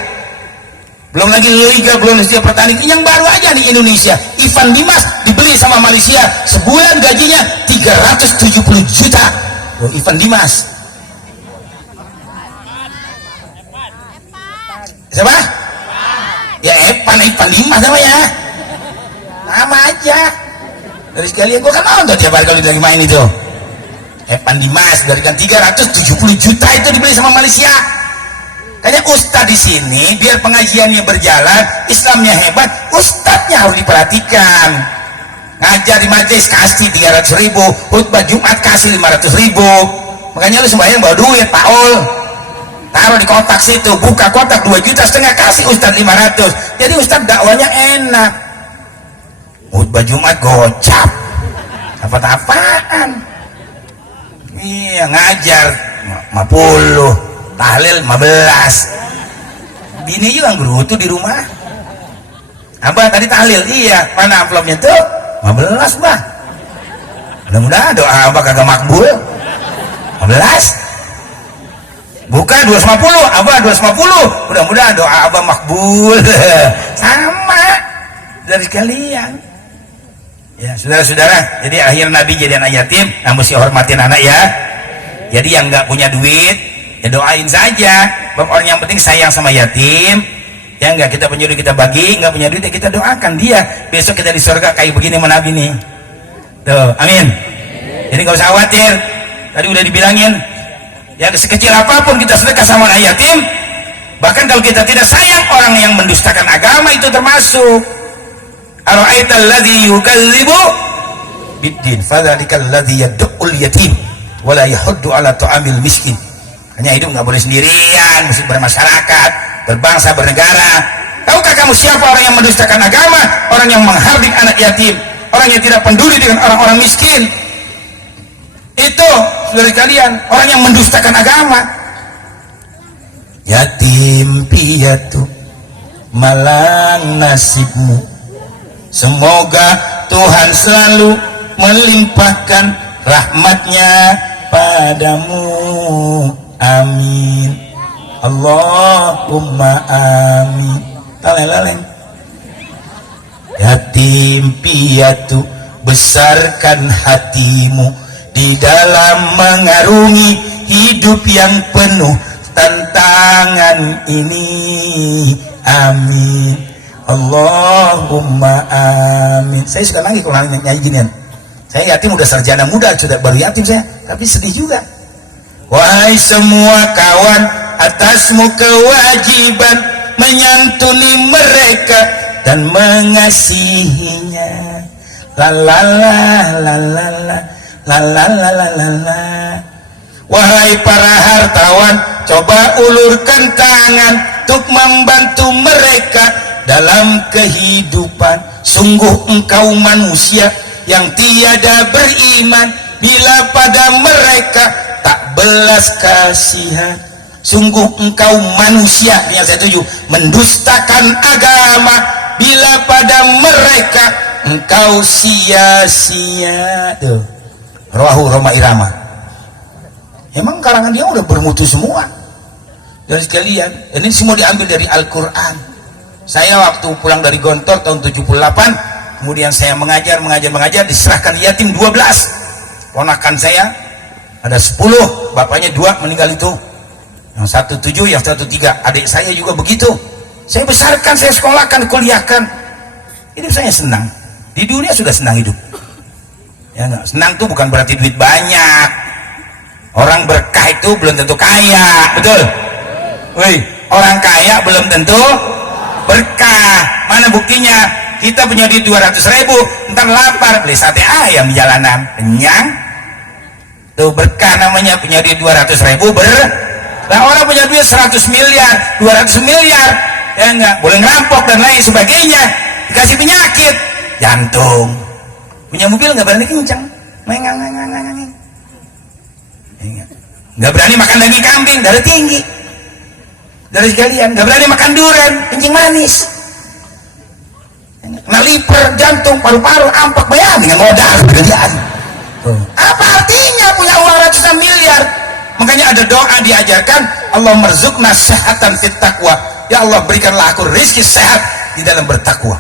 Belum lagi Liga, belum lagi pertandingan. Yang baru aja nih Indonesia, Ivan Dimas dibeli sama Malaysia, sebulan gajinya 370 juta. Tuh, Ivan Dimas. Siapa? Ya Evan Dimas namanya. Nama aja. Dari sekalian gua kan nonton tiap hari kalau dia lagi main itu. Evan Dimas dari kan 370 juta itu dibeli sama Malaysia. Kayaknya ustadz di sini biar pengajiannya berjalan, Islamnya hebat, ustadznya harus diperhatikan. Ngajar di majelis kasih 300.000, khutbah Jumat kasih 500.000. Makanya lu sembahyang bawa duit, Paul. Taruh di kotak situ, buka kotak 2,5 juta, kasih ustadz 500. Jadi ustadz dakwanya enak. Khutbah Jumat gocap. Apa-apaan? Iya, ngajar 50. Tahlil 15. Bini juga gerutu di rumah. Abah tadi tahlil, iya, mana amplopnya tuh? 15 bah. Mudah-mudahan doa abah kagak makbul. 15. Bukan 250, abah 250. Mudah-mudahan doa abah makbul. Sama dari sekalian. Ya, saudara-saudara, jadi akhir Nabi jadi anak yatim, nah mesti hormatin anak ya. Jadi yang nggak punya duit, ya doain saja. Orang yang penting sayang sama yatim. Ya enggak, kita punya duit kita bagi, nggak punya duit ya kita doakan dia. Besok kita di surga kayak begini sama Nabi nih. Tuh, amin. Jadi nggak usah khawatir. Tadi udah dibilangin, ya sekecil apapun kita sedekah sama anak yatim. Bahkan kalau kita tidak sayang orang yang mendustakan agama itu termasuk. Ara'aital ladzi yukadzibu biddin fadzalikal ladzi yad'ul yatim wa la yahuddu 'ala ta'amil miskin. Hanya hidup nggak boleh sendirian, mesti bermasyarakat, berbangsa, bernegara. Tahukah kamu siapa orang yang mendustakan agama? Orang yang menghardik anak yatim, orang yang tidak peduli dengan orang-orang miskin. Itu saudara kalian, orang yang mendustakan agama. Yatim piatu malang nasibmu. Semoga Tuhan selalu melimpahkan rahmatnya padamu. Amin. Allahumma amin. Taleng-taleng. Yatim piatu, besarkan hatimu di dalam mengarungi hidup yang penuh tantangan ini. Amin. Allahumma amin. Saya suka nangis kalau nyanyi ginian. Saya yatim udah sarjana muda, sudah baru yatim saya, tapi sedih juga. Wahai semua kawan, atasmu kewajiban menyantuni mereka dan mengasihinya. La la la la la la la la la la la la. Wahai para hartawan, coba ulurkan tangan untuk membantu mereka dalam kehidupan. Sungguh engkau manusia yang tiada beriman bila pada mereka tak belas kasihan. Sungguh engkau manusia yang saya tuju mendustakan agama bila pada mereka engkau sia-sia. Tuh Rawahu Roma Irama. Emang karangan dia udah bermutu semua. Dari sekalian, ini semua diambil dari Al-Quran. Saya waktu pulang dari Gontor tahun 78, kemudian saya mengajar, diserahkan yatim 12. Ponakan saya ada 10, bapaknya 2 meninggal itu. Yang satu 7, yang satu 3. Adik saya juga begitu. Saya besarkan, saya sekolahkan, kuliahkan. Hidup saya senang. Di dunia sudah senang hidup. Ya, senang itu bukan berarti duit banyak. Orang berkah itu belum tentu kaya, betul? Wih, orang kaya belum tentu berkah. Mana buktinya? Kita punya duit 200.000, ntar lapar beli sate ayam di jalanan, kenyang. Tuh berkah namanya, punya duit 200.000 Nah orang punya duit 100 miliar, 200 miliar, ya enggak, boleh ngerampok dan lain sebagainya, dikasih penyakit jantung. Punya mobil nggak berani kencang, nggak berani makan daging kambing, darah tinggi. Dari sekalian, nggak berani makan durian, kencing manis, kena liver, jantung, paru-paru, ampak, bayangin dengan modal kerjaan. Apa artinya punya uang ratusan miliar? Makanya ada doa diajarkan, Allah merzukna sehatan fit taqwa. Ya Allah, berikanlah aku rezeki sehat di dalam bertakwa.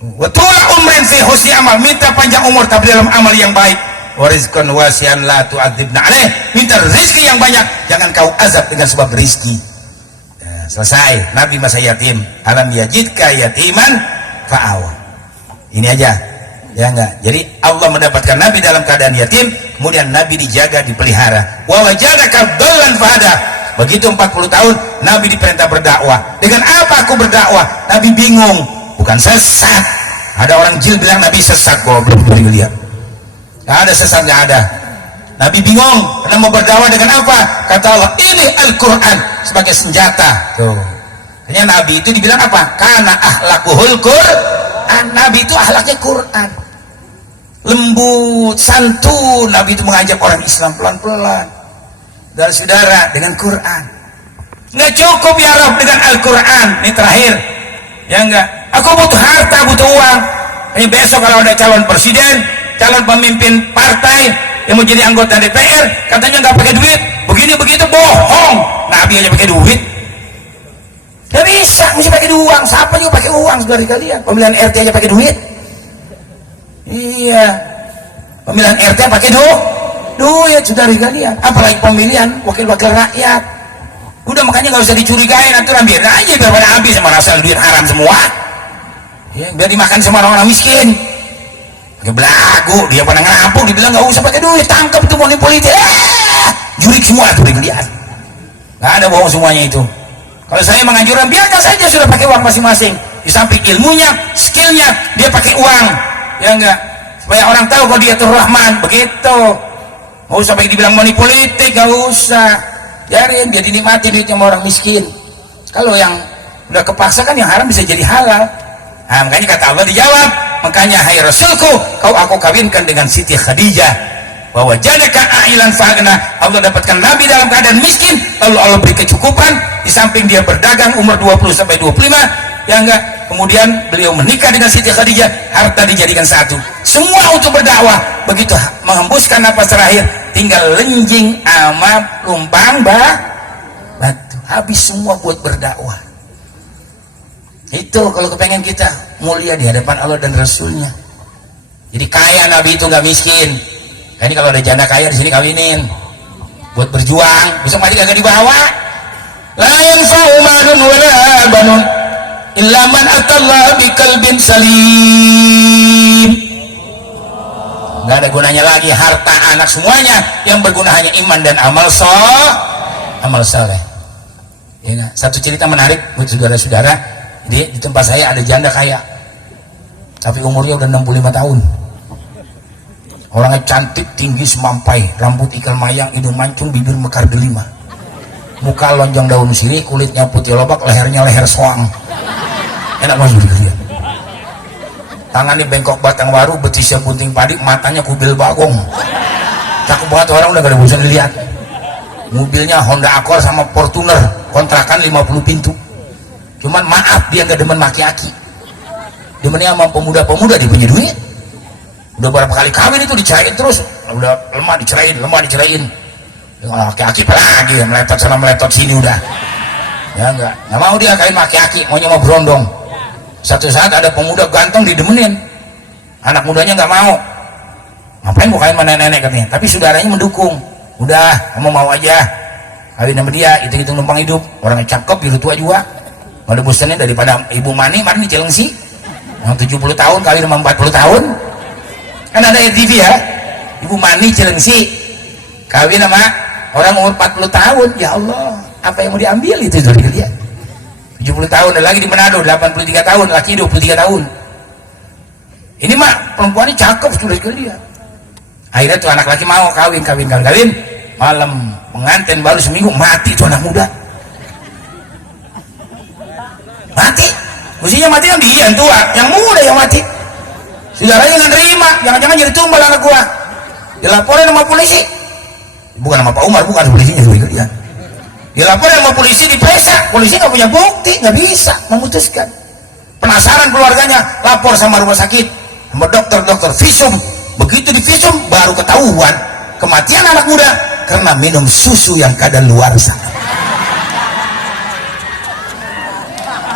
Wa tula umrin fi husni amal, minta panjang umur tapi dalam amal yang baik. Wa rizqan wasi'an la tu'adzibna alaih, minta rezeki yang banyak, jangan kau azab dengan sebab rezeki. Nah, selesai. Nabi masa yatim, alam yajidka yatiman fa'awa. Ini aja. Ya enggak. Jadi Allah mendapatkan Nabi dalam keadaan yatim, kemudian Nabi dijaga, dipelihara. Wa wajadaka dhallan fahada. Begitu 40 tahun Nabi diperintah berdakwah. Dengan apa aku berdakwah? Nabi bingung, bukan sesat. Ada orang jil bilang Nabi sesat, goblok dia. Enggak ada sesat, enggak ada. Nabi bingung, karena mau berdakwah dengan apa? Kata Allah, ini Al-Qur'an sebagai senjata. Tuh. Makanya Nabi itu dibilang apa? Kana ahlakuhul Qur'an. Nabi itu ahlaknya Quran, lembut, santun. Nabi itu mengajak orang Islam pelan-pelan. Dan saudara, dengan Quran nggak cukup ya Rob dengan Al-Quran. Ini terakhir, ya enggak, aku butuh harta, butuh uang. Ini besok kalau ada calon presiden, calon pemimpin partai yang mau jadi anggota DPR, katanya nggak pakai duit, begini begitu, bohong. Nabi aja pakai duit. Gak bisa, mesti pakai uang. Siapa juga pakai uang, saudara kalian? Pemilihan RT aja pakai duit. Iya, pemilihan RT pakai duit, saudara kalian. Apalagi pemilihan wakil-wakil rakyat. Udah, makanya nggak usah dicurigain aturan, biar aja, biar pada habis sama asal duit haram semua. Ya, biar dimakan sama orang-orang miskin. Pakai belagu, dia pada ngerampok, dibilang nggak usah pakai duit, tangkap itu money politik. Jurik semua tuh dilihat. Nggak ada bohong semuanya itu. Kalau saya menganjurkan, biarkan saja sudah pakai uang masing-masing. Di samping ilmunya, skillnya, dia pakai uang, ya enggak, supaya orang tahu kalau dia tuh Rahman. Begitu. Nggak usah pakai dibilang money politik, nggak usah. Biarin dia dinikmati duitnya sama orang miskin. Kalau yang udah kepaksa kan yang haram bisa jadi halal. Nah, makanya kata Allah dijawab, makanya hai Rasulku, kau aku kawinkan dengan Siti Khadijah. Bahwa jadaka ailan fagna, Allah dapatkan Nabi dalam keadaan miskin, lalu Allah beri kecukupan. Di samping dia berdagang umur 20 sampai 25, ya enggak, kemudian beliau menikah dengan Siti Khadijah, harta dijadikan satu, semua untuk berdakwah. Begitu menghembuskan napas terakhir, tinggal lenjing ama lumpang batu, habis semua buat berdakwah. Itu kalau kepengen kita mulia di hadapan Allah dan Rasulnya. Jadi kaya Nabi itu nggak miskin. Nah, ini kalau ada janda kaya di sini kawinin buat berjuang, besok mati kagak dibawa. la yanfa'u malun wala banun illa man atallaha biqalbin salim. Nggak ada gunanya lagi harta, anak, semuanya. Yang berguna hanya iman dan amal saleh. Ya, satu cerita menarik buat saudara-saudara. Di tempat saya ada janda kaya, tapi umurnya udah 65 tahun. Orangnya cantik, tinggi semampai, rambut ikan mayang, hidung mancung, bibir mekar delima, muka lonjong daun sirih, kulitnya putih lobak, lehernya leher soang. Enak banget dia. Tangannya bengkok batang waru, betisnya bunting padi, matanya kubil bagong. Cakep banget, orang udah gak ada bosan dilihat. Mobilnya Honda Accord sama Fortuner, kontrakan 50 pintu. Cuman maaf, dia gak demen maki-aki. Demennya sama pemuda-pemuda, dia punya duit. Udah berapa kali kawin itu dicerain terus, udah lemah dicerain. Laki-laki apalagi, meletot sana meletot sini udah. Ya nggak mau dia kawin laki-laki, maunya mau berondong. Satu saat ada pemuda ganteng didemenin, anak mudanya nggak mau. Ngapain mau kawin sama nenek katanya? Tapi saudaranya mendukung. Udah, kamu mau aja kawin sama dia, itu numpang hidup. Orangnya cakep, biru tua juga. Nggak ada bosannya daripada Ibu Mani di Cilengsi yang 70 tahun kawin sama 40 tahun. Kan ada TV ya, Ibu Mani Cilengsi kawin sama orang umur 40 tahun. Ya Allah, apa yang mau diambil itu dari dia. 70 tahun, dan lagi di Manado 83 tahun, laki 23 tahun. Ini mah perempuannya cakep sudah sekali dia. Akhirnya tuh anak laki mau kawin. Malam pengantin baru seminggu mati tuh anak muda. Mati. Mestinya mati yang dia yang tua, yang muda yang mati. Saudaranya nggak terima, jangan-jangan jadi tumbal anak gua. Dilaporin sama polisi. Bukan sama Pak Umar, bukan polisinya juga dia. Dilaporin sama polisi, diperiksa. Polisi nggak punya bukti, nggak bisa memutuskan. Penasaran keluarganya, lapor sama rumah sakit, sama dokter visum. Begitu di visum baru ketahuan kematian anak muda karena minum susu yang kadaluarsa.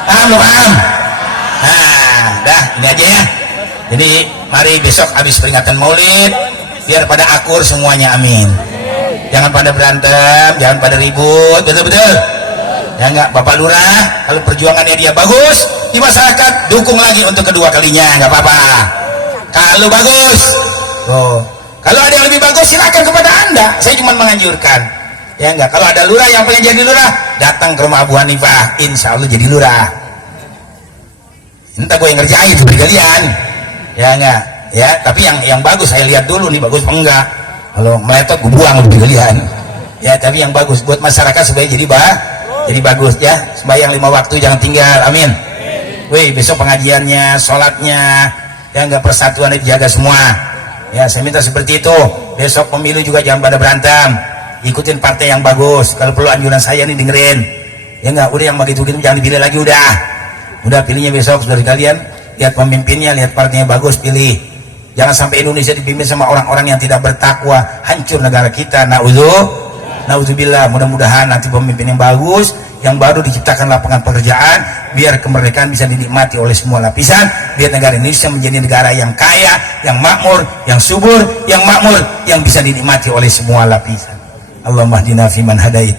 Paham? Nah, dah ini aja ya. Jadi mari besok habis peringatan Maulid biar pada akur semuanya, amin. Jangan pada berantem, jangan pada ribut, betul-betul. Ya enggak, Bapak Lurah, kalau perjuangannya dia bagus di masyarakat, dukung lagi untuk kedua kalinya, enggak apa-apa. Kalau bagus, kalau ada yang lebih bagus silakan kepada Anda. Saya cuma menganjurkan. Ya enggak, kalau ada lurah yang pengen jadi lurah, datang ke rumah Abu Hanifah, insya Allah jadi lurah. Entah gue yang ngerjain seperti kalian. Ya enggak, ya, tapi yang bagus saya lihat dulu nih, bagus apa enggak. Kalau meletot gue buang lebih kalian. Ya, tapi yang bagus buat masyarakat supaya jadi bagus ya. Sembahyang 5 waktu jangan tinggal, amin. Wih, besok pengajiannya, sholatnya, ya enggak, persatuan dijaga semua. Ya, saya minta seperti itu. Besok pemilu juga jangan pada berantem. Ikutin partai yang bagus. Kalau perlu anjuran saya nih dengerin. Ya enggak, udah yang begitu-gitu jangan dipilih lagi udah. Udah pilihnya besok saudara kalian. Lihat pemimpinnya, lihat partainya bagus, pilih. Jangan sampai Indonesia dipimpin sama orang-orang yang tidak bertakwa, hancur negara kita. Nauzubillah. Mudah-mudahan nanti pemimpin yang bagus, yang baru diciptakan lapangan pekerjaan, biar kemerdekaan bisa dinikmati oleh semua lapisan, biar negara Indonesia menjadi negara yang kaya, yang makmur, yang subur, yang makmur, yang bisa dinikmati oleh semua lapisan. Allahumma hdina fiman hadait,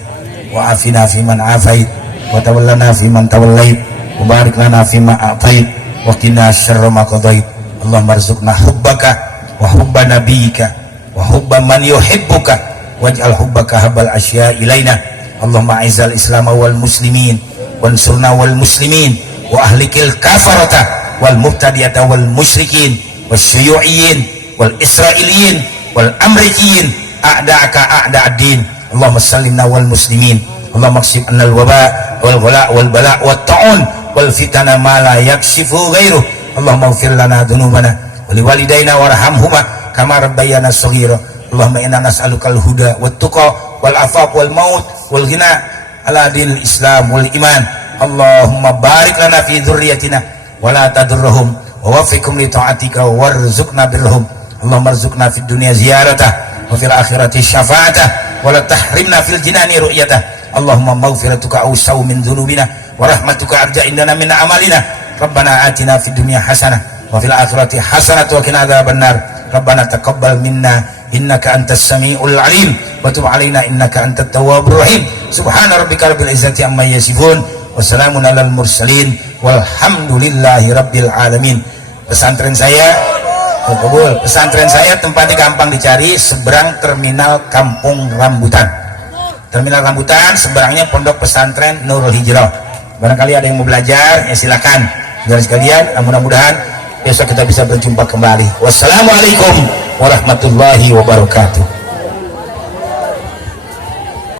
wa afina fiman afait, wa tawallana fiman tawallait, wa barik lana fima a'tait, wa qina syarra ma qadait. Allahumma arzuqna hubbaka wa hubba nabiyyika wa hubba man yuhibbuka waj'al hubbaka habal asya ilaina. Allahumma a'izzal islam wal muslimin wansurna wal muslimin wa ahlikil kafarata wal mubtadi'ata wal musyrikin wasyuyu'iyyin wal israiliyin wal amrikiyin a'da'aka a'da'ad-din. Allahumma sallimna wal muslimin. Allahumma ksib annal waba wal ghala wal bala wat ta'un wal fitana ma la yakshifu ghairuh. Allahumma ighfir lana dhunubana wa liwalidayna warhamhuma kama rabbayana shaghira. Allahumma inna nas'alukal huda wat tuqa wal afaf wal maut wal ghina ala dinil islam wal iman. Allahumma barik lana fi dzurriyyatina wa la tadurruhum wa waffiqhum li ta'atika warzuqna birrahum. Allahumma arzuqna fid dunya ziyaratah wa fil akhirati syafa'atah wa la tahrimna fil jinani ru'yatah. Allahumma maghfiratuka awsa'u min dzunubina wa rahmatuka arja indana min amalina. Rabbana atina fid dunya hasanah wa fil akhirati hasanah wa qina adzabannar. Rabbana taqabbal minna innaka antas samiul alim wa tub alaina innaka antat tawwabur rahim. Subhana rabbika rabbil izzati amma yasifun wa salamun alal mursalin walhamdulillahi rabbil alamin. Pesantren saya tempatnya gampang dicari, seberang terminal Kampung Rambutan. Terminal Rambutan, seberangnya Pondok Pesantren Nurul Hijrah. Barangkali ada yang mau belajar, ya silakan. Dan sekalian, mudah-mudahan besok kita bisa berjumpa kembali. Wassalamualaikum warahmatullahi wabarakatuh.